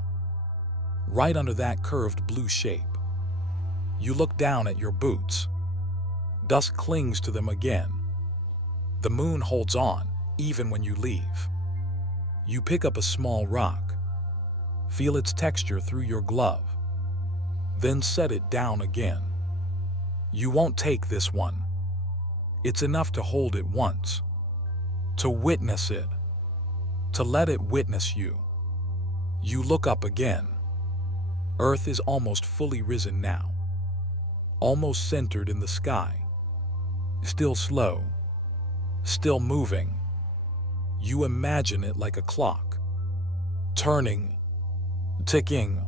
right under that curved blue shape. You look down at your boots. Dust clings to them again. The moon holds on, even when you leave. You pick up a small rock, feel its texture through your glove, then set it down again. You won't take this one. It's enough to hold it once, to witness it, to let it witness you. You look up again. Earth is almost fully risen now, almost centered in the sky. Still slow, still moving. You imagine it like a clock, turning, ticking,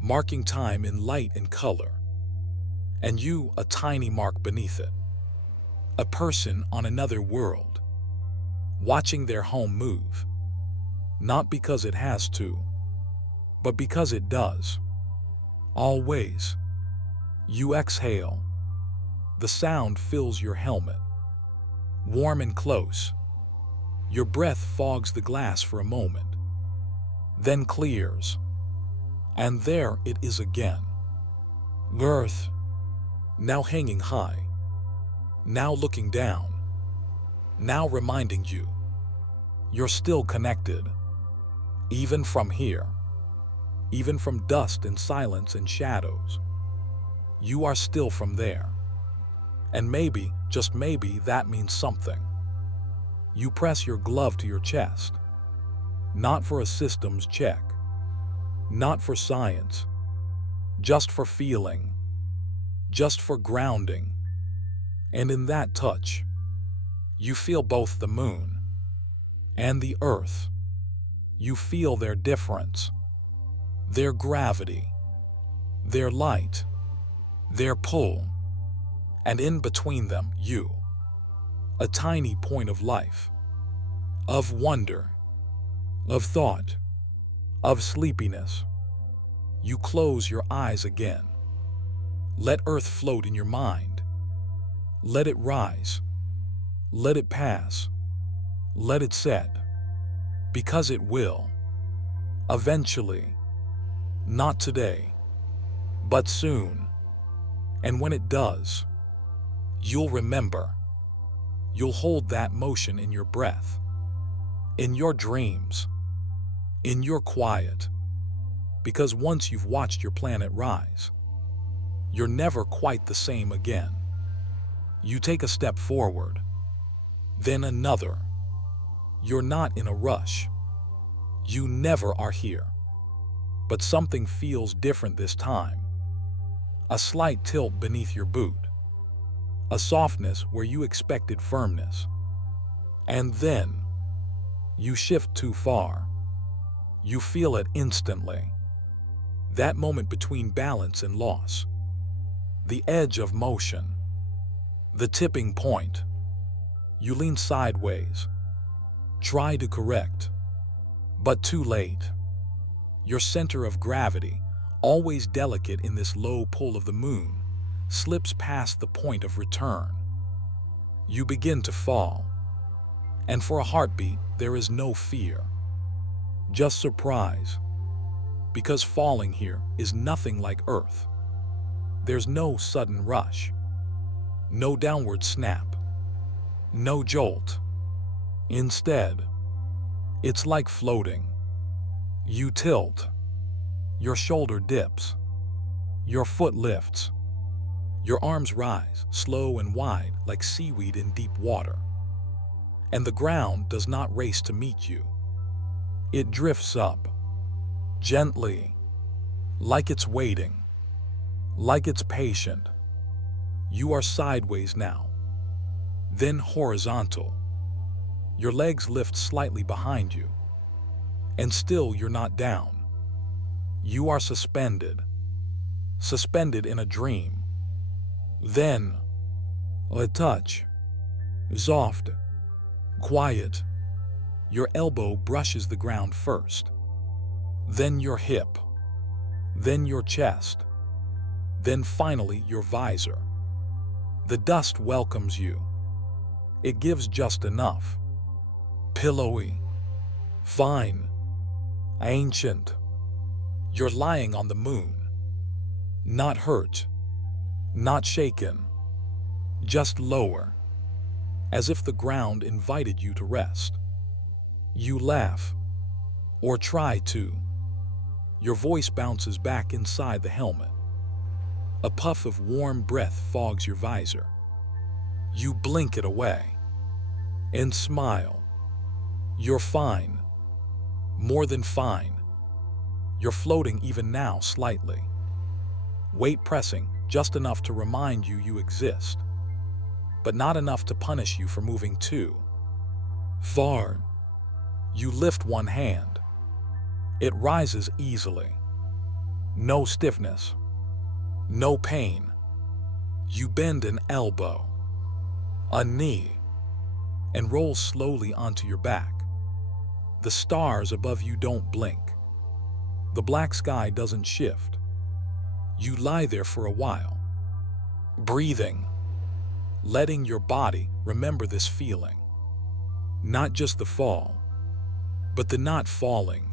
marking time in light and color. And you, a tiny mark beneath it. A person on another world, watching their home move. Not because it has to, but because it does. Always. You exhale. The sound fills your helmet. Warm and close. Your breath fogs the glass for a moment, then clears. And there it is again. Earth, now hanging high, now looking down, now reminding you, you're still connected, even from here, even from dust and silence and shadows. You are still from there. And maybe, just maybe, that means something. You press your glove to your chest. Not for a systems check. Not for science. Just for feeling. Just for grounding. And in that touch, you feel both the moon and the earth. You feel their difference, their gravity, their light, their pull, and in between them, you, a tiny point of life, of wonder, of thought, of sleepiness. You close your eyes again. Let Earth float in your mind. Let it rise. Let it pass. Let it set. Because it will. Eventually. Not today. But soon. And when it does, you'll remember. You'll hold that motion in your breath. In your dreams. In your quiet. Because once you've watched your planet rise, you're never quite the same again. You take a step forward, then another. You're not in a rush. You never are here. But something feels different this time. A slight tilt beneath your boot. A softness where you expected firmness. And then, you shift too far. You feel it instantly. That moment between balance and loss. The edge of motion. The tipping point. You lean sideways. Try to correct. But too late. Your center of gravity, always delicate in this low pull of the moon, slips past the point of return. You begin to fall. And for a heartbeat, there is no fear. Just surprise. Because falling here is nothing like Earth. There's no sudden rush. No downward snap. No jolt. Instead, it's like floating. You tilt. Your shoulder dips. Your foot lifts. Your arms rise, slow and wide, like seaweed in deep water. And the ground does not race to meet you. It drifts up. Gently. Like it's waiting. Like it's patient. You are sideways now. Then horizontal. Your legs lift slightly behind you. And still you're not down. You are suspended. Suspended in a dream. Then, a touch. Soft. Quiet. Your elbow brushes the ground first. Then your hip. Then your chest. Then finally your visor. The dust welcomes you. It gives just enough. Pillowy. Fine. Ancient. You're lying on the moon. Not hurt. Not shaken. Just lower. As if the ground invited you to rest. You laugh. Or try to. Your voice bounces back inside the helmet. A puff of warm breath fogs your visor. You blink it away. And smile. You're fine. More than fine. You're floating even now slightly. Weight pressing just enough to remind you you exist. But not enough to punish you for moving too far. You lift one hand. It rises easily. No stiffness. No pain. You bend an elbow, a knee, and roll slowly onto your back. The stars above you don't blink. The black sky doesn't shift. You lie there for a while, breathing, letting your body remember this feeling. Not just the fall, but the not falling,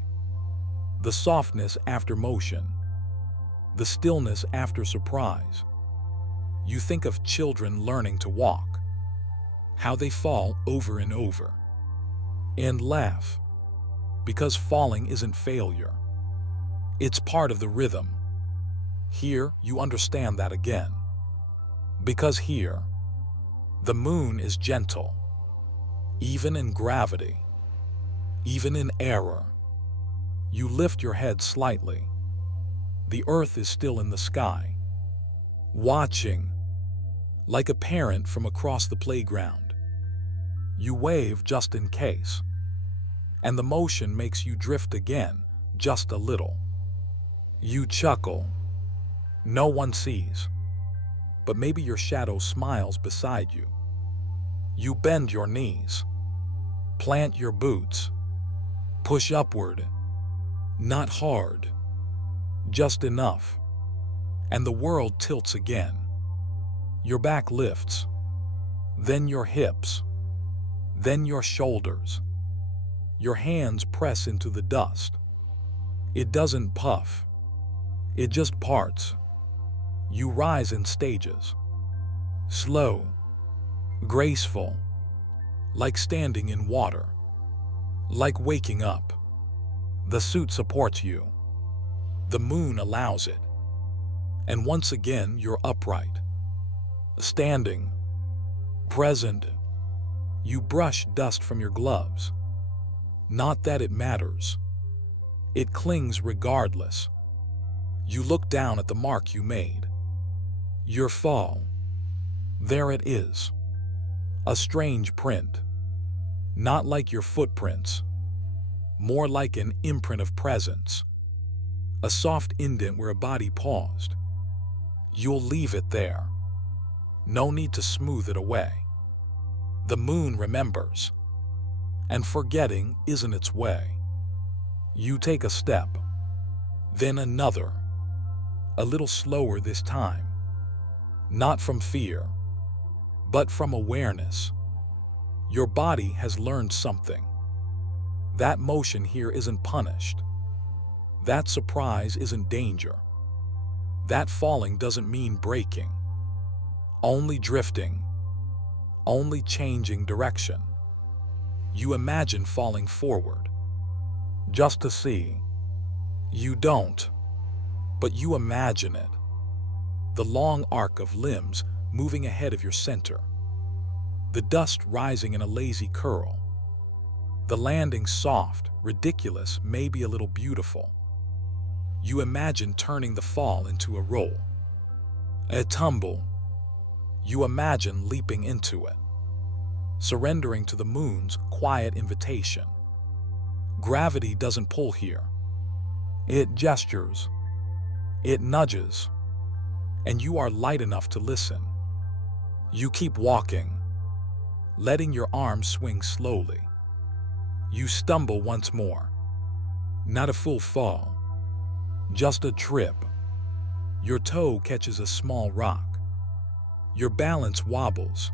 the softness after motion, the stillness after surprise. You think of children learning to walk, how they fall over and over, and laugh, because falling isn't failure. It's part of the rhythm. Here, you understand that again. Because here, the moon is gentle, even in gravity, even in error. You lift your head slightly. The earth is still in the sky, watching, like a parent from across the playground. You wave just in case, and the motion makes you drift again, just a little. You chuckle. No one sees, but maybe your shadow smiles beside you. You bend your knees, plant your boots, push upward, not hard, just enough, and the world tilts again. Your back lifts, then your hips, then your shoulders. Your hands press into the dust. It doesn't puff, it just parts. You rise in stages, slow, graceful, like standing in water, like waking up. The suit supports you. The moon allows it. And once again, you're upright, standing, present. You brush dust from your gloves. Not that it matters. It clings regardless. You look down at the mark you made. Your fall. There it is. A strange print. Not like your footprints. More like an imprint of presence. A soft indent where a body paused. You'll leave it there. No need to smooth it away. The moon remembers. And forgetting isn't its way. You take a step, then another. A little slower this time. Not from fear, but from awareness. Your body has learned something. That motion here isn't punished. That surprise isn't danger. That falling doesn't mean breaking. Only drifting. Only changing direction. You imagine falling forward, just to see. You don't, but you imagine it. The long arc of limbs moving ahead of your center. The dust rising in a lazy curl. The landing soft, ridiculous, maybe a little beautiful. You imagine turning the fall into a roll, a tumble. You imagine leaping into it, surrendering to the moon's quiet invitation. Gravity doesn't pull here. It gestures. It nudges. And you are light enough to listen. You keep walking, letting your arms swing slowly. You stumble once more. Not a full fall, just a trip. Your toe catches a small rock. Your balance wobbles,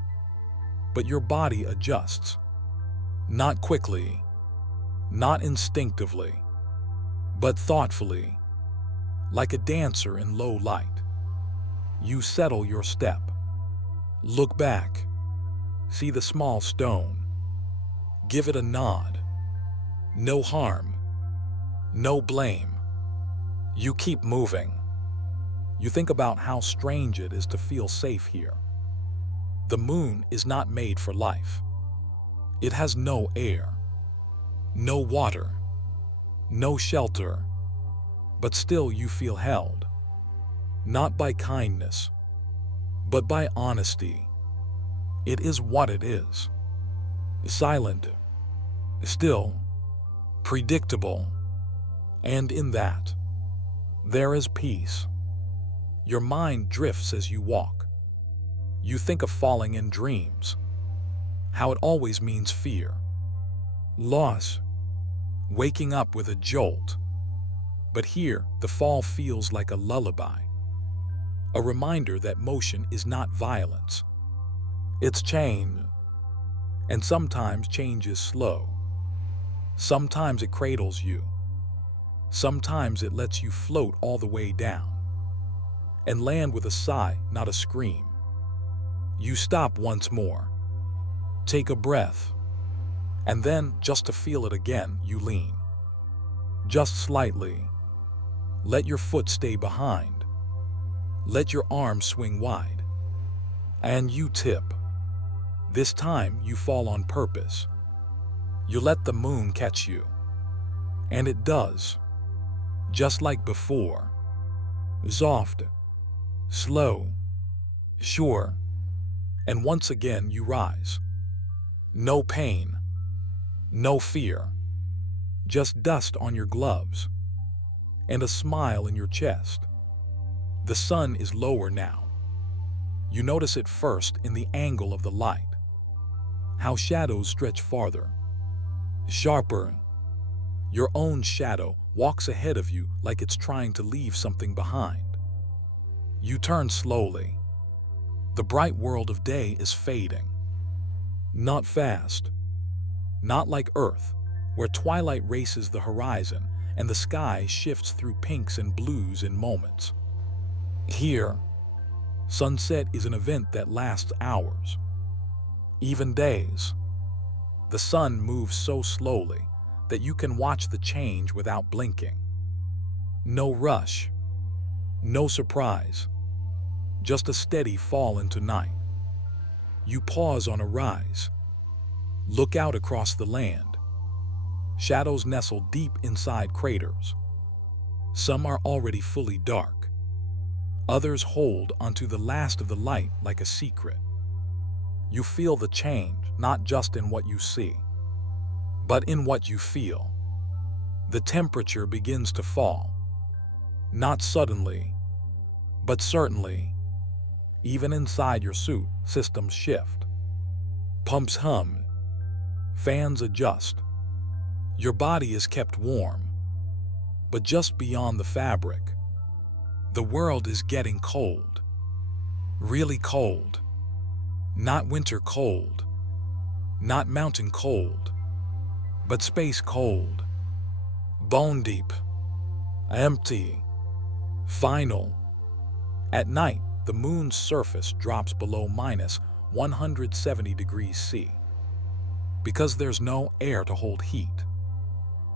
but your body adjusts. Not quickly, not instinctively, but thoughtfully, like a dancer in low light. You settle your step. Look back. See the small stone. Give it a nod. No harm. No blame. You keep moving. You think about how strange it is to feel safe here. The moon is not made for life. It has no air, no water, no shelter, but still you feel held. Not by kindness, but by honesty. It is what it is. Silent, still, predictable, and in that, there is peace. Your mind drifts as you walk. You think of falling in dreams, how it always means fear, loss, waking up with a jolt. But here, the fall feels like a lullaby. A reminder that motion is not violence. It's change. And sometimes change is slow. Sometimes it cradles you. Sometimes it lets you float all the way down and land with a sigh, not a scream. You stop once more. Take a breath. And then, just to feel it again, you lean. Just slightly. Let your foot stay behind. Let your arms swing wide. And you tip. This time you fall on purpose. You let the moon catch you. And it does. Just like before. Soft. Slow. Sure. And once again you rise. No pain. No fear. Just dust on your gloves. And a smile in your chest. The sun is lower now. You notice it first in the angle of the light. How shadows stretch farther. Sharper. Your own shadow walks ahead of you like it's trying to leave something behind. You turn slowly. The bright world of day is fading. Not fast. Not like Earth, where twilight races the horizon and the sky shifts through pinks and blues in moments. Here, sunset is an event that lasts hours, even days. The sun moves so slowly that you can watch the change without blinking. No rush, no surprise, just a steady fall into night. You pause on a rise. Look out across the land. Shadows nestle deep inside craters. Some are already fully dark. Others hold onto the last of the light like a secret. You feel the change, not just in what you see, but in what you feel. The temperature begins to fall. Not suddenly, but certainly. Even inside your suit, systems shift. Pumps hum. Fans adjust. Your body is kept warm. But just beyond the fabric, the world is getting cold. Really cold. Not winter cold. Not mountain cold. But space cold. Bone deep. Empty. Final. At night, the moon's surface drops below minus 170 degrees C. Because there's no air to hold heat.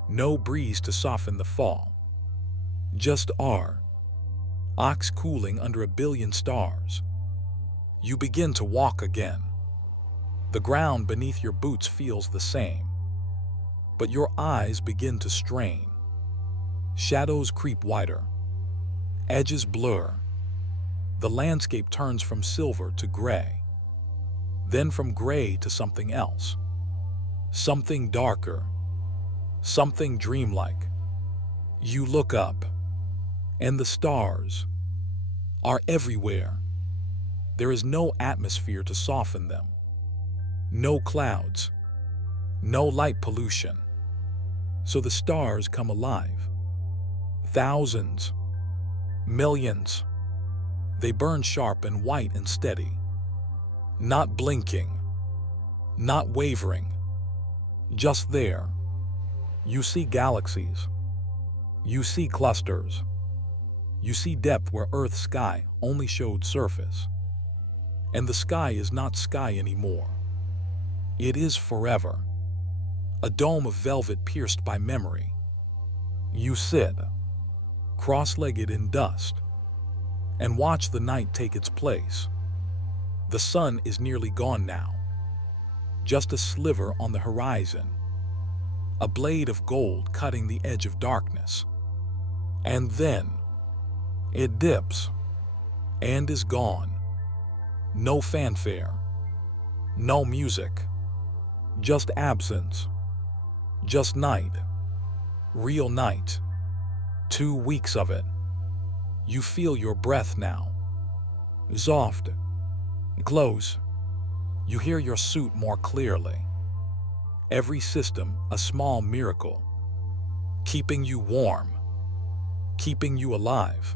No breeze to soften the fall. Just ox cooling under a billion stars. You begin to walk again. The ground beneath your boots feels the same. But your eyes begin to strain. Shadows creep wider. Edges blur. The landscape turns from silver to gray. Then from gray to something else. Something darker. Something dreamlike. You look up, and the stars are everywhere. There is no atmosphere to soften them. No clouds. No light pollution. So the stars come alive. Thousands. Millions. They burn sharp and white and steady. Not blinking. Not wavering. Just there. You see galaxies. You see clusters. You see depth where Earth's sky only showed surface. And the sky is not sky anymore. It is forever. A dome of velvet pierced by memory. You sit, cross-legged in dust, and watch the night take its place. The sun is nearly gone now. Just a sliver on the horizon. A blade of gold cutting the edge of darkness. And then, it dips, and is gone. No fanfare. No music. Just absence. Just night. Real night. 2 weeks of it. You feel your breath now. Soft. Close. You hear your suit more clearly. Every system a small miracle. Keeping you warm. Keeping you alive.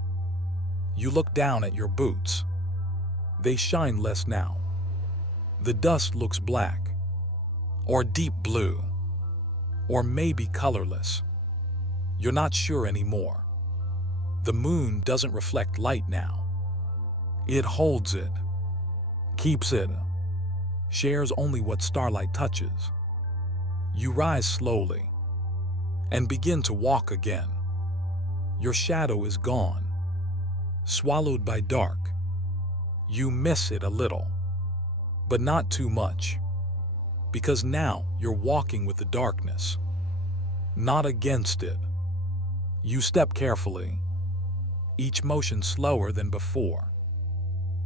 You look down at your boots. They shine less now. The dust looks black. Or deep blue. Or maybe colorless. You're not sure anymore. The moon doesn't reflect light now. It holds it. Keeps it. Shares only what starlight touches. You rise slowly. And begin to walk again. Your shadow is gone. swallowed by dark. You miss it a little, but not too much, because now you're walking with the darkness, not against it. You step carefully, each motion slower than before,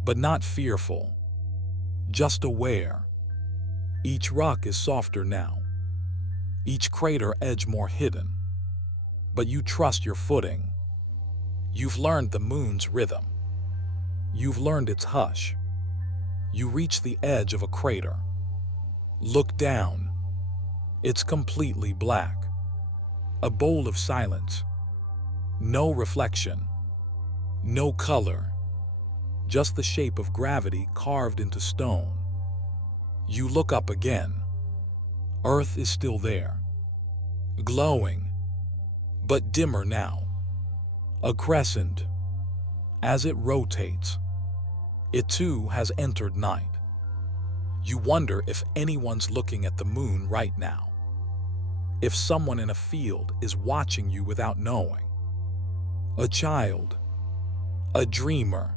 but not fearful, just aware. Each rock is softer now, each crater edge more hidden, but you trust your footing. You've learned the moon's rhythm. You've learned its hush. You reach the edge of a crater. Look down. It's completely black. A bowl of silence. No reflection. No color. Just the shape of gravity carved into stone. You look up again. Earth is still there. Glowing, but dimmer now. A crescent. As it rotates, it too has entered night. You wonder if anyone's looking at the moon right now. If someone in a field is watching you without knowing. A child. A dreamer.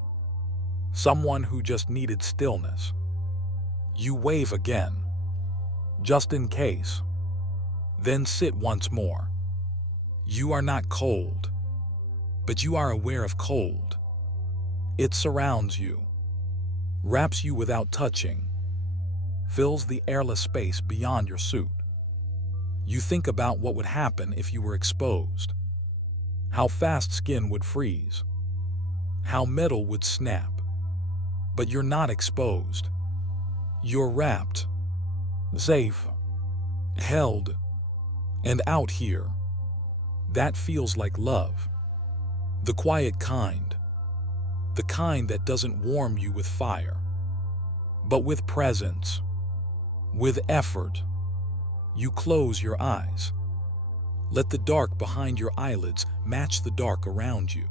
Someone who just needed stillness. You wave again, just in case. Then sit once more. You are not cold, but you are aware of cold. It surrounds you, wraps you without touching, fills the airless space beyond your suit. You think about what would happen if you were exposed, how fast skin would freeze, how metal would snap. But you're not exposed. You're wrapped, safe, held, and out here. That feels like love. The quiet kind. The kind that doesn't warm you with fire, but with presence, with effort. You close your eyes. Let the dark behind your eyelids match the dark around you.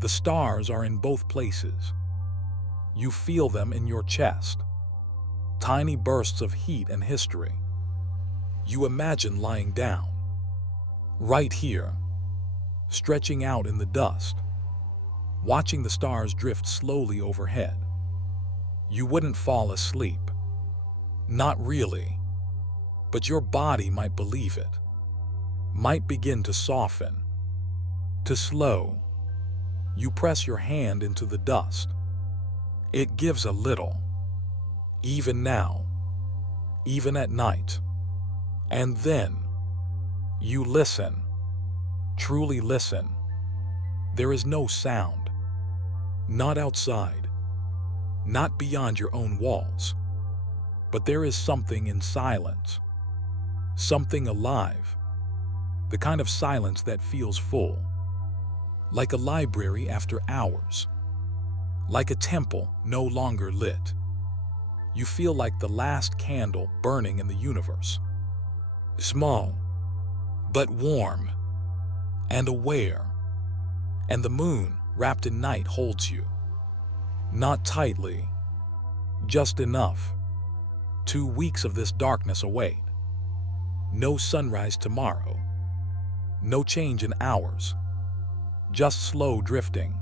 The stars are in both places. You feel them in your chest. Tiny bursts of heat and history. You imagine lying down, right here, stretching out in the dust, watching the stars drift slowly overhead. You wouldn't fall asleep. Not really. But your body might believe it. Might begin to soften, to slow. You press your hand into the dust. It gives a little. Even now. Even at night. And then you listen. Truly listen. There is no sound. Not outside. Not beyond your own walls. But there is something in silence. Something alive. The kind of silence that feels full. Like a library after hours. Like a temple no longer lit. You feel like the last candle burning in the universe. Small, but warm, and aware. And the moon, wrapped in night, holds you. Not tightly, just enough. 2 weeks of this darkness await. No sunrise tomorrow. No change in hours. Just slow drifting.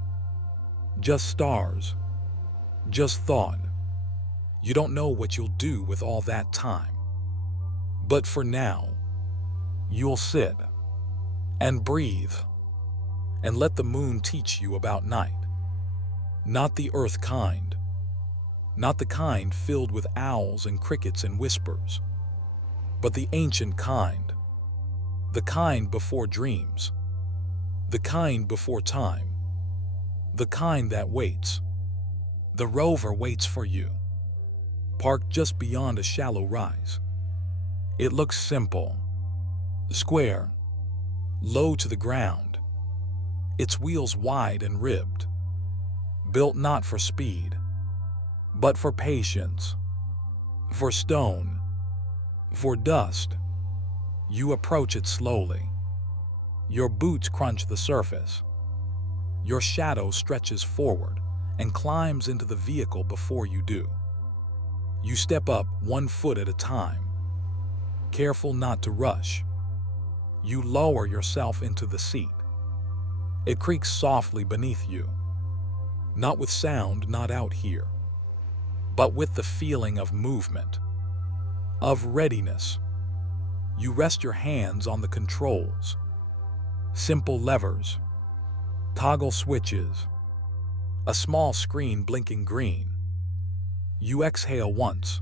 Just stars. Just thought. You don't know what you'll do with all that time. But for now, you'll sit and breathe and let the moon teach you about night. Not the earth kind. Not the kind filled with owls and crickets and whispers. But the ancient kind. The kind before dreams. The kind before time. The kind that waits. The rover waits for you. Parked just beyond a shallow rise. It looks simple. Square. Low to the ground. Its wheels wide and ribbed. Built not for speed, but for patience. For stone. For dust. You approach it slowly. Your boots crunch the surface. Your shadow stretches forward and climbs into the vehicle before you do. You step up 1 foot at a time, careful not to rush. You lower yourself into the seat. It creaks softly beneath you. Not with sound, not out here, but with the feeling of movement, of readiness. You rest your hands on the controls, simple levers, toggle switches, a small screen blinking green. You exhale once,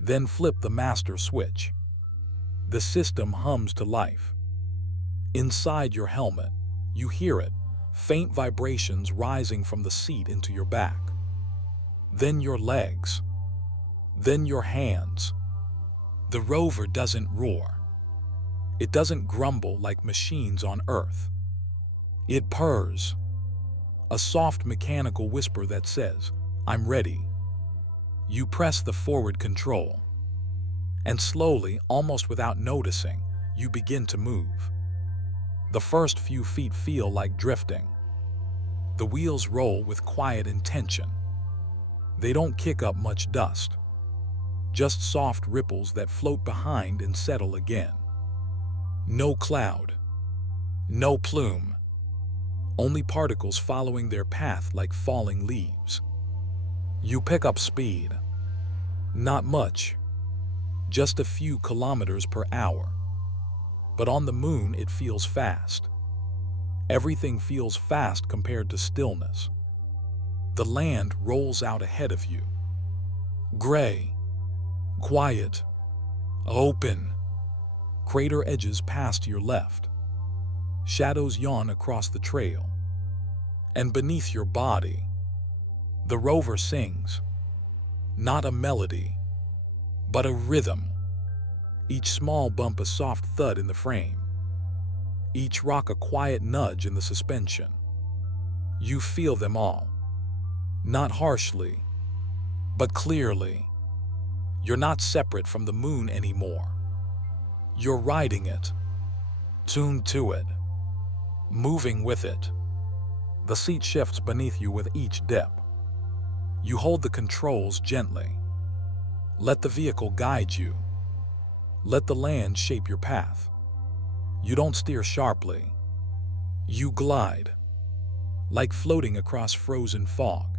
then flip the master switch. The system hums to life. Inside your helmet, you hear it, faint vibrations rising from the seat into your back. Then your legs, then your hands. The rover doesn't roar. It doesn't grumble like machines on Earth. It purrs, a soft mechanical whisper that says, "I'm ready." You press the forward control, and slowly, almost without noticing, you begin to move. The first few feet feel like drifting. The wheels roll with quiet intention. They don't kick up much dust, just soft ripples that float behind and settle again. No cloud, no plume, only particles following their path like falling leaves. You pick up speed. Not much, just a few kilometers per hour. But on the moon it feels fast. Everything feels fast compared to stillness. The land rolls out ahead of you. Gray, quiet, open. Crater edges pass to your left. Shadows yawn across the trail. And beneath your body, the rover sings. Not a melody, but a rhythm. Each small bump a soft thud in the frame. Each rock a quiet nudge in the suspension. You feel them all. Not harshly, but clearly. You're not separate from the moon anymore. You're riding it, tuned to it, moving with it. The seat shifts beneath you with each dip. You hold the controls gently. Let the vehicle guide you. Let the land shape your path. You don't steer sharply. You glide, like floating across frozen fog.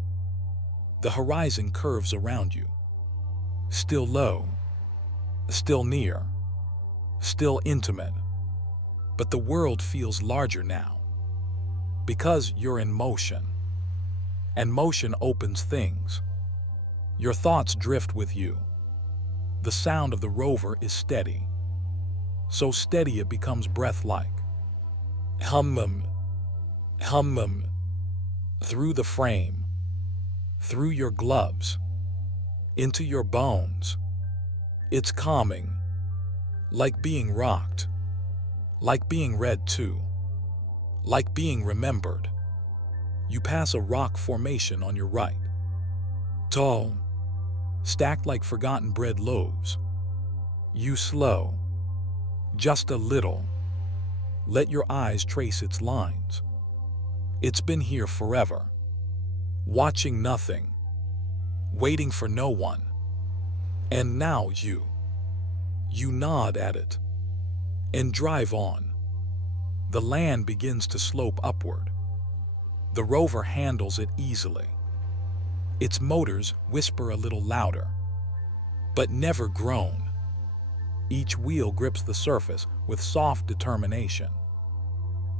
The horizon curves around you. Still low, still near, still intimate. But the world feels larger now, because you're in motion. And motion opens things. Your thoughts drift with you. The sound of the rover is steady. So steady it becomes breath-like. Hum, hum, through the frame, through your gloves, into your bones. It's calming, like being rocked, like being read to, like being remembered. You pass a rock formation on your right. Tall, stacked like forgotten bread loaves. You slow, just a little. Let your eyes trace its lines. It's been here forever, watching nothing, waiting for no one. And now you nod at it and drive on. The land begins to slope upward. The rover handles it easily. Its motors whisper a little louder, but never groan. Each wheel grips the surface with soft determination.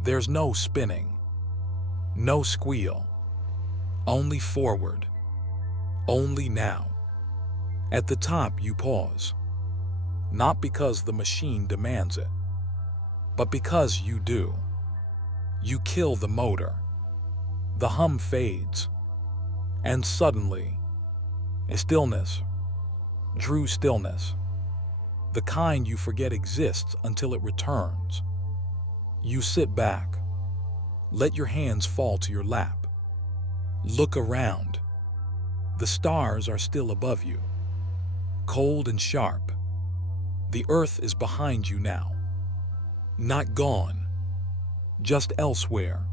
There's no spinning, no squeal, only forward, only now. At the top you pause, not because the machine demands it, but because you do. You kill the motor. The hum fades, and suddenly, a stillness, true stillness, the kind you forget exists until it returns. You sit back, let your hands fall to your lap. Look around. The stars are still above you, cold and sharp. The earth is behind you now. Not gone, just elsewhere.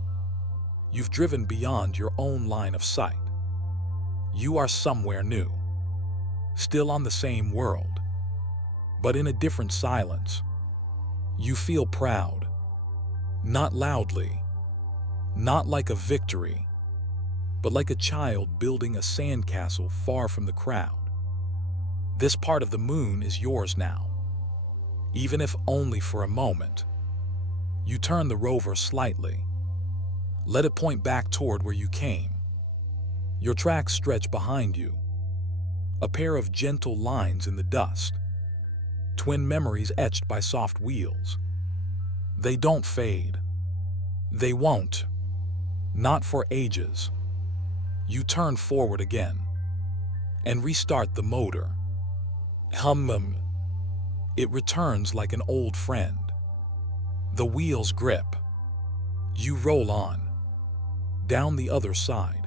You've driven beyond your own line of sight. You are somewhere new, still on the same world, but in a different silence. You feel proud, not loudly, not like a victory, but like a child building a sandcastle far from the crowd. This part of the moon is yours now, even if only for a moment. You turn the rover slightly. Let it point back toward where you came. Your tracks stretch behind you, a pair of gentle lines in the dust, twin memories etched by soft wheels. They don't fade. They won't. Not for ages. You turn forward again and restart the motor. Hum. It returns like an old friend. The wheels grip. You roll on. Down the other side.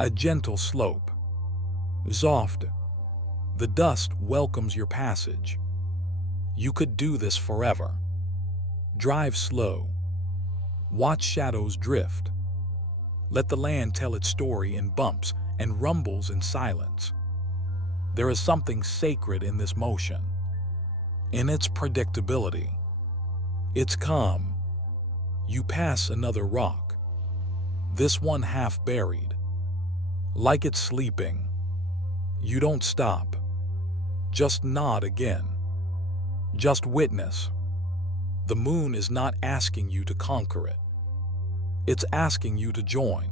A gentle slope. Soft. The dust welcomes your passage. You could do this forever. Drive slow. Watch shadows drift. Let the land tell its story in bumps and rumbles in silence. There is something sacred in this motion, in its predictability. It's calm. You pass another rock, this one half buried, like it's sleeping. You don't stop. Just nod again. Just witness. The moon is not asking you to conquer it. It's asking you to join,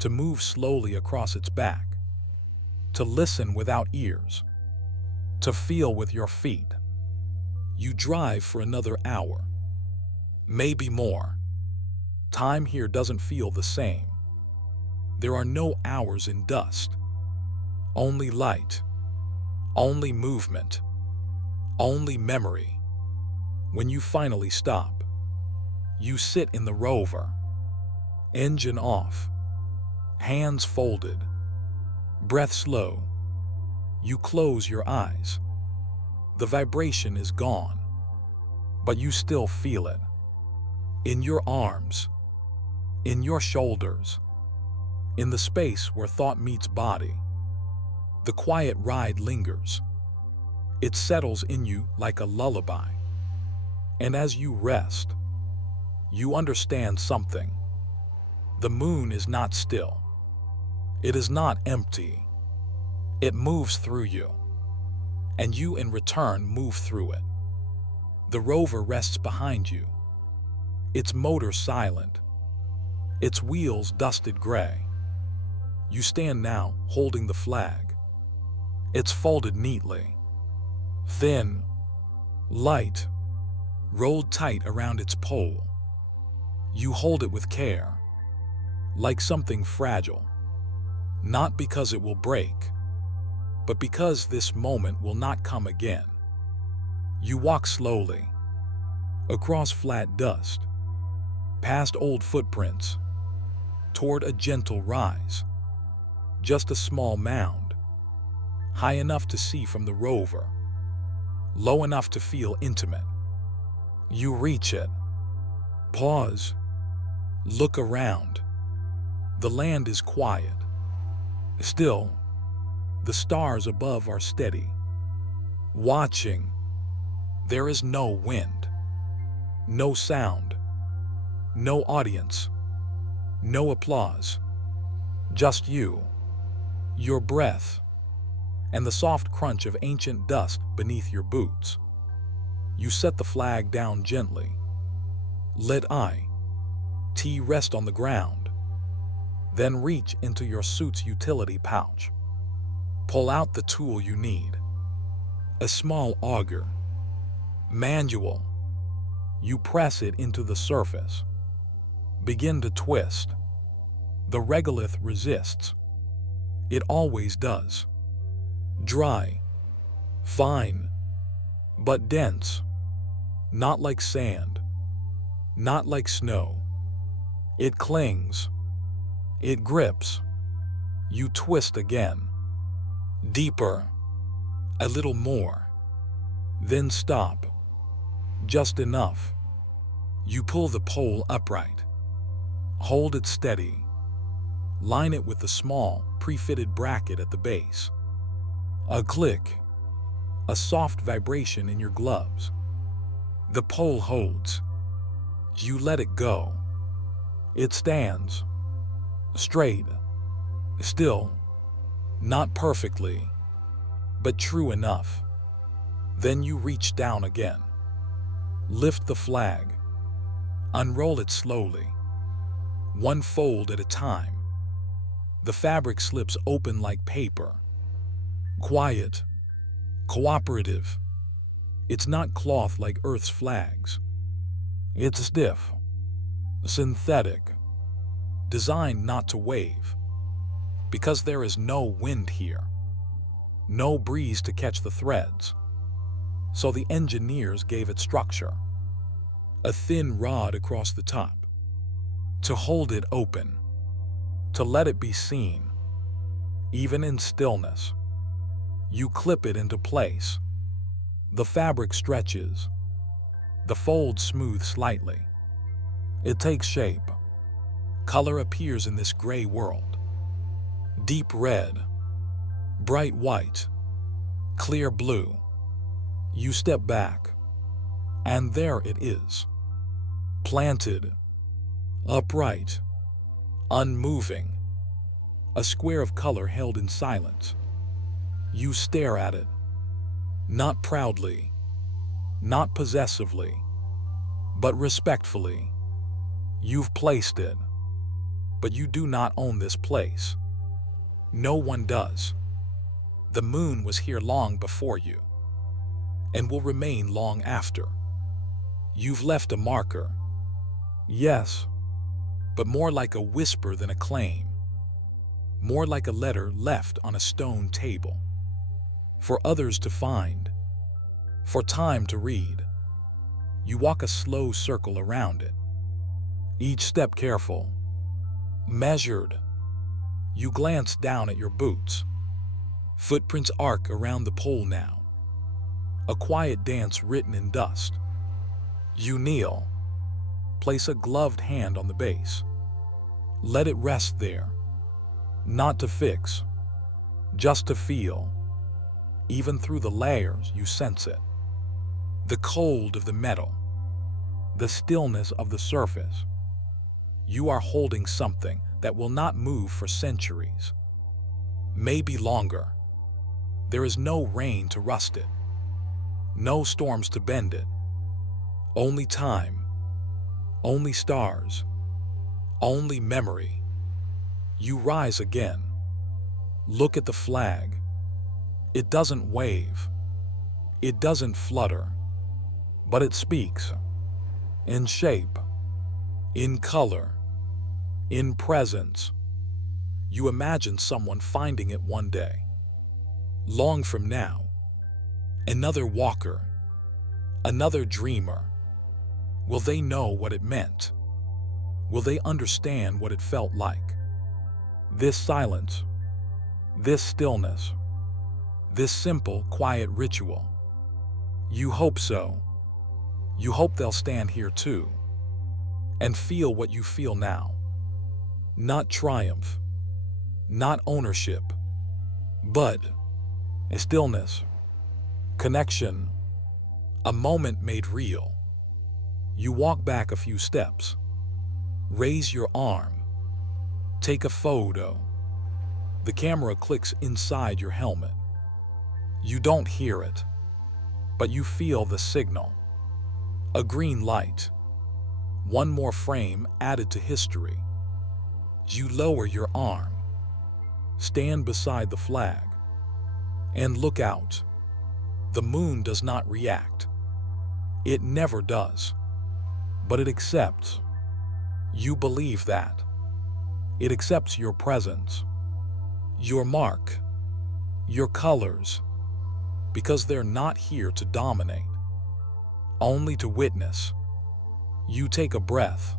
to move slowly across its back, to listen without ears, to feel with your feet. You drive for another hour, maybe more. Time here doesn't feel the same. There are no hours in dust. Only light, only movement, only memory. When you finally stop, you sit in the rover, engine off, hands folded, breath slow. You close your eyes. The vibration is gone, but you still feel it. In your arms, in your shoulders, in the space where thought meets body. The quiet ride lingers. It settles in you like a lullaby. And as you rest, you understand something. The moon is not still. It is not empty. It moves through you, and you in return move through it. The rover rests behind you, its motor silent, its wheels dusted gray. You stand now holding the flag. It's folded neatly, thin, light, rolled tight around its pole. You hold it with care, like something fragile, not because it will break, but because this moment will not come again. You walk slowly, across flat dust, past old footprints, toward a gentle rise, just a small mound, high enough to see from the rover, low enough to feel intimate. You reach it, pause, look around. The land is quiet, still. The stars above are steady. Watching, there is no wind, no sound, no audience, no applause. Just you, your breath, and the soft crunch of ancient dust beneath your boots. You set the flag down gently. Let IT rest on the ground. Then reach into your suit's utility pouch. Pull out the tool you need. A small auger. Manual. You press it into the surface. Begin to twist. The regolith resists. It always does. Dry. Fine. But dense. Not like sand. Not like snow. It clings. It grips. You twist again. Deeper. A little more. Then stop. Just enough. You pull the pole upright. Hold it steady. Line it with the small, pre-fitted bracket at the base. A click. A soft vibration in your gloves. The pole holds. You let it go. It stands. Straight, still, not perfectly, but true enough. Then you reach down again. Lift the flag. Unroll it slowly, one fold at a time. The fabric slips open like paper. Quiet, cooperative. It's not cloth like Earth's flags. It's stiff, synthetic, designed not to wave. Because there is no wind here, no breeze to catch the threads. So the engineers gave it structure. A thin rod across the top, to hold it open, to let it be seen, even in stillness. You clip it into place. The fabric stretches. The folds smooth slightly. It takes shape. Color appears in this gray world. Deep red, bright white, clear blue. You step back, and there it is. Planted, upright, unmoving. A square of color held in silence. You stare at it, not proudly, not possessively, but respectfully. You've placed it, but you do not own this place. No one does. The moon was here long before you, and will remain long after. You've left a marker, yes, but more like a whisper than a claim. More like a letter left on a stone table, for others to find, for time to read. You walk a slow circle around it, each step careful, measured. You glance down at your boots. Footprints arc around the pole now, a quiet dance written in dust. You kneel, place a gloved hand on the base. Let it rest there, not to fix, just to feel. Even through the layers, you sense it. The cold of the metal, the stillness of the surface. You are holding something that will not move for centuries, maybe longer. There is no rain to rust it, no storms to bend it. Only time, only stars, only memory. You rise again. Look at the flag. It doesn't wave. It doesn't flutter. But it speaks. In shape. In color. In presence. You imagine someone finding it one day. Long from now. Another walker. Another dreamer. Will they know what it meant? Will they understand what it felt like? This silence. This stillness. This simple, quiet ritual. You hope so. You hope they'll stand here too, and feel what you feel now. Not triumph, not ownership, but a stillness, connection, a moment made real. You walk back a few steps, raise your arm, take a photo. The camera clicks inside your helmet. You don't hear it, but you feel the signal. A green light. One more frame added to history. You lower your arm, stand beside the flag, and look out. The moon does not react. It never does, but it accepts. You believe that. It accepts your presence, your mark, your colors, because they're not here to dominate, only to witness. You take a breath,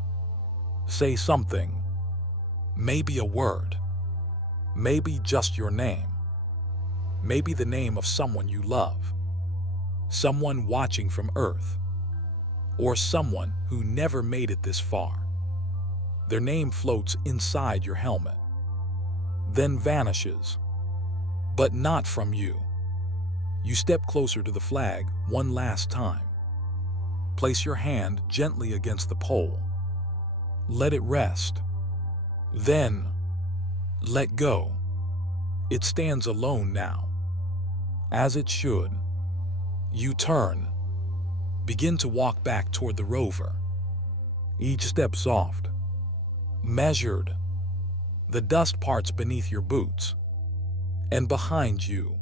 say something, maybe a word, maybe just your name, maybe the name of someone you love, someone watching from Earth, or someone who never made it this far. Their name floats inside your helmet, then vanishes, but not from you. You step closer to the flag one last time. Place your hand gently against the pole. Let it rest. Then, Let go. It stands alone now. As it should. You turn. Begin to walk back toward the rover. Each step soft. Measured. The dust parts beneath your boots. And behind you,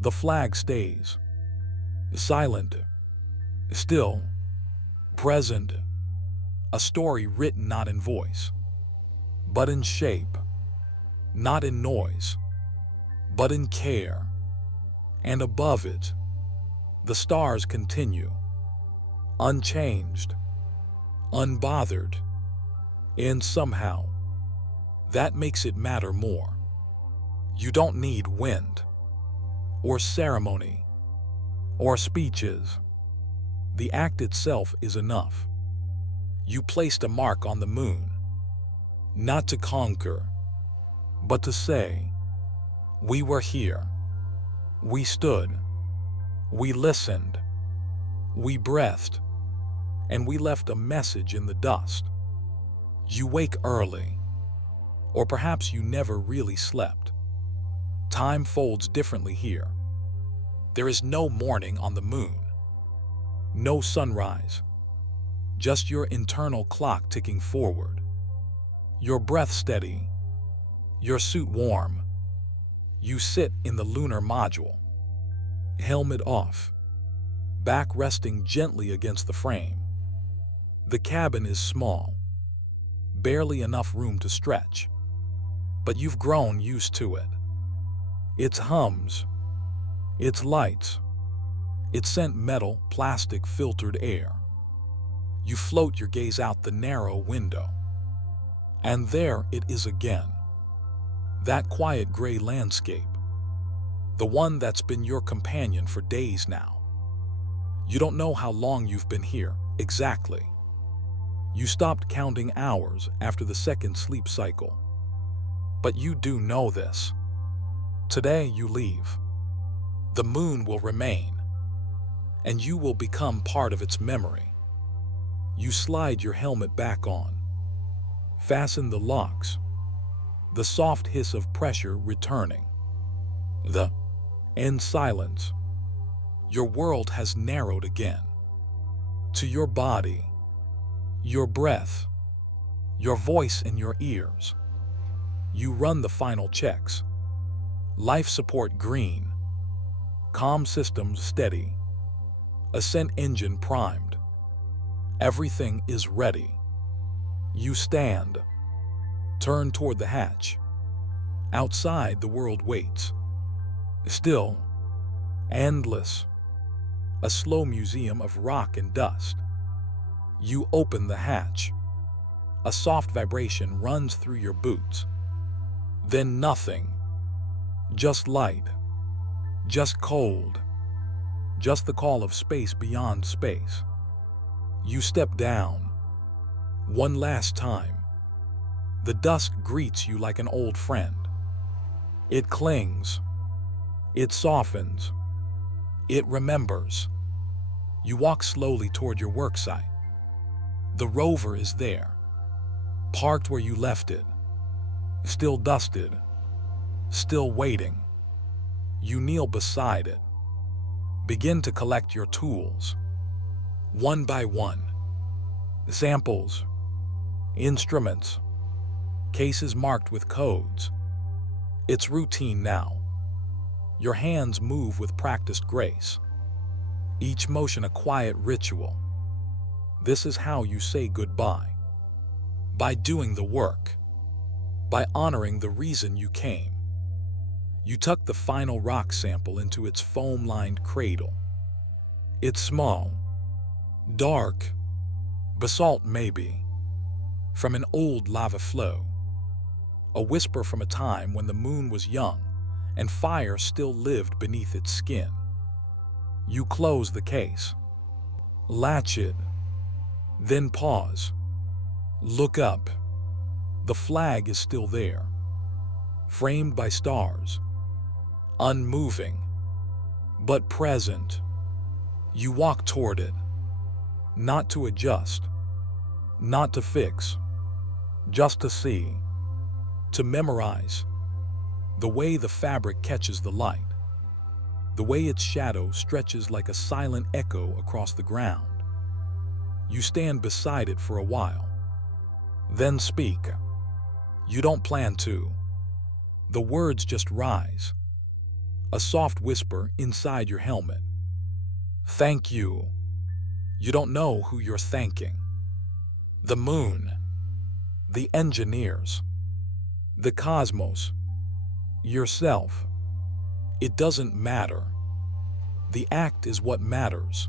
the flag stays. Silent. Still. Present. A story written not in voice, but in shape. Not in noise, but in care. And above it, the stars continue. Unchanged. Unbothered. And somehow, that makes it matter more. You don't need wind, or ceremony, or speeches. The act itself is enough. You placed a mark on the moon, not to conquer, but to say, we were here. We stood. We listened. We breathed. And we left a message in the dust. You wake early, or perhaps you never really slept. Time folds differently here. There is no morning on the moon. No sunrise. Just your internal clock ticking forward. Your breath steady. Your suit warm. You sit in the lunar module. Helmet off. Back resting gently against the frame. The cabin is small. Barely enough room to stretch. But you've grown used to it. Its hums. Its lights. Its scent metal, plastic, filtered air. You float your gaze out the narrow window. And there it is again. That quiet gray landscape. The one that's been your companion for days now. You don't know how long you've been here, exactly. You stopped counting hours after the second sleep cycle. But you do know this. Today you leave. The moon will remain. And you will become part of its memory. You slide your helmet back on. Fasten the locks. The soft hiss of pressure returning. And silence. Your world has narrowed again. To your body. Your breath. Your voice in your ears. You run the final checks. Life support green. Comm systems steady. Ascent engine primed. Everything is ready. You stand. Turn toward the hatch. Outside, the world waits. Still. Endless. A slow museum of rock and dust. You open the hatch. A soft vibration runs through your boots. Then nothing. Just light. Just cold. Just the call of space beyond space. You step down. One last time. The dusk greets you like an old friend. It clings. It softens. It remembers. You walk slowly toward your worksite. The rover is there. Parked where you left it. Still dusted. Still waiting. You kneel beside it. Begin to collect your tools. One by one. Samples. Instruments. Cases marked with codes. It's routine now. Your hands move with practiced grace. Each motion a quiet ritual. This is how you say goodbye. By doing the work. By honoring the reason you came. You tuck the final rock sample into its foam-lined cradle. It's small. Dark. Basalt maybe. From an old lava flow. A whisper from a time when the moon was young and fire still lived beneath its skin. You close the case. Latch it. Then pause. Look up. The flag is still there. Framed by stars. Unmoving. But present. You walk toward it. Not to adjust. Not to fix. Just to see. to memorize. The way the fabric catches the light, the way its shadow stretches like a silent echo across the ground. You stand beside it for a while, then speak. You don't plan to. The words just rise, a soft whisper inside your helmet. Thank you. You don't know who you're thanking. The moon, the engineers, the cosmos, yourself. It doesn't matter. The act is what matters.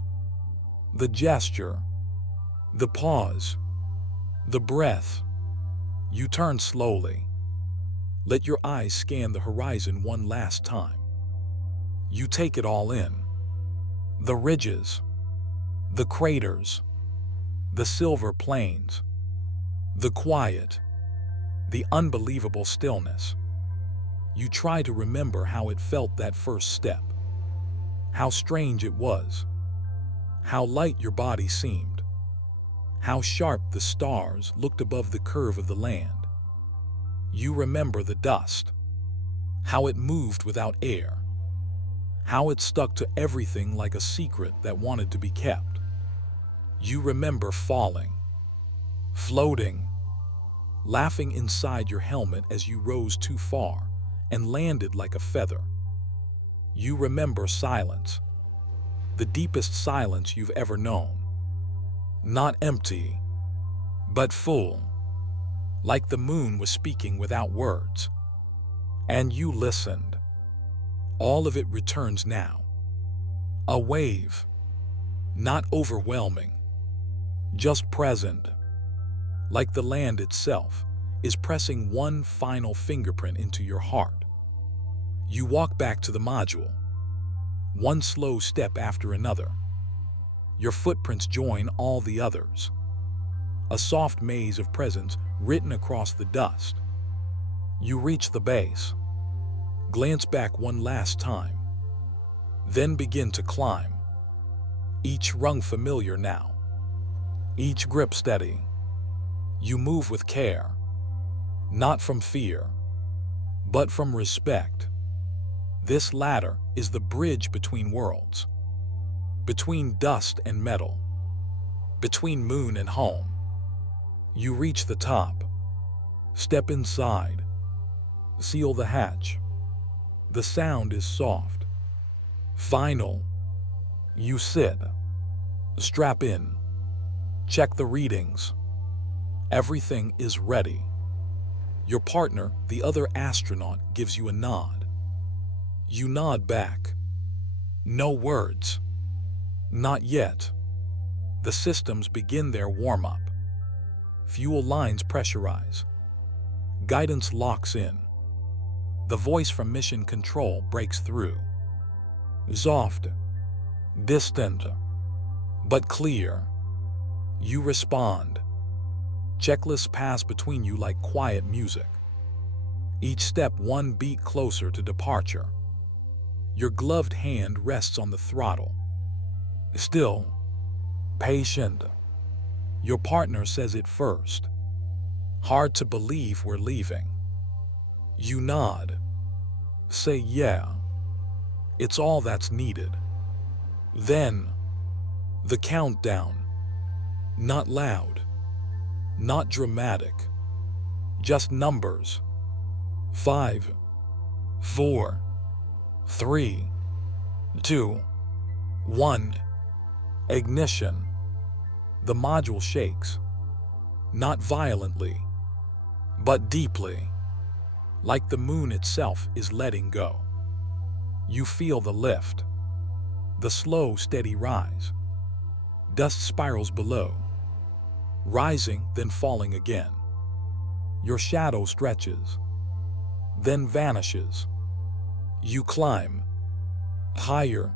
The gesture, the pause, the breath. You turn slowly. Let your eyes scan the horizon one last time. You take it all in. The ridges, the craters, the silver plains, the quiet, the unbelievable stillness. You try to remember how it felt that first step, how strange it was, how light your body seemed, how sharp the stars looked above the curve of the land. You remember the dust, how it moved without air, how it stuck to everything like a secret that wanted to be kept. You remember falling, floating, laughing inside your helmet as you rose too far and landed like a feather. You remember silence, the deepest silence you've ever known. Not empty, but full, like the moon was speaking without words. And you listened. All of it returns now. A wave, not overwhelming, just present, like the land itself is pressing one final fingerprint into your heart. You walk back to the module, one slow step after another. Your footprints join all the others, a soft maze of presence written across the dust. You reach the base, glance back one last time, then begin to climb. Each rung familiar now, each grip steady. You move with care, not from fear, but from respect. This ladder is the bridge between worlds, between dust and metal, between moon and home. You reach the top, step inside, seal the hatch. The sound is soft, final. You sit, strap in, check the readings. Everything is ready. Your partner, the other astronaut, gives you a nod. You nod back. No words. Not yet. The systems begin their warm-up. Fuel lines pressurize. Guidance locks in. The voice from mission control breaks through. Soft, distant, but clear. You respond. Checklists pass between you like quiet music. Each step one beat closer to departure. Your gloved hand rests on the throttle. Still, patient. Your partner says it first. Hard to believe we're leaving. You nod. Say yeah. It's all that's needed. Then, the countdown. Not loud. Not dramatic. Just numbers. 5, 4, 3, 2, 1. Ignition. The module shakes. Not violently, but deeply. Like the moon itself is letting go. You feel the lift. The slow, steady rise. Dust spirals below, rising, then falling again. Your shadow stretches, then vanishes. You climb, higher,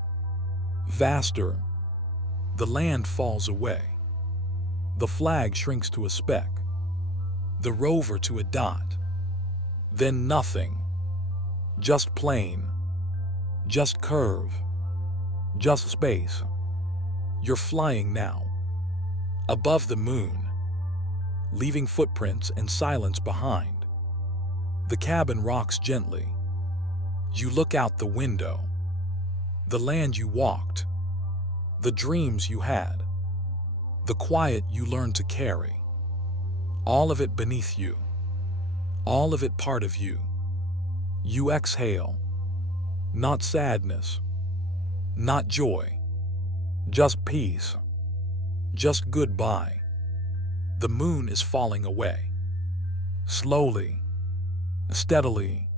vaster. The land falls away. The flag shrinks to a speck, the rover to a dot. Then nothing, just plane, just curve, just space. You're flying now, above the moon, leaving footprints and silence behind. The cabin rocks gently. You look out the window. The land you walked. The dreams you had. The quiet you learned to carry. All of it beneath you. All of it part of you. You exhale. Not sadness. Not joy. Just peace. Just goodbye. The moon is falling away. Slowly. Steadily.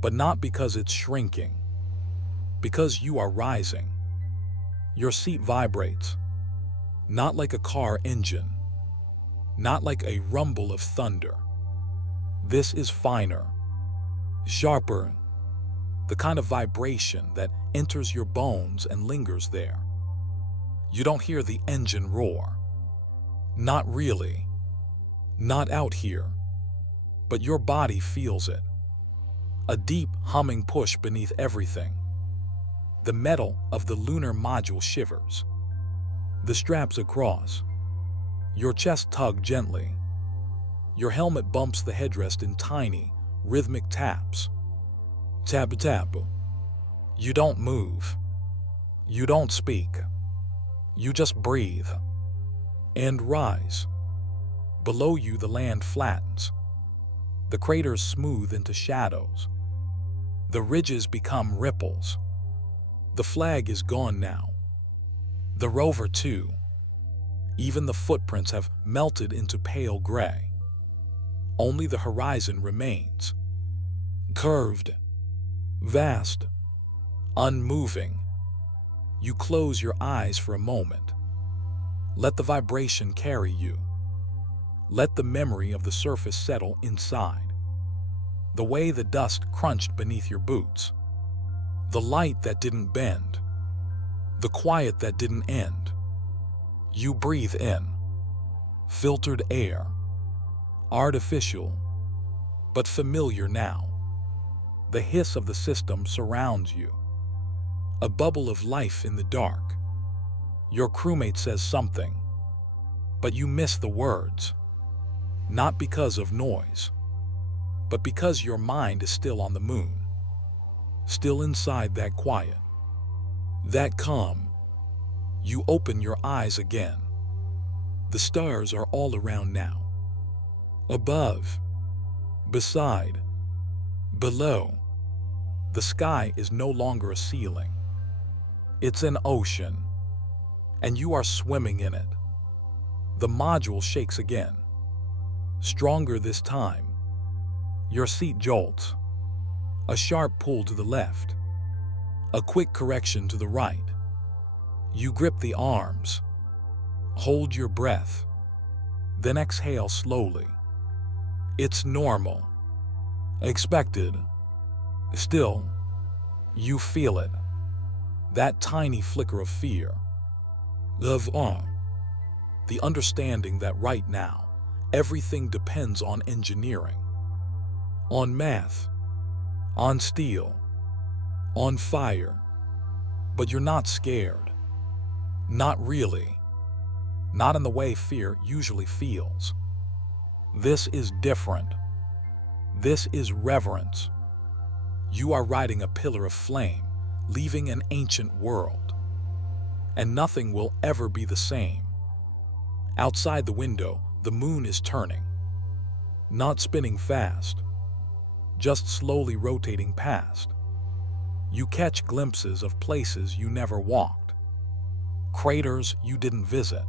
But not because it's shrinking. Because you are rising. Your seat vibrates. Not like a car engine. Not like a rumble of thunder. This is finer. Sharper. The kind of vibration that enters your bones and lingers there. You don't hear the engine roar. Not really. Not out here. But your body feels it. A deep humming push beneath everything. The metal of the lunar module shivers. The straps across. Your chest tug gently. Your helmet bumps the headrest in tiny, rhythmic taps. Tap tap. You don't move. You don't speak. You just breathe. And rise. Below you the land flattens. The craters smooth into shadows. The ridges become ripples. The flag is gone now. The rover too. Even the footprints have melted into pale gray. Only the horizon remains. Curved. Vast. Unmoving. You close your eyes for a moment. Let the vibration carry you. Let the memory of the surface settle inside. The way the dust crunched beneath your boots. The light that didn't bend. The quiet that didn't end. You breathe in. Filtered air. Artificial, but familiar now. The hiss of the system surrounds you. A bubble of life in the dark. Your crewmate says something, but you miss the words. Not because of noise, but because your mind is still on the moon. Still inside that quiet. That calm. You open your eyes again. The stars are all around now. Above. Beside. Below. The sky is no longer a ceiling. It's an ocean. And you are swimming in it. The module shakes again. Stronger this time. Your seat jolts. A sharp pull to the left. A quick correction to the right. You grip the arms. Hold your breath. Then exhale slowly. It's normal. Expected. Still, you feel it. That tiny flicker of fear. Of awe. The understanding that right now, everything depends on engineering. On math. On steel. On fire. But you're not scared. Not really. Not in the way fear usually feels. This is different. This is reverence. You are riding a pillar of flame, leaving an ancient world. And nothing will ever be the same. Outside the window, the moon is turning. Not spinning fast. Just slowly rotating past. You catch glimpses of places you never walked. Craters you didn't visit.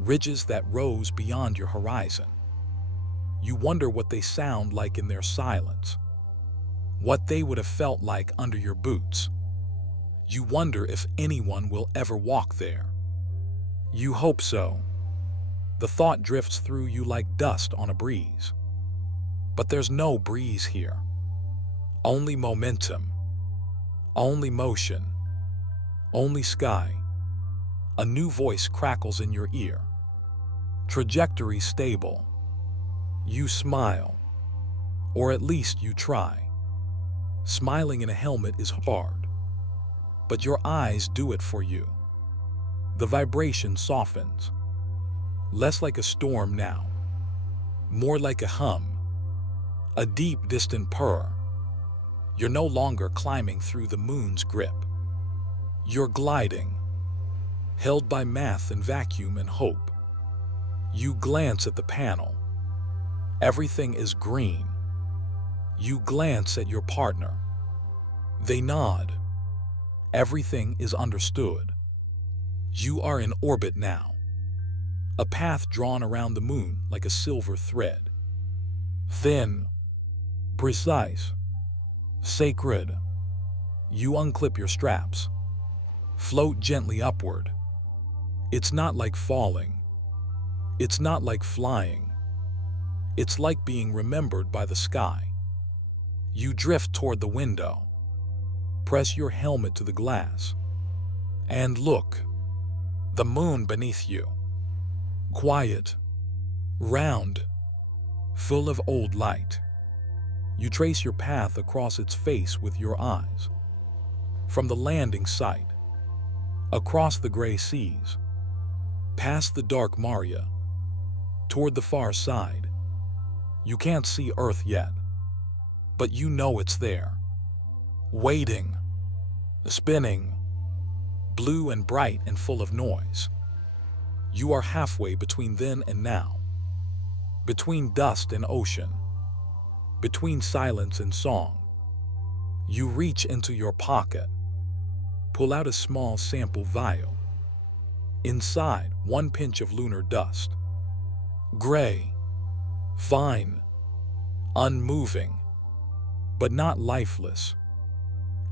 Ridges that rose beyond your horizon. You wonder what they sound like in their silence. What they would have felt like under your boots. You wonder if anyone will ever walk there. You hope so. The thought drifts through you like dust on a breeze. But there's no breeze here. Only momentum. Only motion. Only sky. A new voice crackles in your ear. Trajectory stable. You smile. Or at least you try. Smiling in a helmet is hard. But your eyes do it for you. The vibration softens. Less like a storm now. More like a hum. A deep, distant purr. You're no longer climbing through the moon's grip. You're gliding, held by math and vacuum and hope. You glance at the panel. Everything is green. You glance at your partner. They nod. Everything is understood. You are in orbit now. A path drawn around the moon like a silver thread. Thin, precise, sacred. You unclip your straps. Float gently upward. It's not like falling. It's not like flying. It's like being remembered by the sky. You drift toward the window. Press your helmet to the glass. And look. The moon beneath you. Quiet. Round. Full of old light. You trace your path across its face with your eyes. From the landing site. Across the gray seas, past the dark Maria, toward the far side. You can't see Earth yet, but you know it's there. Waiting, spinning, blue and bright and full of noise. You are halfway between then and now, between dust and ocean, between silence and song. You reach into your pocket. Pull out a small sample vial. Inside, 1 pinch of lunar dust. Gray, fine, unmoving, but not lifeless.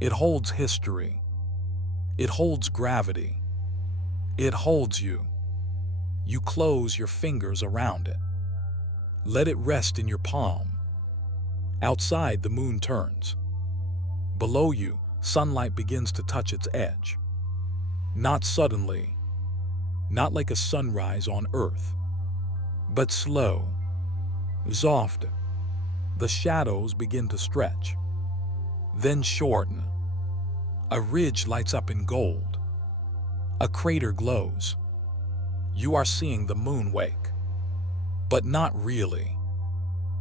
It holds history. It holds gravity. It holds you. You close your fingers around it. Let it rest in your palm. Outside, the moon turns. Below you, sunlight begins to touch its edge. Not suddenly, not like a sunrise on Earth, but slow, soft. The shadows begin to stretch, then shorten. A ridge lights up in gold. A crater glows. You are seeing the moon wake, but not really.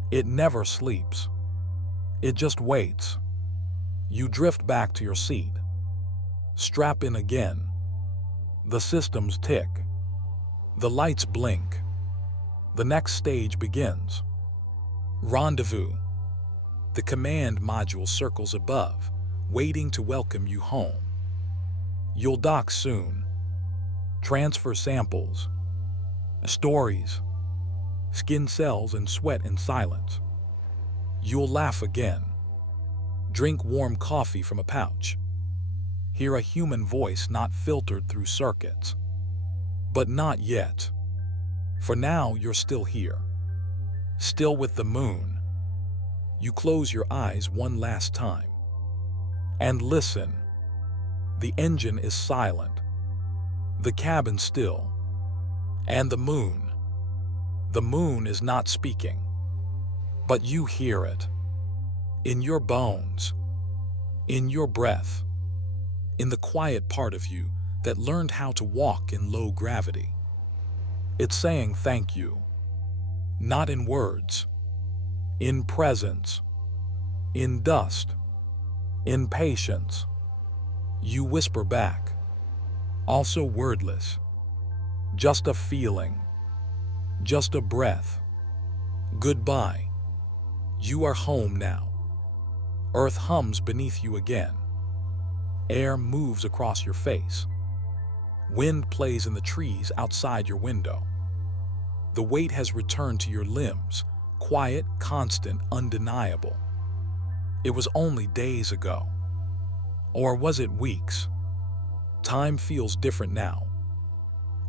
It never sleeps. It just waits. You drift back to your seat. Strap in again. The systems tick. The lights blink. The next stage begins. Rendezvous. The command module circles above, waiting to welcome you home. You'll dock soon. Transfer samples. Stories. Skin cells and sweat in silence. You'll laugh again. Drink warm coffee from a pouch. Hear a human voice not filtered through circuits. But not yet. For now, you're still here. Still with the moon. You close your eyes one last time. And listen. The engine is silent. The cabin still. And the moon. The moon is not speaking. But you hear it. In your bones, in your breath, in the quiet part of you that learned how to walk in low gravity. It's saying thank you, not in words, in presence, in dust, in patience. You whisper back, also wordless, just a feeling, just a breath. Goodbye. You are home now. Earth hums beneath you again. Air moves across your face. Wind plays in the trees outside your window. The weight has returned to your limbs, quiet, constant, undeniable. It was only days ago. Or was it weeks? Time feels different now.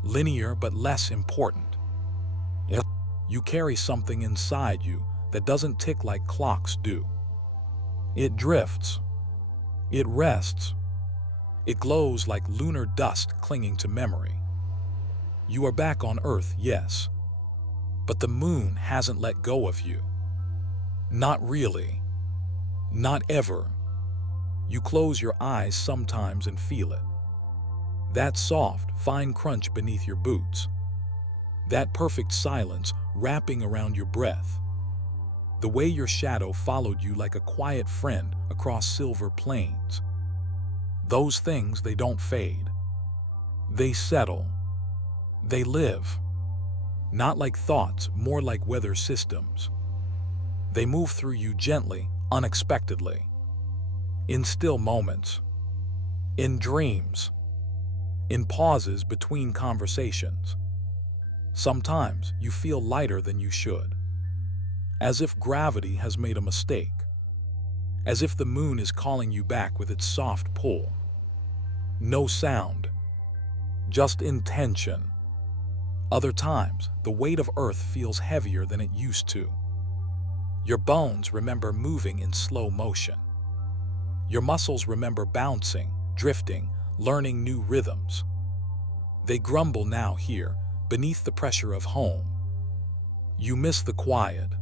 Linear but less important. You carry something inside you that doesn't tick like clocks do. It drifts. It rests. It glows like lunar dust clinging to memory. You are back on Earth, yes. But the moon hasn't let go of you. Not really. Not ever. You close your eyes sometimes and feel it. That soft, fine crunch beneath your boots. That perfect silence wrapping around your breath. The way your shadow followed you like a quiet friend across silver plains. Those things, they don't fade. They settle. They live. Not like thoughts, more like weather systems. They move through you gently, unexpectedly. In still moments. In dreams. In pauses between conversations. Sometimes you feel lighter than you should. As if gravity has made a mistake. As if the moon is calling you back with its soft pull. No sound. Just intention. Other times, the weight of Earth feels heavier than it used to. Your bones remember moving in slow motion. Your muscles remember bouncing, drifting, learning new rhythms. They grumble now here, beneath the pressure of home. You miss the quiet.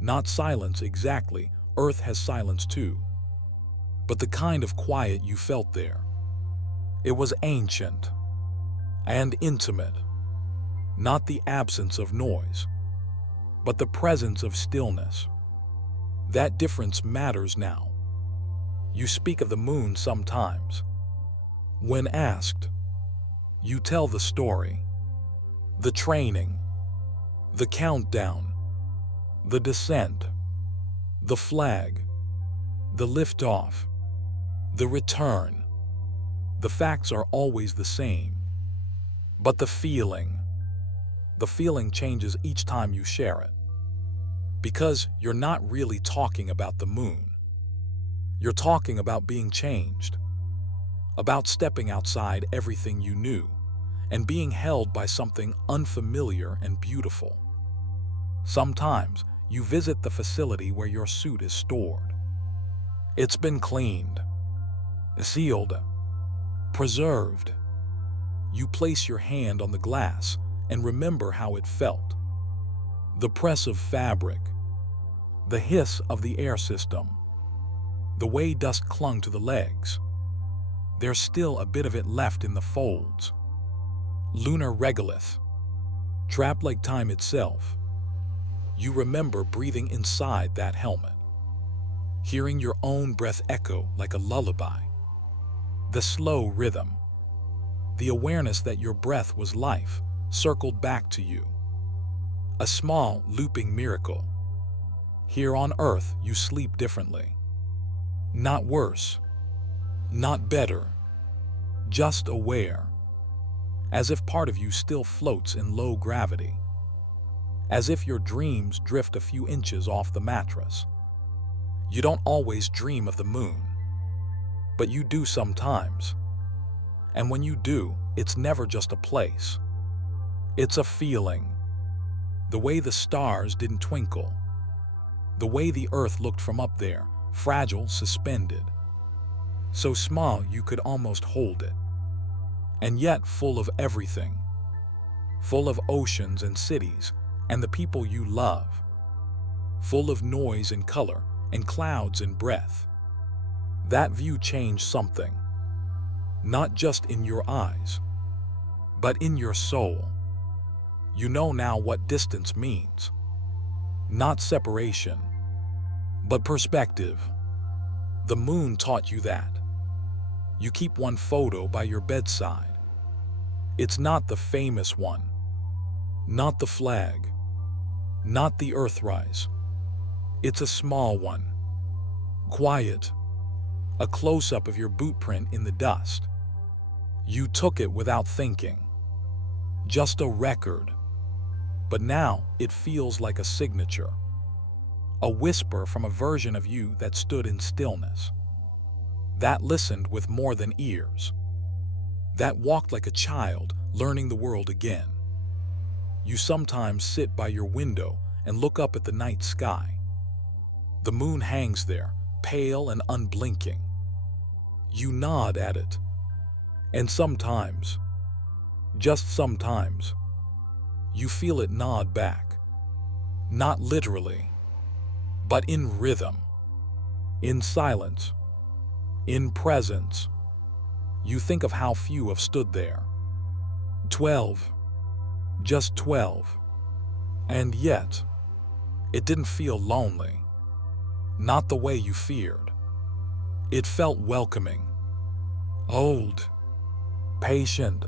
Not silence exactly, Earth has silence too. But the kind of quiet you felt there. It was ancient and intimate. Not the absence of noise, but the presence of stillness. That difference matters now. You speak of the moon sometimes. When asked, you tell the story, the training, the countdown, the descent, the flag, the liftoff, the return. The facts are always the same, but the feeling changes each time you share it. Because you're not really talking about the moon. You're talking about being changed, about stepping outside everything you knew and being held by something unfamiliar and beautiful. Sometimes you visit the facility where your suit is stored. It's been cleaned, sealed, preserved. You place your hand on the glass and remember how it felt. The press of fabric, the hiss of the air system, the way dust clung to the legs. There's still a bit of it left in the folds. Lunar regolith, trapped like time itself. You remember breathing inside that helmet, hearing your own breath echo like a lullaby. The slow rhythm, the awareness that your breath was life, circled back to you. A small, looping miracle. Here on Earth, you sleep differently. Not worse, not better, just aware. As if part of you still floats in low gravity. As if your dreams drift a few inches off the mattress. You don't always dream of the moon, but you do sometimes. And when you do, it's never just a place. It's a feeling. The way the stars didn't twinkle. The way the Earth looked from up there, fragile, suspended. So small you could almost hold it. And yet full of everything. Full of oceans and cities and the people you love. Full of noise and color and clouds and breath. That view changed something. Not just in your eyes, but in your soul. You know now what distance means. Not separation, but perspective. The moon taught you that. You keep one photo by your bedside. It's not the famous one, not the flag, not the Earthrise. It's a small one, quiet, a close-up of your boot print in the dust. You took it without thinking, just a record. But now it feels like a signature, a whisper from a version of you that stood in stillness, that listened with more than ears, that walked like a child learning the world again. You sometimes sit by your window and look up at the night sky. The moon hangs there, pale and unblinking. You nod at it. And sometimes, just sometimes, you feel it nod back. Not literally, but in rhythm, in silence, in presence. You think of how few have stood there. 12, just 12. And yet, It didn't feel lonely, not the way you feared. It felt welcoming, old, patient.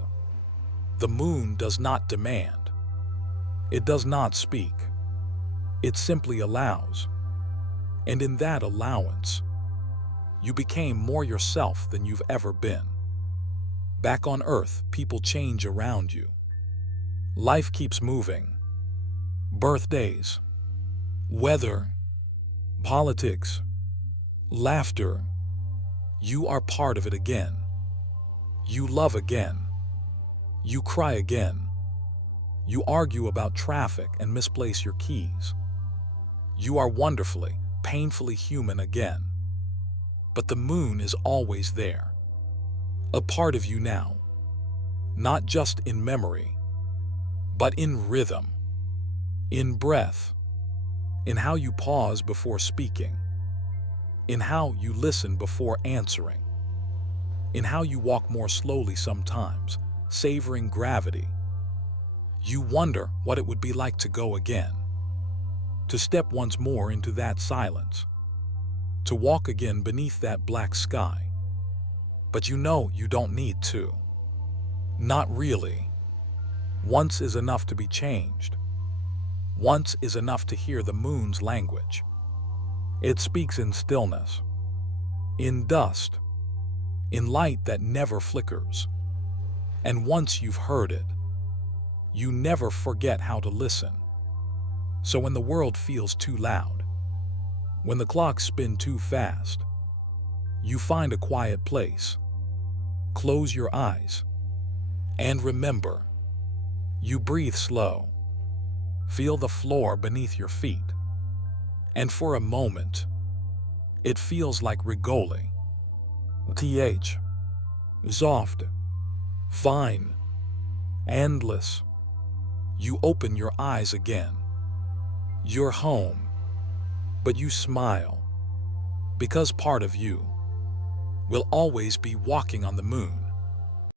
The moon does not demand. It does not speak. It simply allows. And in that allowance, you became more yourself than you've ever been. Back on Earth, people change around you. Life keeps moving. Birthdays, weather, politics, laughter. You are part of it again. You love again. You cry again. You argue about traffic and misplace your keys. You are wonderfully, painfully human again. But the moon is always there. A part of you now. Not just in memory, but in rhythm, in breath, in how you pause before speaking, in how you listen before answering, in how you walk more slowly sometimes, savoring gravity. You wonder what it would be like to go again, to step once more into that silence, to walk again beneath that black sky. But you know you don't need to. Not really. Once is enough to be changed. Once is enough to hear the moon's language. It speaks in stillness, in dust, in light that never flickers. And once you've heard it, you never forget how to listen. So when the world feels too loud, when the clocks spin too fast, you find a quiet place. Close your eyes and remember, you breathe slow. Feel the floor beneath your feet. And for a moment, it feels like Rigoli. TH. Soft. Fine. Endless. You open your eyes again. You're home. But you smile. Because part of you will always be walking on the moon.